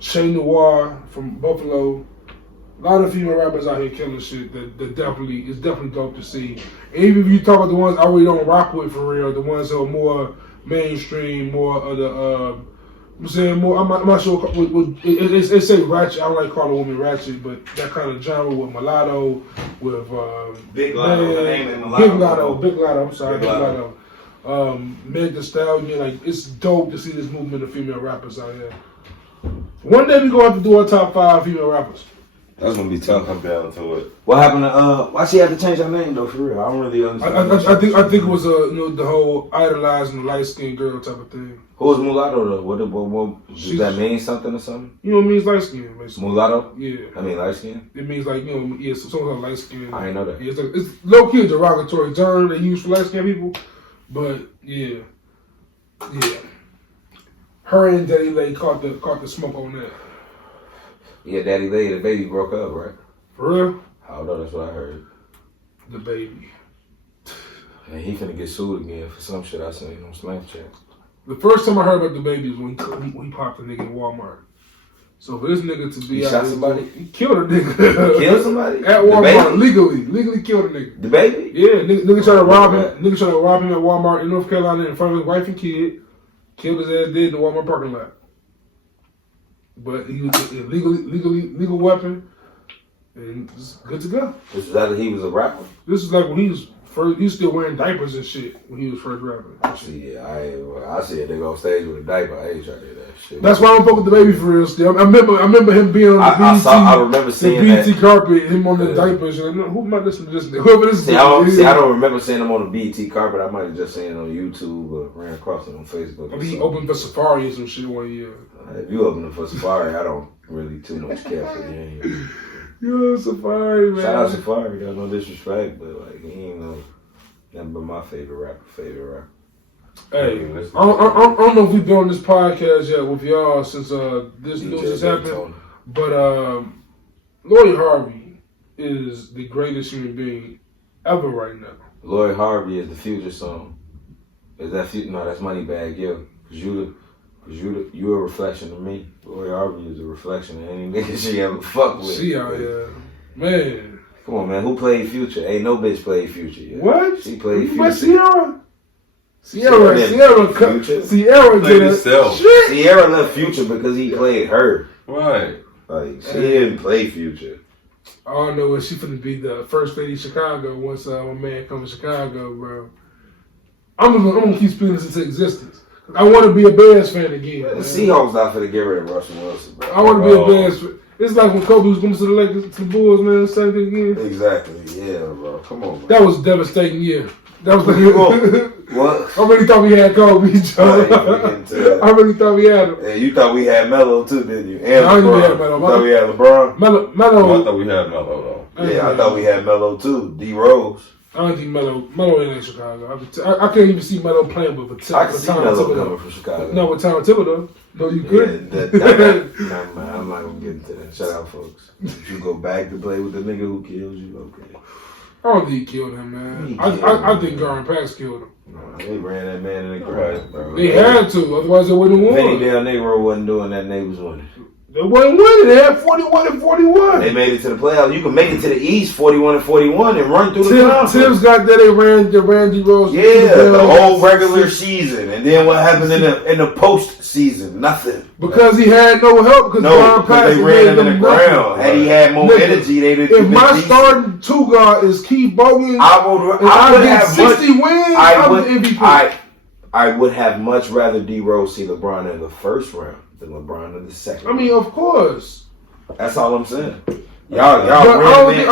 Che Noir from Buffalo. A lot of female rappers out here killing shit that definitely is definitely dope to see. And even if you talk about the ones I really don't rock with for real, the ones that are more mainstream, more of the I'm saying more. I'm not sure. It say ratchet. I don't like calling women ratchet, but that kind of genre with Mulatto, with Big Lotto. Her name is Mulatto. Big Lotto. I'm sorry, Big Lotto. Meg Thee Stallion. Like, it's dope to see this movement of female rappers out here. One day we gonna have to do our top 5 female rappers. That's gonna be tough. Come down to it. What happened to why she had to change her name though? For real, I don't really understand. I think it was the whole idolizing the light skinned girl type of thing. Who was Mulatto though? What does that mean? Something or something? You know, it means light skin basically. Mulatto? Yeah. I mean light skin. It means like someone light skin. I ain't know that. Yeah, it's low key a derogatory term they use for light skinned people, but yeah. Her and Daddy Lay caught the smoke on that. Yeah, Daddy Lay, the baby broke up, right? For real? I don't know, that's what I heard. The baby. And he finna get sued again for some shit I seen on Snapchat. The first time I heard about the baby was when he popped a nigga in Walmart. So for this nigga to be he shot somebody? He killed a nigga. Killed somebody? At Walmart, legally killed a nigga. The baby? Yeah, nigga tried to rob him. Nigga tried to rob him at Walmart in North Carolina in front of his wife and kid. Killed his ass dead in the Walmart parking lot. But he was a legal weapon, and it's good to go. This is after he was a rapper? This is like when he was still wearing diapers and shit when he was first rapping. See, I see a nigga on stage with a diaper. I ain't trying to do that shit. That's why I don't fuck with the baby for real. Still, I remember him being on the BET. I remember seeing the BET carpet, him on the diapers. Like, who am I listening to this nigga? Whoever this I don't remember seeing him on the BET carpet. I might have just seen it on YouTube or ran across it on Facebook. I think he opened for Safari or some shit one year. If you open it for Safari, I don't really too much care for the game. Yo, Safari, man. Shout out Safari, got no disrespect, but like he ain't nothing but my favorite rapper. Hey, I don't know if we've been on this podcast yet with y'all since this news has happened, But Lloyd Harvey is the greatest human being ever right now. Lloyd Harvey is the Future song. Is that Future? No, that's Moneybagg Yo. You a reflection of me. Lloyd Harvey is a reflection of any nigga she ever fuck with. She out here, man. Come on, man. Who played Future? Ain't no bitch played Future yet. What? She played Future. But Sierra did herself. Sierra left Future because he played her. Right. Like, she didn't play Future. All I know is she finna be the first lady of Chicago once my man comes to Chicago, bro. I'm gonna keep speaking this into existence. I want to be a Bears fan again. The Seahawks out for to get rid of Russell Wilson, bro. I want to be a Bears fan. It's like when Kobe was going to the Lakers, to the Bulls, man. Same thing again. Exactly. Yeah, bro. Come on, man. That was a devastating year. That was what? I really thought we had Kobe, Joe. I really thought we had him. Hey, you thought we had Melo too, didn't you? I And didn't LeBron. have Melo. You thought we had LeBron? Melo. I thought we had Melo though. Yeah, I thought we had Melo too. D Rose. I don't think Melo ain't in Chicago. I can't even see Melo playing with I can see Melo coming from Chicago. No, with Tom Thibodeau. No, you couldn't. Nah, man, I'm not gonna get into that. Shout out, folks. If you go back to play with the nigga who kills you, okay. I don't think he killed him, man. I think Garden Pax killed him. No, they ran that man in the ground, bro. They had to, otherwise they wouldn't have won. Vinny Del Negro wasn't doing that, and they was winning. They wasn't winning. They had 41-41. They made it to the playoffs. You can make it to the East 41-41 and run through the conference. Tim's got that. They ran D-Rose. Yeah, the whole regular season, and then what happened in the postseason? Nothing. Because he had no help. Because they ran him in the ground. Had he had more energy, they would. If my starting two guard is Keith Bogan, I would have 60 wins. I would have much rather D-Rose see LeBron in the first round than LeBron in the second. I mean, of course. That's all I'm saying. Y'all. But I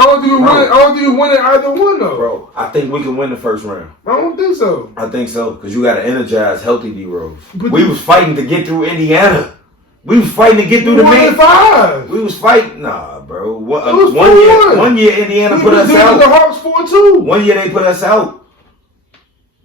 don't think we winning either one though. Bro, I think we can win the first round. I don't think so. I think so because you got to energize healthy D-Rose. We was fighting to get through Indiana. We was fighting to get through the main 5. We was fighting. Nah, bro. One year Indiana put us out. The Hawks 4-2. One year they put us out.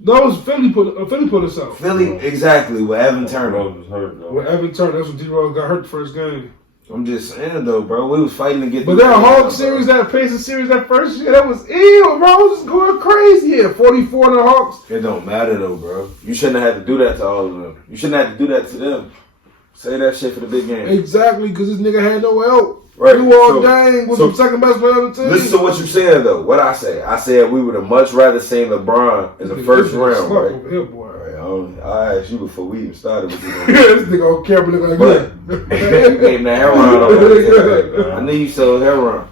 No, it was Philly put us out. Philly, exactly, with Evan Turner. Was hurt, though. With Evan Turner, that's when D-Rose got hurt the first game. I'm just saying, though, bro. We was fighting to get But that Hawks series, that Pacers series, that first year, that was ill, bro. I was just going crazy here. 44 in the Hawks. It don't matter, though, bro. You shouldn't have had to do that to all of them. You shouldn't have to do that to them. Say that shit for the big game. Exactly, because this nigga had no help. Right. You all dang was the second best player on the team. Listen to what you said, though. What I say? I said we would have much rather seen LeBron in the first round, right? Here, boy. I asked you before we even started with this. This nigga on camera look like that. Gave him that heroin. I knew you sold heroin.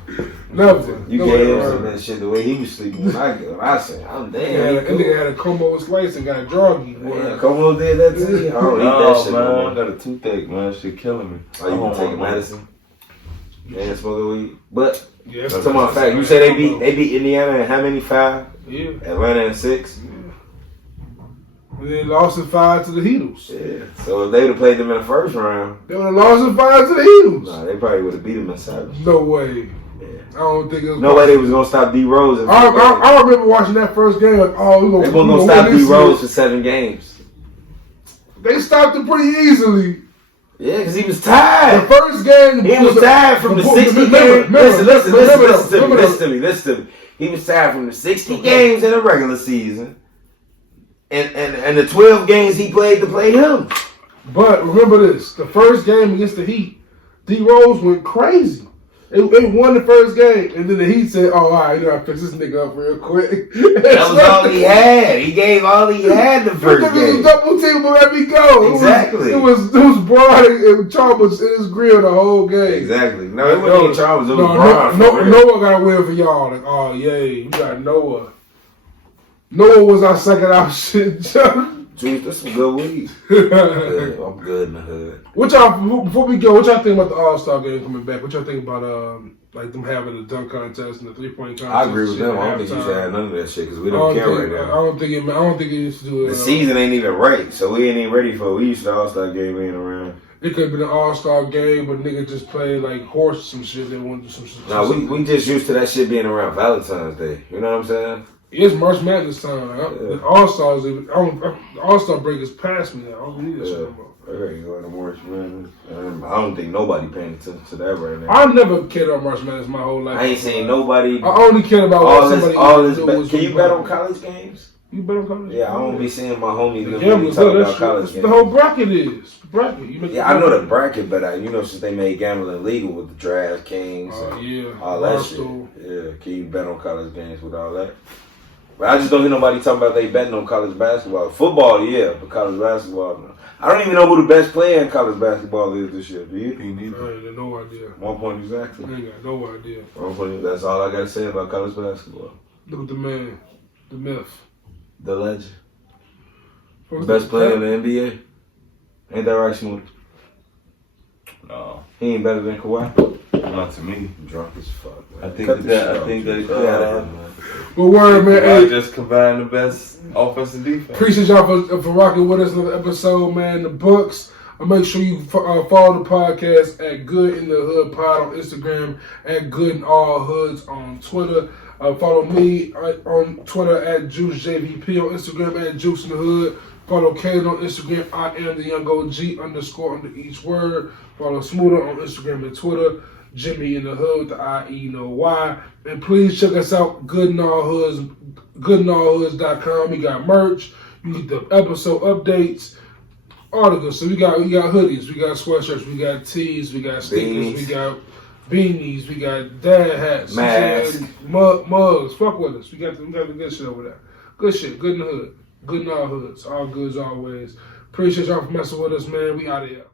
Nothing. You gave him some of that shit the way he was sleeping when I said, I'm damn. That nigga had a combo slice and got a druggy. Yeah, Como did that to you? I don't eat that shit, man. man. I got a toothache, man. Shit killing me. Oh, you been taking medicine? Yeah, smoking weed. But yeah, talking about fact, you say they beat Indiana in how many? 5? Yeah. Atlanta in 6. Yeah. And they lost in 5 to the Heatles. Yeah. So if they would have played them in the first round, they would have lost in 5 to the Heatles. Nah, they probably would have beat them in 7. No way. Yeah. I don't think it was. No way they was gonna stop D Rose. I remember watching that first game. Like, oh, they wasn't gonna stop D Rose for 7 games. They stopped him pretty easily. Yeah, because he was tired. The first game, he was tired from the 60 games. Listen to me. He was tired from the 60 games in the regular season, and the 12 games he played to play him. But remember this: the first game against the Heat, D Rose went crazy. They won the first game, and then the Heat said, "Oh, all right, you gotta fix this nigga up real quick." That was all he had. He gave all he had the first game. It was double team every go. Exactly. It was Broad and Chalmers in his grill the whole game. Exactly. No, it wasn't Chalmers. It was Broad. Noah got a win for y'all. Like, oh yay, you got Noah. Noah was our second option. Dude, that's some good weed. I'm good in the hood. Before we go, what y'all think about the All-Star game coming back? What y'all think about like them having the dunk contest and the 3-point contest? I agree with them. I don't think you should have none of that shit because we don't care right now. I don't think it used to do it. The season ain't even right, so we ain't even ready for it. We used to All-Star game ain't around. It could have been an All-Star game, but niggas just played like horse some shit. They want to do some shit. Nah, we just used to that shit being around Valentine's Day. You know what I'm saying? It's March Madness time. The All-Stars, All-Star break is past me now. I don't need this shit no more. There you go, the March Madness. I don't think nobody paying attention to that right now. I never cared about March Madness my whole life. I ain't seen nobody. I only cared about what somebody Can you bet on college games? You bet on college? Yeah, I don't be seeing my homies talk about college games. The whole bracket is. I know the bracket, but since they made gambling legal with the Draft Kings and all that shit. Yeah, can you bet on college games with all that? But I just don't hear nobody talking about they betting on college basketball. Football, yeah, but college basketball, no. I don't even know who the best player in college basketball is this year. Do you? I ain't got no idea. 1 point exactly. I ain't got no idea. 1 point. That's all I got to say about college basketball. Look at the man, the myth, the legend, best player in the NBA. Ain't that right, Shmurda? No, he ain't better than Kawhi. Not to me. Drunk as fuck. Man. I think that it could have. But word, man. Hey, just combine the best offensive defense. Appreciate y'all for rocking with us another episode, man. The books. Make sure you follow the podcast at Good in the Hood Pod on Instagram, at Good in All Hoods on Twitter. Follow me on Twitter at JuiceJVP, on Instagram at Juice in the Hood. Follow Kaylin on Instagram, I am the young OG _ under each word. Follow Smooda on Instagram and Twitter. Jimmy in the Hood, the I-E, no Y. And please check us out, goodinallhoods.com. We got merch. You get the episode updates. All the good. So we got hoodies, we got sweatshirts, we got tees, we got stickers, we got beanies, we got dad hats, masks, mugs. Fuck with us. We got the good shit over there. Good shit. Good in the hood. Good in all hoods. All goods always. Appreciate y'all for messing with us, man. We out of here.